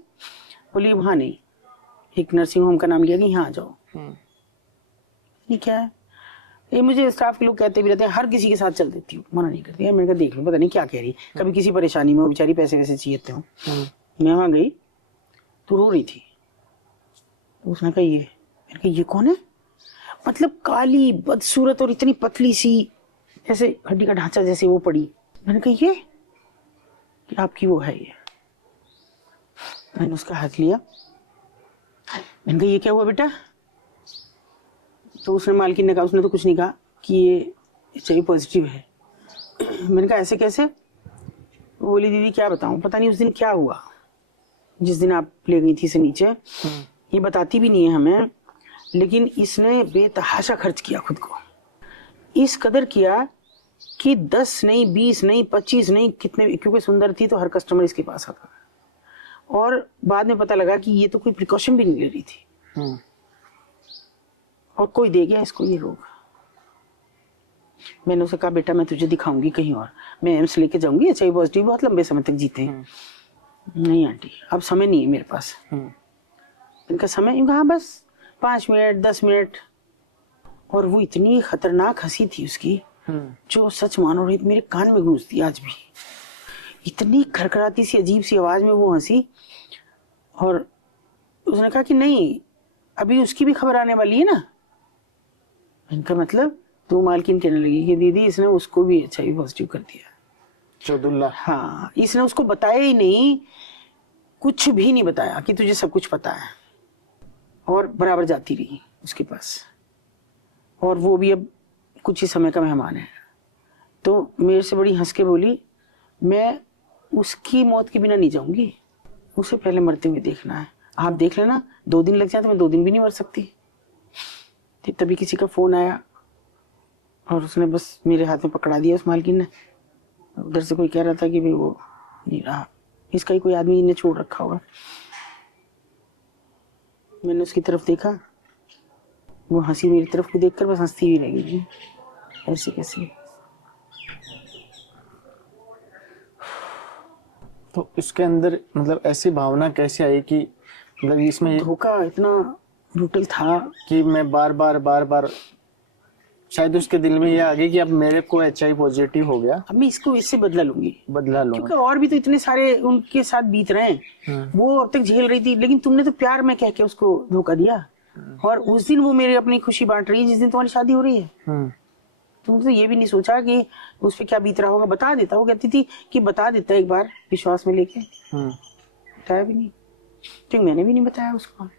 बोली वहाँ नहीं, एक नर्सिंग होम का नाम लिया कि यहाँ आ जाओ। ये क्या है, ये मुझे स्टाफ के लोग कहते भी रहते हैं, हर किसी के साथ चल देती हूँ, मना नहीं करती है। मैंने कहा देख लो, पता नहीं क्या कह रही है। कभी किसी परेशानी में वो बेचारी पैसे वैसे चाहिए हूँ। मैं वहाँ गई तो रो रही थी। तो उसने कहा ये, मैंने कहा ये कौन है? मतलब काली बदसूरत और इतनी पतली सी, ऐसे हड्डी का ढांचा जैसे वो पड़ी। मैंने कहा ये कि आपकी वो है ये। मैंने उसका हाथ लिया। मैंने कहा ये क्या हुआ बेटा? तो उसने, मालकिन ने कहा, उसने तो कुछ नहीं कहा कि ये HIV पॉजिटिव है। मैंने कहा ऐसे कैसे? वो बोली दीदी क्या बताऊं, पता नहीं उस दिन क्या हुआ, जिस दिन आप ले गई थी इसे नीचे। ये बताती भी नहीं है हमें, लेकिन इसने बेतहाशा खर्च किया खुद को। इस कदर किया कि 10 नहीं, 20 नहीं, 25 नहीं, कितने, क्योंकि सुंदर थी तो हर कस्टमर इसके पास आता। और बाद में पता लगा कि ये तो कोई प्रिकॉशन भी नहीं ले रही थी, और कोई दे गया इसको ये रोग। मैंने उसे कहा बेटा मैं तुझे दिखाऊंगी कहीं और, मैं एम्स लेके जाऊंगी, HIV पॉजिटिव बहुत लंबे समय तक जीते हैं। नहीं आंटी अब समय नहीं है मेरे पास। इनका समय, हाँ बस 5 मिनट 10 मिनट। और वो इतनी खतरनाक हंसी थी उसकी, जो सच मानो रही मेरे कान में गूंजती आज भी। इतनी खड़खड़ाती सी अजीब सी आवाज में वो हंसी। और उसने कहा कि नहीं अभी उसकी भी खबर आने वाली है ना। इनका मतलब, तो मालकिन कहने लगी कि दीदी इसने उसको भी HIV पॉजिटिव कर दिया। चौदुल्ला? हाँ, इसने उसको बताया ही नहीं, कुछ भी नहीं बताया कि तुझे सब कुछ पता है। और बराबर जाती रही उसके पास, और वो भी अब कुछ ही समय का मेहमान है। तो मेरे से बड़ी हंस के बोली मैं उसकी मौत के बिना नहीं जाऊंगी, उसे पहले मरते हुए देखना है। आप देख लेना, 2 दिन लग जाए तो मैं 2 दिन भी नहीं मर सकती। तभी किसी का फोन आया और उसने बस मेरे हाथ में पकड़ा दिया उस मालकिन ने। उधर से कोई कह रहा था कि भाई वो नहीं रहा, इसका ही कोई आदमी इन्हें छोड़ रखा होगा। मैंने उसकी तरफ देखा, वो हंसी मेरी तरफ को देखकर बस हंसती हुई रह गई, ऐसे कैसे। तो इसके अंदर मतलब ऐसी भावना कैसे आई कि मतलब इसमें धोखा इतना ब्रूटल था कि मैं बार बार शायद उसके दिल में ये आ गई कि अब मेरे को HIV पॉजिटिव हो गया, अब मैं इसको इससे बदला लूंगी, बदला लूंगा। क्योंकि और भी तो इतने सारे उनके साथ बीत रहे हैं। वो अब तक झेल रही थी, लेकिन तुमने तो प्यार में कह के उसको धोखा दिया। और उस दिन वो मेरी अपनी खुशी बांट रही है जिस दिन तुम्हारी शादी हो रही है। तुमने तो ये भी नहीं सोचा कि उस पर क्या बीत रहा होगा। बता देता, वो कहती थी कि बता देता एक बार विश्वास में लेके, बताया भी नहीं। तो मैंने भी नहीं बताया उसको।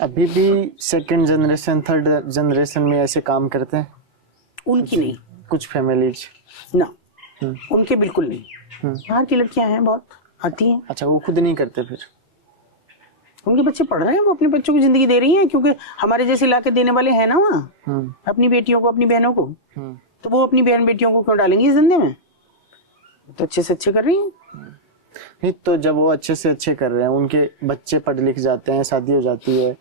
अभी भी 2nd जनरेशन 3rd जनरेशन में ऐसे काम करते हैं? उनकी नहीं, कुछ फैमिलीज ना, उनके बिल्कुल नहीं। बाहर की लड़कियां हैं, बहुत आती हैं। अच्छा, वो खुद नहीं करते? फिर उनके बच्चे पढ़ रहे हैं, वो अपने बच्चों को जिंदगी दे रही हैं, क्योंकि हमारे जैसे इलाके देने वाले हैं ना वहाँ अपनी बेटियों को, अपनी बहनों को। तो वो अपनी बहन बेटियों को क्यों डालेंगी इस धंधे में? तो अच्छे से अच्छे कर रही हैं। नहीं तो जब वो अच्छे से अच्छे कर रहे हैं, उनके बच्चे पढ़ लिख जाते हैं, शादी हो जाती है,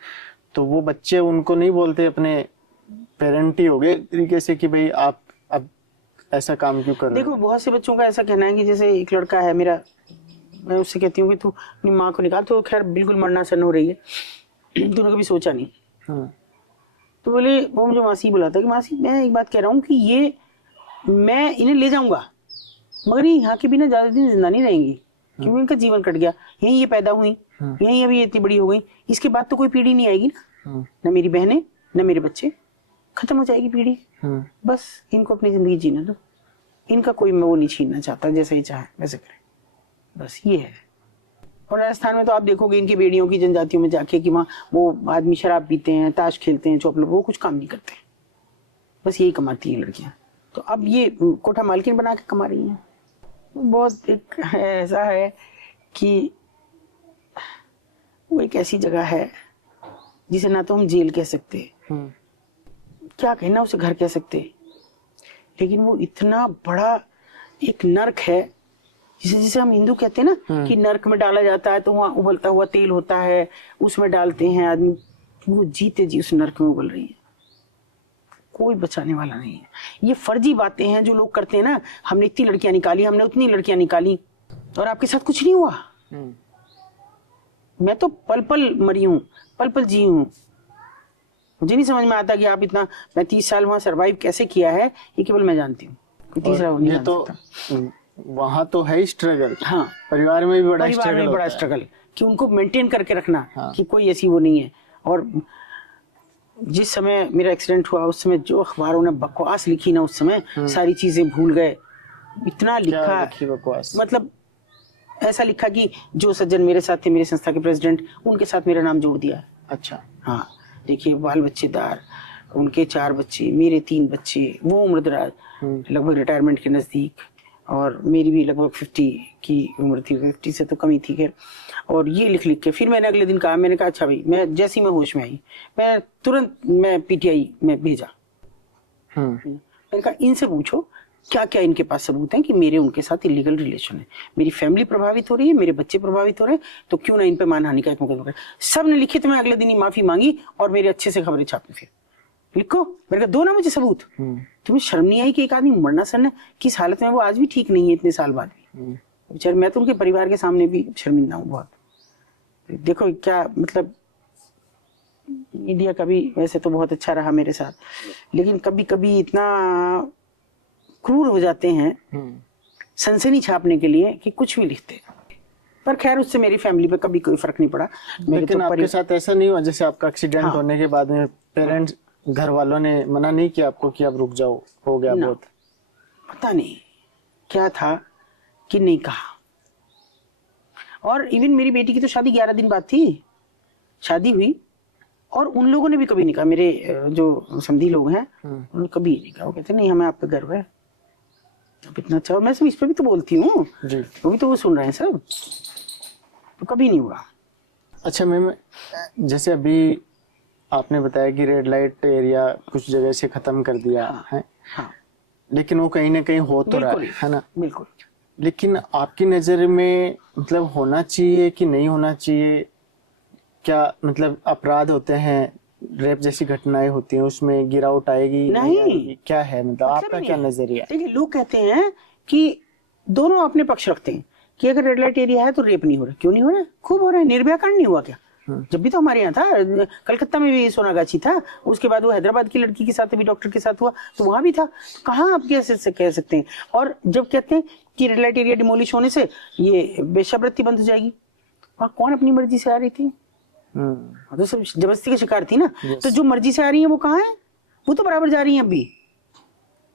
तो वो बच्चे उनको नहीं बोलते अपने पेरेंट ही हो गए तरीके से कि भाई आप अब ऐसा काम क्यों कर रहे देखो बहुत से बच्चों का ऐसा कहना है कि जैसे एक लड़का है मेरा, मैं उससे कहती हूँ कि तू अपनी माँ को निकाल, तो खैर बिल्कुल मरना सन हो रही है, तूने कभी सोचा नहीं। हो? तो बोले, वो मुझे मासी बुलाता कि मासी मैं एक बात कह रहा हूँ कि ये मैं इन्हें ले जाऊंगा मगर ये यहाँ के बिना ज्यादा दिन जिंदा नहीं रहेंगी, क्योंकि इनका जीवन कट गया, यहीं ये पैदा हुई, यहीं अभी इतनी बड़ी हो गई, इसके बाद तो कोई पीढ़ी नहीं आएगी ना, न मेरी बहनें न मेरे बच्चे, खत्म हो जाएगी पीढ़ी। बस इनको अपनी जिंदगी जीने दो, इनका कोई मैं वो नहीं छीनना चाहता, जैसे ही चाहे वैसे करे, बस ये है। और राजस्थान में तो आप देखोगे इनकी बेड़ियों की जनजातियों में जाके कि वहाँ वो आदमी शराब पीते हैं, ताश खेलते हैं, चौपल, वो कुछ काम नहीं करते, बस यही कमाती हैं लड़कियां। तो अब ये कोठा मालकिन बना के कमा रही हैं। बहुत एक ऐसा है कि वो एक ऐसी जगह है जिसे ना तो हम जेल कह सकते, क्या कहना उसे घर कह सकते, लेकिन वो इतना बड़ा एक नर्क है, जिसे हम हिंदू कहते हैं ना कि नर्क में डाला जाता है तो वहाँ उबलता हुआ तेल होता है, उसमें डालते हैं आदमी, वो जीते जी उस नर्क में उबल रही है, कोई बचाने वाला नहीं है। ये फर्जी बातें हैं जो लोग करते हैं ना, हमने इतनी लड़कियां निकाली, हमने उतनी लड़कियां निकाली, और आपके साथ कुछ नहीं हुआ। मैं तो पल पल मरी हूँ, पल पल जी हूँ, मुझे नहीं समझ में आता कि आप इतना, मैं 30 साल वहां सरवाइव कैसे किया है, ये केवल मैं जानती हूँ, तीसरा नहीं जान सकता। वहां तो है स्ट्रगल, हाँ परिवार में भी बड़ा परिवार में बड़ा स्ट्रगल कि उनको मेंटेन करके रखना, हाँ। कि कोई ऐसी वो नहीं है। और जिस समय मेरा एक्सीडेंट हुआ उस समय जो अखबारों ने बकवास लिखी ना, उस समय सारी चीजें भूल गए, इतना लिखा बकवास, मतलब ऐसा लिखा कि जो सज्जन मेरे साथ थे, मेरे संस्था के प्रेसिडेंट, उनके साथ मेरा नाम जोड़ दिया। अच्छा, हाँ देखिए, बाल बच्चेदार, उनके 4 बच्चे, मेरे 3 बच्चे, वो उम्रदराज लगभग रिटायरमेंट के नजदीक, और मेरी भी लगभग 50 की उम्र थी, 50 से तो कम ही थी खैर। और ये लिख लिख के फिर मैंने अगले दिन कहा, मैंने कहा अच्छा भाई, मैं जैसी मैं होश में आई, मैं तुरंत मैं पीटीआई में भेजा। मैंने कहा इनसे पूछो क्या क्या इनके पास सबूत हैं कि मेरे उनके साथ इलीगल रिलेशन है, मेरी फैमिली प्रभावित हो रही है, मेरे बच्चे प्रभावित हो रहे हैं, तो क्यों ना इन पे मानहानि का एक मुकदमा करें। सब ने लिखित में अगले दिन ही माफी मांगी और मेरे अच्छे से खबरें छापी। फिर लिखो, मैंने कहा दो ना मुझे सबूत। तुम्हें शर्म नहीं आई कि एक आदमी मरना सन है, किस हालत में वो आज भी ठीक नहीं है इतने साल बाद भी। बेचारे, मैं तो उनके परिवार के सामने भी शर्मिंदा हूँ बहुत। देखो क्या मतलब, मीडिया का भी वैसे तो बहुत अच्छा रहा मेरे साथ, लेकिन कभी कभी इतना क्रूर हो जाते हैं सनसनी छापने के लिए कि कुछ भी लिखते हैं। पर खैर उससे मेरी फैमिली पे कभी कोई फर्क नहीं पड़ा। लेकिन तो आपके साथ ऐसा नहीं हुआ जैसे आपका एक्सीडेंट होने के बाद में पेरेंट्स, घर वालों ने मना नहीं किया आपको कि आप रुक जाओ, हो गया बहुत? पता नहीं क्या था कि नहीं कहा। और इवन मेरी बेटी की तो शादी 11 दिन बाद थी, शादी हुई, और उन लोगों ने भी कभी नहीं कहा, मेरे जो समधी लोग हैं उन्होंने कभी नहीं कहा। वो कहते नहीं हमें आप पे गर्व है, अब इतना अच्छा। मैं सब इस पे भी तो बोलती हूँ, वो भी तो वो सुन रहे हैं सब, तो कभी नहीं हुआ। अच्छा मैम, जैसे अभी आपने बताया कि रेड लाइट एरिया कुछ जगह से खत्म कर दिया है, लेकिन वो कहीं ना कहीं हो तो रहा है ना? बिल्कुल। लेकिन आपकी नजर में मतलब होना चाहिए कि नहीं होना चाहिए? क्या मतलब अपराध होते हैं, रेप जैसी घटनाएं होती हैं, उसमें गिरावट आएगी नहीं? क्या है मतलब आपका क्या नजरिया? देखिए, लोग कहते हैं कि दोनों अपने पक्ष रखते हैं कि अगर रेड लाइट एरिया है तो रेप नहीं हो रहा। क्यों नहीं हो रहा है? खूब हो रहा है। निर्भया कांड नहीं हुआ क्या? जब भी तो हमारे यहाँ था, कलकत्ता में भी सोनागाछी था, उसके बाद वो हैदराबाद की लड़की के साथ भी डॉक्टर के साथ हुआ, तो वहां भी था। तो कहाँ आप कैसे कह सकते हैं? और जब कहते हैं कि रेड लाइट एरिया डिमोलिश होने से ये वेश्यावृत्ति बंद हो जाएगी, वहाँ कौन अपनी मर्जी से आ रही थी? तो सब जबरदस्ती का शिकार थी ना। तो जो मर्जी से आ रही है वो कहाँ है? वो तो बराबर जा रही हैं अभी,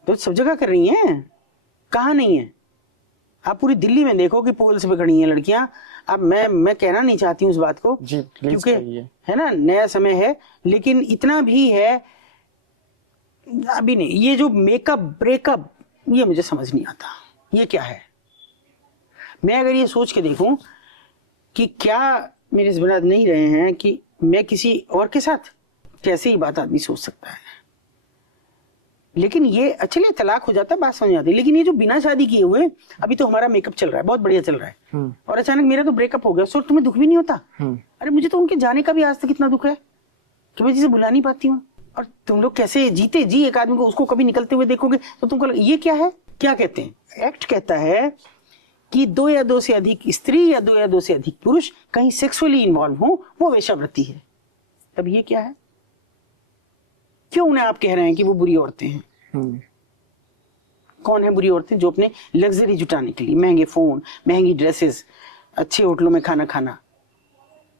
तो सब जगह कर रही हैं, कहाँ नहीं है? आप पूरी दिल्ली में देखो कि पोल्स पे खड़ी हैं लड़कियां। अब मैं कहना नहीं चाहती हूँ इस बात को, क्योंकि है ना नया समय है, लेकिन इतना भी है अभी नहीं। ये जो मेकअप ब्रेकअप, ये मुझे समझ नहीं आता, ये क्या है? मैं अगर ये सोच के देखूं कि क्या मेरे जबान नहीं रहे हैं कि मैं किसी और के साथ, कैसे ही बात आदमी सोच सकता है। लेकिन ये चलिए तलाक हो जाता है, बात समझ आती है, लेकिन ये जो बिना शादी किए हुए, अभी तो हमारा मेकअप चल रहा है, बहुत बढ़िया चल रहा है, और अचानक मेरा तो ब्रेकअप हो गया, सो तुम्हें दुख भी नहीं होता? अरे मुझे तो उनके जाने का भी आज तक इतना दुख है कि मैं जिसे बुला नहीं पाती हूँ। और तुम लोग कैसे जीते जी एक आदमी को, उसको कभी निकलते हुए देखोगे तो तुमको ये क्या है? क्या कहते हैं, एक्ट कहता है कि 2 या 2 से अधिक स्त्री या 2 या 2 से अधिक पुरुष कहीं सेक्सुअली इन्वॉल्व हो, वो वेश्यावृत्ति है। तब ये क्या है? क्यों उन्हें आप कह रहे हैं कि वो बुरी औरतें हैं? कौन है बुरी औरतें? जो अपने लग्जरी जुटाने के लिए महंगे फोन, महंगी ड्रेसेस, अच्छे होटलों में खाना खाना,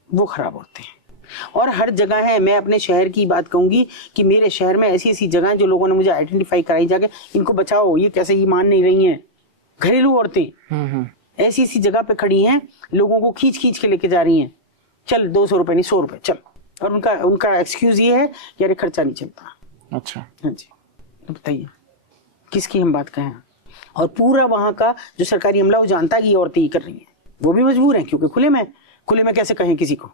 वो खराब औरतें हैं। और हर जगह है। मैं अपने शहर की बात कहूंगी कि मेरे शहर में ऐसी ऐसी जगह जो लोगों ने मुझे आइडेंटिफाई कराई जाके, इनको बचाओ, ये कैसे ये मान नहीं रही हैं। घरेलू औरतें ऐसी ऐसी जगह पे खड़ी हैं, लोगों को खींच खींच के लेके जा रही हैं। चल 200 रुपए नहीं 100 रुपए चल। और उनका एक्सक्यूज ये है कि अरे खर्चा नहीं चलता। अच्छा, हाँ जी। तो बताइए किसकी हम बात कहें? और पूरा वहां का जो सरकारी अमला वो जानता है कि ये औरतें ही कर रही हैं, वो भी मजबूर हैं, क्योंकि खुले में कैसे कहें किसी को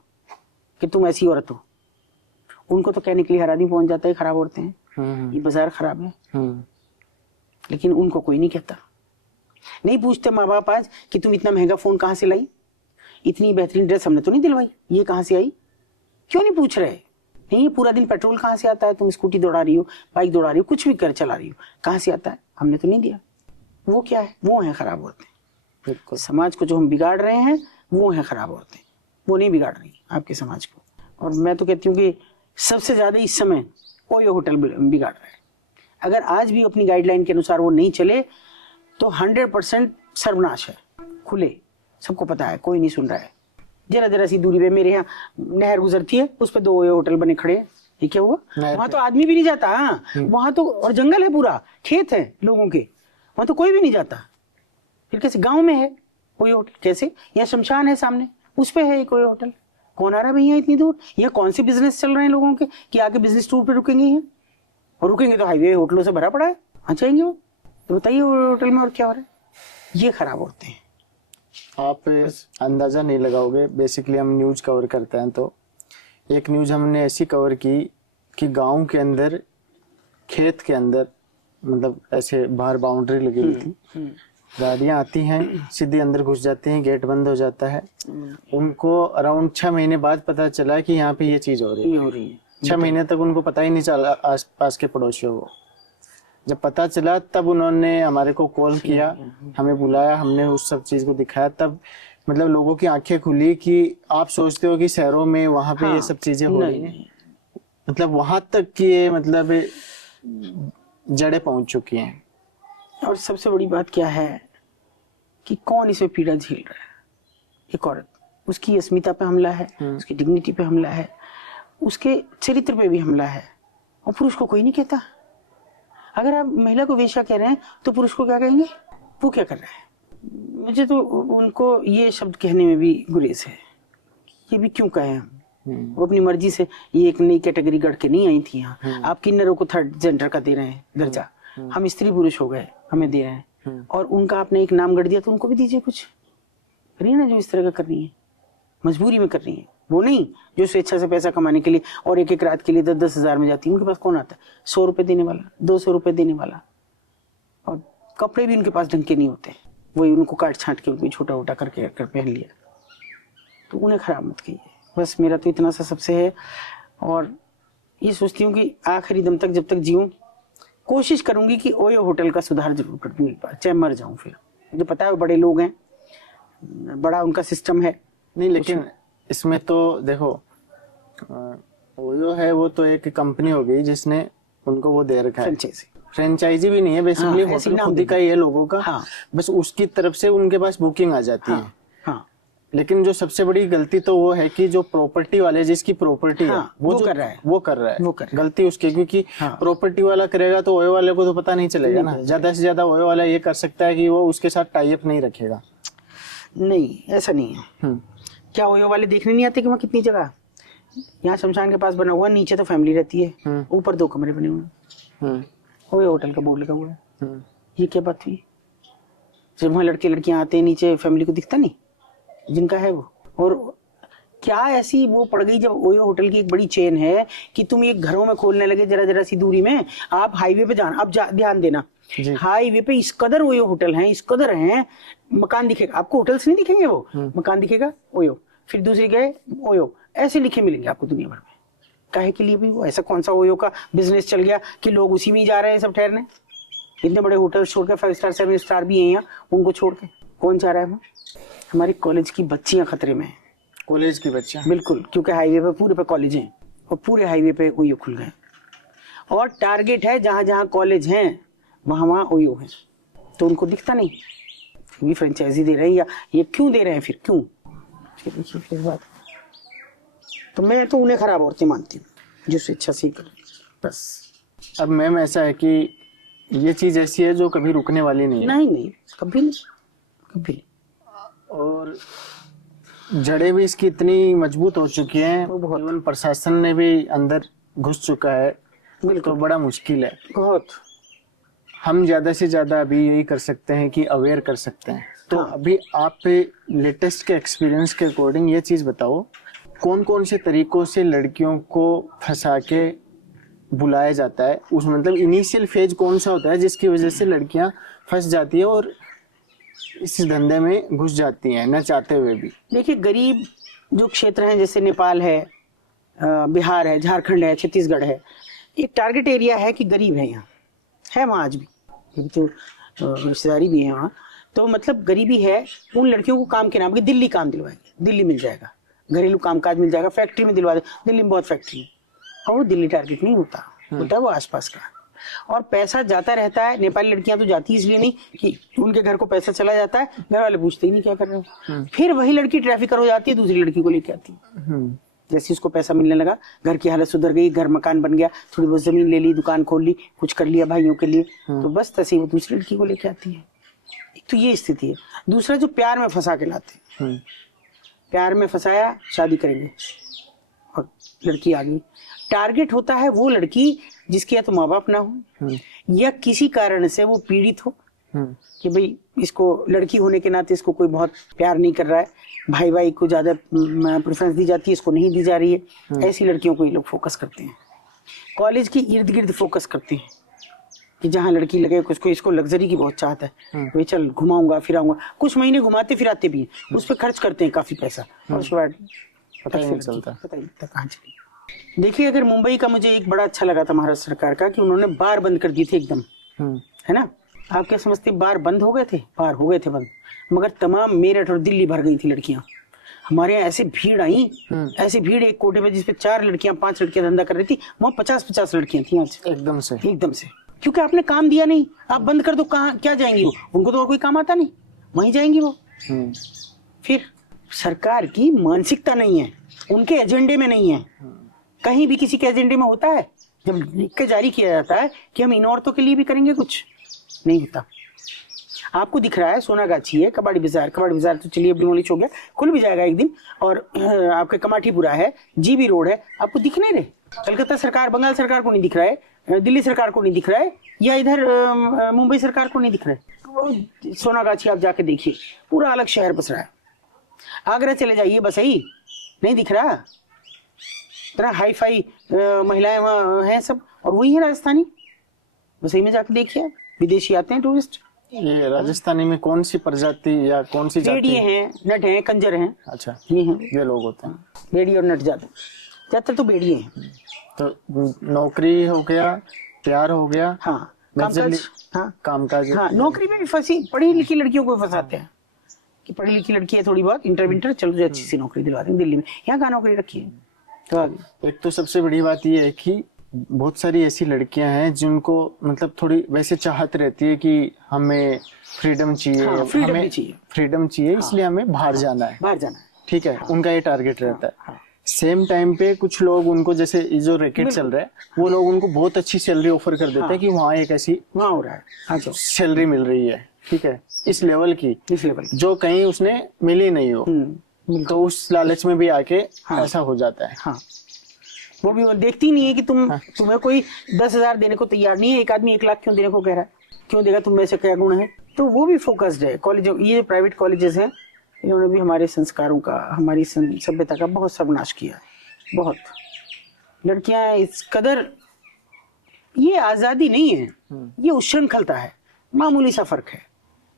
कि तुम ऐसी औरत हो? उनको तो कहने के लिए हर आदमी पहुंच जाता है खराब औरतें हैं, ये बाजार खराब है। लेकिन उनको कोई नहीं कहता। नहीं पूछते माँ बाप आज कि तुम इतना महंगा फोन कहाँ से लाई, इतनी बेहतरीन ड्रेस हमने तो नहीं दिलवाई, ये कहाँ से आई? क्यों नहीं पूछ रहे? नहीं, पूरा दिन पेट्रोल कहाँ से आता है? तुम स्कूटी दौड़ा रही हो, बाइक दौड़ा रही हो, कुछ भी कर चला रही हो, कहाँ से आता है? हमने तो नहीं दिया। वो क्या है? वो है खराब औरतें। बिल्कुल, समाज को जो हम बिगाड़ रहे हैं वो है खराब औरतें, वो नहीं बिगाड़ रही आपके समाज को। और मैं तो कहती हूँ कि सबसे ज्यादा इस समय ओयो होटल बिगाड़ रहा है। अगर आज भी अपनी गाइडलाइन के अनुसार वो नहीं चले तो 100% सर्वनाश है। खुले, सबको पता है, कोई नहीं सुन रहा है। जरा जरा सी दूरी पे मेरे यहाँ नहर गुजरती है, उस पर 2 ओयो होटल बने खड़े हैं। ये क्या हुआ? वहां तो आदमी भी नहीं जाता। वहां तो और जंगल है, पूरा खेत है लोगों के, वहां तो कोई भी नहीं जाता। फिर कैसे गाँव में है ओयो होटल? कैसे? यहाँ शमशान है सामने, उस पे है एक ओयो होटल। कौन आ रहा है भैया इतनी दूर? यहाँ कौन से बिजनेस चल रहे हैं लोगों के कि आके बिजनेस टूर पे रुकेंगे यहाँ? और रुकेंगे तो हाईवे होटलों से भरा पड़ा है, आ जाएंगे वो। तो बताइए होटल में और क्या हो रहा है? ये खराब होते हैं। आप अंदाजा नहीं लगाओगे। बेसिकली हम न्यूज कवर करते हैं, तो एक न्यूज हमने ऐसी कवर की कि गांव के अंदर, खेत के अंदर, मतलब ऐसे बाहर बाउंड्री लगी हुई थी, गाड़ियां आती हैं, सीधे अंदर घुस जाती हैं, गेट बंद हो जाता है। उनको अराउंड 6 महीने बाद पता चला कि यहाँ पे ये चीज हो रही है। 6 महीने तक उनको पता ही नहीं चला आस पास के पड़ोसियों को। जब पता चला तब उन्होंने हमारे को कॉल किया, हमें बुलाया, हमने उस सब चीज को दिखाया। तब मतलब लोगों की आंखें खुली कि आप सोचते हो कि शहरों में वहां पे ये सब चीजें हो रही हैं, मतलब वहां तक की ये मतलब जड़ें पहुंच चुकी हैं। और सबसे बड़ी बात क्या है कि कौन इसमें पीड़ा झेल रहा है? एक औरत, उसकी अस्मिता पे हमला है, उसकी डिग्निटी पे हमला है, उसके चरित्र पे भी हमला है, और पुरुष को कोई नहीं कहता। अगर आप महिला को वेश्या कह रहे हैं तो पुरुष को क्या कहेंगे? वो क्या कर रहा है? मुझे तो उनको ये शब्द कहने में भी गुरेज है। ये भी क्यों कहे हम? वो अपनी मर्जी से ये एक नई कैटेगरी गढ़ के नहीं आई थी यहाँ। आप किन्नरों को 3rd जेंडर का दे रहे हैं दर्जा, हम स्त्री पुरुष हो गए, हमें दे रहे हैं। और उनका आपने एक नाम गढ़ दिया, तो उनको भी दीजिए कुछ। करिए ना जो इस तरह का कर रही है, मजबूरी में कर रही है। वो नहीं जो स्वेच्छा से पैसा कमाने के लिए और एक रात के लिए 10-10 हजार में जाती है। उनके पास कौन आता है? 100 रुपए देने वाला, 200 रुपए देने वाला, और कपड़े भी उनके पास ढंग के नहीं होते। वही उनको काट छांट के उनको छोटा छोटा करके पहन लिया। तो उन्हें खराब मत कहिए। बस मेरा तो इतना सा सबसे है। और ये सोचती हूँ कि आखिरी दम तक जब तक जीऊँ कोशिश करूंगी कि ओयो होटल का सुधार जरूर कर दूं एक बार, चाहे मर जाऊं। फिर मुझे पता है बड़े लोग हैं, बड़ा उनका सिस्टम है। नहीं, लेकिन इसमें तो देखो, ओयो है वो तो एक कंपनी हो गई जिसने उनको वो दे रखा है। फ्रेंचाइजी भी नहीं है, बेसिकली होटल खुद का ही है लोगों का। हाँ। बस उसकी तरफ से उनके पास बुकिंग आ जाती है। हाँ। लेकिन जो सबसे बड़ी गलती तो वो है कि जो प्रॉपर्टी वाले, जिसकी प्रॉपर्टी है वो कर रहा है, वो कर रहा है। गलती उसकी, क्योंकि प्रॉपर्टी वाला करेगा तो ओयो वाले को तो पता नहीं चलेगा ना। ज्यादा से ज्यादा ओयो वाला ये कर सकता है कि वो उसके साथ टाई अप नहीं रखेगा। नहीं, ऐसा नहीं है। क्या ओयो वाले देखने नहीं आते कि वहाँ कितनी जगह? यहाँ शमशान के पास बना हुआ, नीचे तो फैमिली रहती है, ऊपर 2 कमरे बने हुए हैं, ओयो होटल का बोर्ड लगा हुआ है। ये क्या बात हुई? जब वहाँ लड़के लड़कियां आते हैं, नीचे फैमिली को दिखता नहीं जिनका है वो? और क्या ऐसी वो पड़ गई जब ओयो होटल की एक बड़ी चेन है कि तुम ये घरों में खोलने लगे जरा जरा सी दूरी में। आप हाईवे पे जाना, अब ध्यान देना, हाईवे पे इस कदर ओयो होटल हैं, इस कदर हैं, मकान दिखेगा आपको, होटल्स नहीं दिखेंगे, वो मकान दिखेगा ओयो, फिर दूसरी गए ओयो, ऐसे लिखे मिलेंगे आपको दुनिया भर में। काहे के लिए भी? वो ऐसा कौन सा ओयो का बिजनेस चल गया कि लोग उसी में ही जा रहे हैं सब ठहरने? इतने बड़े होटल छोड़ के 5 स्टार 7 स्टार भी हैं यहाँ, उनको छोड़ के कौन चाह रहा है? हमारी कॉलेज की बच्चियां खतरे में हैं। कॉलेज की बच्चियां? बिल्कुल, क्योंकि हाईवे पे पूरे पे कॉलेज हैं और पूरे हाईवे पे ओयो खुल गए और टारगेट है जहां जहां कॉलेज हैं वहां वहां ओयो है, तो उनको दिखता नहीं ये फ्रेंचाइजी दे रहे हैं या ये क्यों दे रहे हैं, फिर क्यों? फिर देखिए फिर बात, तो मैं तो उन्हें खराब औरतें मानती हूँ जो स्वेच्छा से कर बस। अब मैम ऐसा है कि ये चीज ऐसी है जो कभी रुकने वाली नहीं है। नहीं कभी नहीं, कभी। और जड़ें भी इसकी इतनी मजबूत हो चुकी हैं, इवन प्रशासन ने भी अंदर घुस चुका है, तो बड़ा मुश्किल है बहुत। हम ज्यादा से ज्यादा अभी यही कर सकते हैं कि अवेयर कर सकते हैं। तो अभी आप लेटेस्ट के एक्सपीरियंस के अकॉर्डिंग ये चीज बताओ, कौन कौन से तरीकों से लड़कियों को फंसा के बुलाया जाता है? उस मतलब इनिशियल फेज कौन सा होता है जिसकी वजह से लड़कियां फंस जाती है और इस धंधे में घुस जाती हैं न चाहते हुए भी? देखिए, गरीब जो क्षेत्र हैं जैसे नेपाल है, बिहार है, झारखंड है, छत्तीसगढ़ है, ये टारगेट एरिया है कि गरीब है, यहाँ है, वहाँ आज भी तो रिश्तेदारी भी है वहाँ, तो मतलब गरीबी है। उन लड़कियों को काम के नाम पे दिल्ली काम दिलवाएंगे, दिल्ली मिल जाएगा, घरेलू कामकाज मिल जाएगा, फैक्ट्री में दिलवा दे, दिल्ली में बहुत फैक्ट्री है, और वो दिल्ली टारगेट नहीं होता, होता है वो आसपास का, और पैसा जाता रहता है। नेपाली लड़कियां तो जाती इसलिए नहीं कि उनके घर को पैसा चला जाता है, घर वाले पूछते ही नहीं क्या कर रहे हो, फिर वही लड़की ट्रैफिकर हो जाती है, दूसरी लड़की को लेके आती है। जैसे उसको पैसा मिलने लगा, घर की हालत सुधर गई, घर मकान बन गया, थोड़ी बहुत जमीन ले ली, दुकान खोल ली, कुछ कर लिया भाइयों के लिए, तो बस तैसे वो दूसरी लड़की को लेके आती है। एक तो ये स्थिति है। दूसरा जो प्यार में फंसा के लाते हैं, प्यार में फंसाया, शादी करेंगे और लड़की आ गई। टारगेट होता है वो लड़की जिसके या तो माँ बाप ना हो या किसी कारण से वो पीड़ित हो कि भाई इसको लड़की होने के नाते इसको कोई बहुत प्यार नहीं कर रहा है, भाई भाई को ज्यादा प्रेफरेंस दी जाती है, इसको नहीं दी जा रही है, ऐसी लड़कियों को ये लोग फोकस करते हैं। कॉलेज के इर्द गिर्द फोकस करते हैं कि जहाँ लड़की लगे, उसको इसको लग्जरी की बहुत चाहत है, भाई चल घुमाऊंगा फिराऊंगा, कुछ महीने घुमाते फिराते भी हैं, उस पर खर्च करते हैं काफी पैसा, और उसके बाद पता ही नहीं चलता कहाँ चली। देखिए, अगर मुंबई का मुझे एक बड़ा अच्छा लगा था महाराष्ट्र सरकार का कि उन्होंने बार बंद कर दी थी एकदम, है ना। आप क्या समझते, बार बंद हो गए थे? बार हो गए थे बंद, मगर तमाम मेरठ और दिल्ली भर गई थी लड़कियां। हमारे यहाँ ऐसे भीड़ आई, ऐसी भीड़ एक कोटे में जिसपे 4 लड़कियां 5 लड़कियां धंधा कर रही थी, वहाँ 50-50 लड़कियां थी एकदम से, क्योंकि आपने काम दिया नहीं। आप बंद कर दो, कहाँ क्या जाएंगी वो, उनको तो और कोई काम आता नहीं, वहीं जाएंगी वो। फिर सरकार की मानसिकता नहीं है, उनके एजेंडे में नहीं है। कहीं भी किसी के एजेंडे में होता है जब लिख के जारी किया जाता है कि हम इन औरतों के लिए भी करेंगे, कुछ नहीं होता। आपको दिख रहा है सोनागाछी है, कबाड़ी बाजार तो चलिए डिमोलिश हो गया, खुल भी जाएगा एक दिन, और आपके कमाठीपुरा है, जीबी रोड है, आपको दिख नहीं रहे। कलकत्ता सरकार, बंगाल सरकार को नहीं दिख रहा है, दिल्ली सरकार को नहीं दिख रहा है, या इधर मुंबई सरकार को नहीं दिख रहा है। सोनागाछी आप जाके देखिए, पूरा अलग शहर बस रहा है। आगरा चले जाइए, बसई नहीं दिख रहा, इतना हाई फाई महिलाएं वहाँ हैं सब, और वही है राजस्थानी। बसई में जाके देखिए, विदेशी आते हैं टूरिस्ट। ये राजस्थानी में कौन सी प्रजाति या कौन सी जाति? भेड़िए हैं, नट हैं, कंजर हैं। अच्छा, ये हैं, ये लोग होते हैं भेड़िए और नट जाते, ज्यादातर तो भेड़िए हैं। तो नौकरी हो गया, प्यार हो गया, हाँ, कामकाज, हाँ कामकाज, हाँ, नौकरी में भी फंसी पढ़ी लिखी लड़कियों को फंसाते हैं कि पढ़ी लिखी लड़की है, थोड़ी बहुत इंटर चलो जो अच्छी सी नौकरी दिलवा देंगे दिल्ली में, यहाँ कहाँ नौकरी रखी है। तो एक तो सबसे बड़ी बात ये है कि बहुत सारी ऐसी लड़कियां हैं जिनको मतलब थोड़ी वैसे चाहत रहती है कि हमें फ्रीडम चाहिए, हमें फ्रीडम चाहिए, इसलिए हमें बाहर जाना है, ठीक है, उनका ये टारगेट रहता है। सेम टाइम पे कुछ लोग उनको, जैसे जो रैकेट चल रहा है, वो लोग उनको बहुत अच्छी सैलरी ऑफर कर देते हैं कि वहाँ एक ऐसी वहाँ हो रहा है सैलरी मिल रही है, ठीक है, इस लेवल की, जो कहीं उसने मिली नहीं हो, तो उस लालच में भी आके ऐसा हो जाता है। हाँ, वो भी वो देखती नहीं है कि तुम्हें कोई 10,000 देने को तैयार नहीं है, एक आदमी 1 लाख क्यों देने को कह रहा है, क्यों देगा, तुम में से क्या गुण है। तो वो भी फोकस्ड है। कॉलेज, ये जो प्राइवेट कॉलेजेस हैं, इन्होंने भी हमारे संस्कारों का, हमारी सभ्यता का बहुत सर्वनाश किया है। बहुत लड़कियां इस कदर, ये आजादी नहीं है, ये उच्छृंखलता है, मामूली सा फर्क है।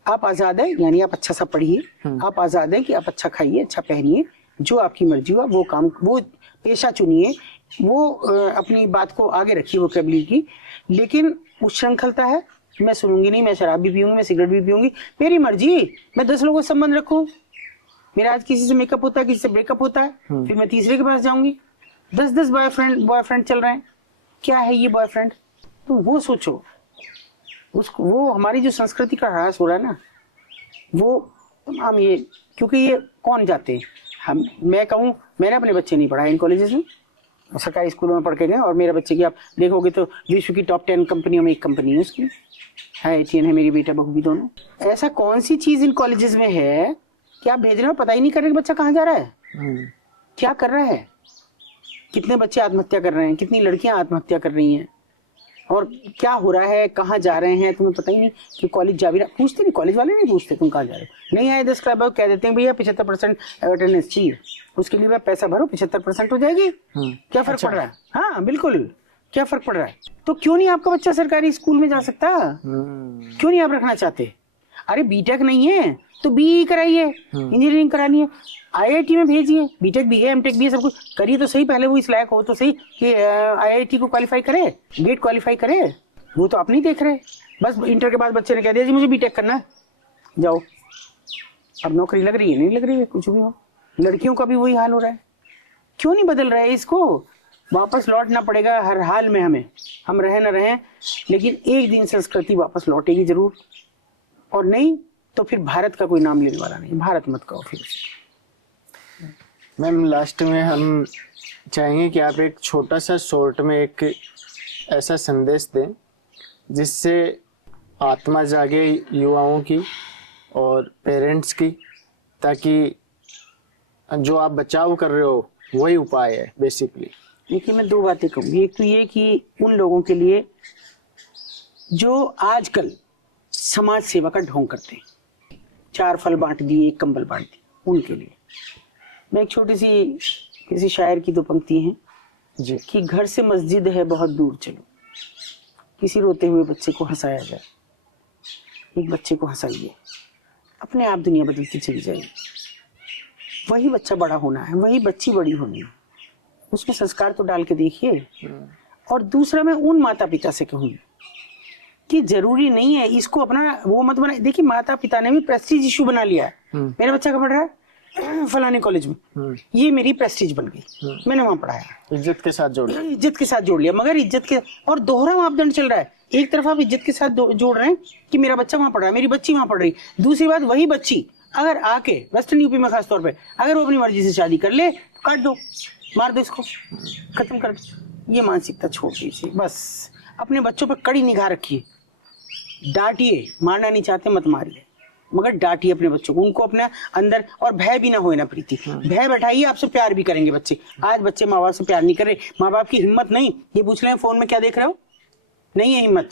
आप आजाद है, यानी आप अच्छा सा पढ़िए, आप आजाद है कि आप अच्छा खाइए, अच्छा पहनिए, जो आपकी मर्जी हुआ वो काम, वो पेशा चुनिए, वो अपनी बात को आगे रखिए, वो कैबिलिटी की। लेकिन उच्छृंखलता है, मैं सुनूंगी नहीं, मैं शराब भी पीऊंगी, मैं सिगरेट भी पीऊंगी, मेरी मर्जी। मैं 10 लोगों से संबंध रखूं, मेरा आज किसी से मेकअप होता है, किसी से ब्रेकअप होता है, फिर मैं तीसरे के पास जाऊंगी। 10 बॉयफ्रेंड चल रहे हैं, क्या है ये बॉयफ्रेंड? तो वो सोचो, उसको वो हमारी जो संस्कृति का ह्रास हो रहा है ना, वो हम ये, क्योंकि ये कौन जाते हैं हम, मैं कहूँ मैंने अपने बच्चे नहीं पढ़ाए इन कॉलेजेस में, सरकारी स्कूलों में पढ़ के गए। और मेरे बच्चे की आप देखोगे तो विश्व की टॉप 10 कंपनियों में एक कंपनी है उसकी, IITian है मेरी बेटा बहू भी दोनों। ऐसा कौन सी चीज इन कॉलेजेस में है कि आप भेजने में पता ही नहीं कर रहे कि बच्चा कहाँ जा रहा है, क्या कर रहा है। कितने बच्चे आत्महत्या कर रहे हैं, कितनी लड़कियां आत्महत्या कर रही हैं, और क्या हो रहा है, कहाँ जा रहे हैं, तुम्हें पता ही नहीं कि कॉलेज जा भी रहा। पूछते नहीं, कॉलेज वाले नहीं पूछते तुम कहाँ जा रहे हो। नहीं आए 10 क्लब कह देते हैं भैया 75% अटेंडेंस चाहिए, उसके लिए पैसा भरो 75% हो जाएगी, क्या फर्क पड़ रहा है। हाँ बिल्कुल, क्या फर्क पड़ रहा है। तो क्यों नहीं आपका बच्चा सरकारी स्कूल में जा सकता, क्यों नहीं आप रखना चाहते? अरे बीटेक नहीं है तो BE कराइए, इंजीनियरिंग करानी है IIT में भेजिए, बीटेक BA MTech BA सब कुछ करिए तो सही, पहले वो इस लायक हो तो सही कि IIT को क्वालिफाई करे, गेट क्वालिफाई करे। वो तो आप नहीं देख रहे, बस इंटर के बाद बच्चे ने कह दिया जी मुझे बीटेक करना है, जाओ। अब नौकरी लग रही है, नहीं लग रही है, कुछ भी हो। लड़कियों का भी वही हाल हो रहा है, क्यों नहीं बदल रहा है इसको? वापस लौटना पड़ेगा हर हाल में हमें, हम रहे न रहे, लेकिन एक दिन संस्कृति वापस लौटेगी जरूर, और नहीं तो फिर भारत का कोई नाम लेने वाला नहीं। भारत मत कहो फिर। मैम लास्ट में हम चाहेंगे कि आप एक छोटा सा शॉर्ट में एक ऐसा संदेश दें जिससे आत्मा जागे युवाओं की और पेरेंट्स की, ताकि जो आप बचाव कर रहे हो वही उपाय है बेसिकली। देखिए मैं 2 बातें कहूँगी। एक तो ये कि उन लोगों के लिए जो आजकल समाज सेवा का ढोंग करते हैं, 4 फल बांट दिए, 1 कंबल बांट दिया, उनके लिए मैं एक छोटी सी किसी शायर की 2 पंक्ति हैं जी कि घर से मस्जिद है बहुत दूर चलो, किसी रोते हुए बच्चे को हंसाया जाए, एक बच्चे को हंसाइए, अपने आप दुनिया बदलती चली जाएगी। वही बच्चा बड़ा होना है, वही बच्ची बड़ी होनी है, उसमें संस्कार तो डाल के देखिए। और दूसरा मैं उन माता पिता से कहूँगी कि जरूरी नहीं है इसको अपना वो मत बना। देखिए माता पिता ने भी प्रेस्टीज इशू बना लिया है, मेरा बच्चा कहाँ पढ़ रहा है फलाने कॉलेज में, ये मेरी प्रेस्टीज बन गई, मैंने वहां पढ़ाया, इज्जत के साथ जोड़ लिया, इज्जत के साथ जोड़ लिया। मगर इज्जत के और दोहरा मापदंड चल रहा है, एक तरफ आप इज्जत के साथ जोड़ रहे हैं कि मेरा बच्चा वहां पढ़ रहा है, मेरी बच्ची वहां पढ़ रही, दूसरी बात वही बच्ची अगर आके वेस्टर्न यूपी में खास तौर पे अगर वो अपनी मर्जी से शादी कर ले, काट दो, मार दो, इसको खत्म कर दो। ये मानसिकता छोड़ दीजिए, बस अपने बच्चों पर कड़ी निगाह रखिए, डांटिए, मारना नहीं चाहते मत मारिए, मगर डांटिए अपने बच्चों को, उनको अपने अंदर और भय भी ना होए ना प्रीति, भय बैठाइए, आपसे प्यार भी करेंगे बच्चे। आज बच्चे माँ बाप से प्यार नहीं कर रहे, माँ बाप की हिम्मत नहीं, ये पूछ रहे हैं फोन में क्या देख रहे हो, नहीं है हिम्मत,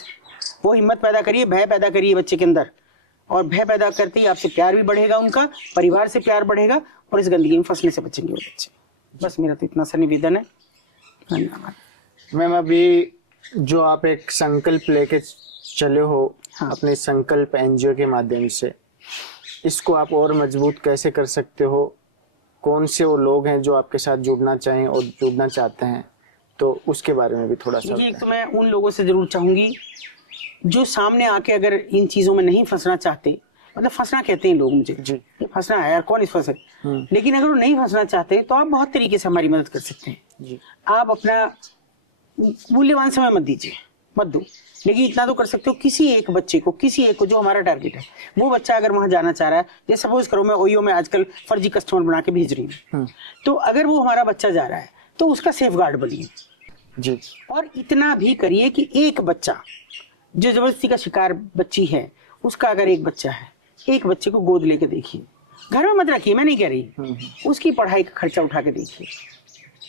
वो हिम्मत पैदा करिए, भय पैदा करिए बच्चे के अंदर, और भय पैदा करते ही आपसे प्यार भी बढ़ेगा, उनका परिवार से प्यार बढ़ेगा, और इस गंदगी में फंसने से बचेंगे वो बच्चे। बस मेरा तो इतना सा निवेदन है, धन्यवाद। मैम अभी जो आप एक संकल्प लेके चले हो, हाँ। अपने संकल्प NGO के माध्यम से, इसको आप और मजबूत कैसे कर सकते हो? कौन से वो लोग हैं जो आपके साथ जुड़ना चाहें और जुड़ना चाहते हैं, तो उसके बारे में भी थोड़ा सा। देखिए एक तो मैं उन लोगों से जरूर चाहूंगी जो सामने आके अगर इन चीजों में नहीं फंसना चाहते, मतलब फंसना कहते हैं लोग मुझे, जी ये फंसना है यार, कौन इस फंसे, लेकिन अगर वो नहीं फंसना चाहते तो आप बहुत तरीके से हमारी मदद कर सकते हैं जी। आप अपना मूल्यवान समय मत दीजिए, मत दो, लेकिन इतना तो कर सकते हो, किसी एक बच्चे को, किसी एक को जो हमारा टारगेट है, वो बच्चा अगर वहां जाना चाह रहा है, जैसे सपोज करो मैं ओयो में आजकल फर्जी कस्टमर बना के भेज रही हूँ, तो अगर वो हमारा बच्चा जा रहा है तो उसका सेफ गार्ड बनिए जी। और इतना भी करिए कि एक बच्चा जो जबरदस्ती का शिकार बच्ची है, उसका अगर एक बच्चा है, एक बच्चे को गोद लेके देखिए, घर में मत रखिए, मैं नहीं कह रही, उसकी पढ़ाई का खर्चा उठा के देखिए,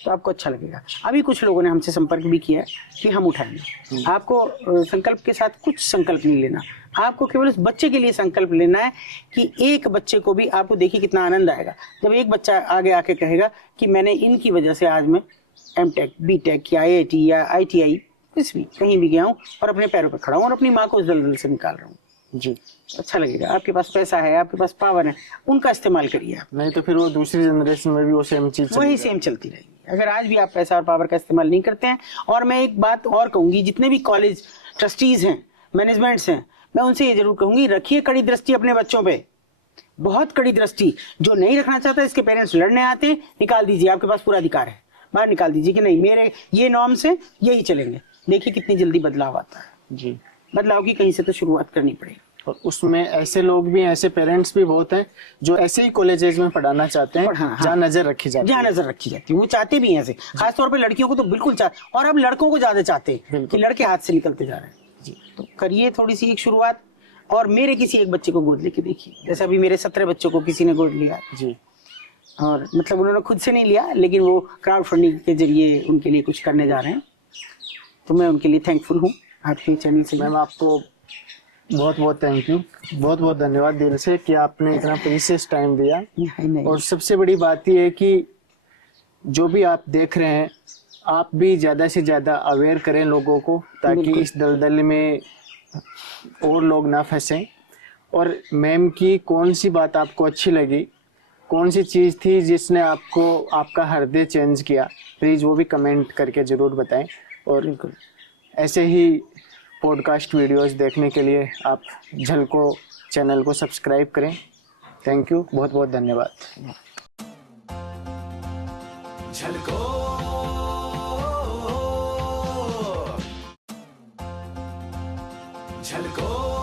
तो आपको अच्छा लगेगा। अभी कुछ लोगों ने हमसे संपर्क भी किया कि हम उठाएंगे। आपको संकल्प के साथ कुछ संकल्प नहीं लेना, आपको केवल उस बच्चे के लिए संकल्प लेना है कि एक बच्चे को भी, आपको देखिए कितना आनंद आएगा जब एक बच्चा आगे आके कहेगा कि मैंने इनकी वजह से आज मैं MTech BTech या IIT या ITI कुछ भी कहीं भी गया हूँ और अपने पैरों पर खड़ा हूँ और अपनी माँ को उस दलदल से निकाल रहा हूँ जी। अच्छा लगेगा। आपके पास पैसा है, आपके पास पावर है, उनका इस्तेमाल करिए आप, नहीं तो फिर वो दूसरी जनरेशन में भी वो सेम चीज वही सेम चलती रहेगी। अगर आज भी आप पैसा और पावर का इस्तेमाल नहीं करते हैं, और मैं एक बात और कहूंगी, जितने भी कॉलेज ट्रस्टीज हैं मैनेजमेंट्स हैं, मैं उनसे ये जरूर कहूंगी, रखिए कड़ी दृष्टि अपने बच्चों पे, बहुत कड़ी दृष्टि। जो नहीं रखना चाहता, इसके पेरेंट्स लड़ने आते हैं, निकाल दीजिए, आपके पास पूरा अधिकार है, बाहर निकाल दीजिए कि नहीं मेरे ये नॉर्म्स हैं, यही चलेंगे। देखिए कितनी जल्दी बदलाव आता है जी। बदलाव की कहीं से तो शुरुआत करनी पड़ेगी। और उसमें ऐसे लोग भी, ऐसे पेरेंट्स भी बहुत हैं जो ऐसे ही कॉलेजेस में पढ़ाना चाहते हैं, हाँ, जहाँ नजर रखी जाती जहाँ है। नजर रखी जाती है, वो चाहते भी हैं ऐसे, खासतौर पे लड़कियों को तो बिल्कुल और अब लड़कों को ज्यादा चाहते हैं कि बिल्कुल। लड़के हाथ से निकलते जा रहे हैं। जी। तो करिए थोड़ी सी एक शुरुआत, और मेरे किसी एक बच्चे को गोद लेके देखिए, जैसे अभी मेरे 17 बच्चों को किसी ने गोद लिया, जी। और मतलब उन्होंने खुद से नहीं लिया, लेकिन वो क्राउड फंडिंग के जरिए उनके लिए कुछ करने जा रहे हैं, तो मैं उनके लिए थैंकफुल हूँ आपके चैनल से। मैम आपको बहुत बहुत थैंक यू, बहुत बहुत धन्यवाद दिल से कि आपने इतना प्रीशियस टाइम दिया। नहीं, और सबसे बड़ी बात यह है कि जो भी आप देख रहे हैं, आप भी ज़्यादा से ज़्यादा अवेयर करें लोगों को, ताकि बिल्कुल। इस दलदल में और लोग ना फंसें। और मैम की कौन सी बात आपको अच्छी लगी, कौन सी चीज़ थी जिसने आपको आपका हृदय चेंज किया, प्लीज़ वो भी कमेंट करके ज़रूर बताएं। और ऐसे ही पॉडकास्ट वीडियोस देखने के लिए आप झलको चैनल को सब्सक्राइब करें। थैंक यू, बहुत बहुत धन्यवाद। झलको झलको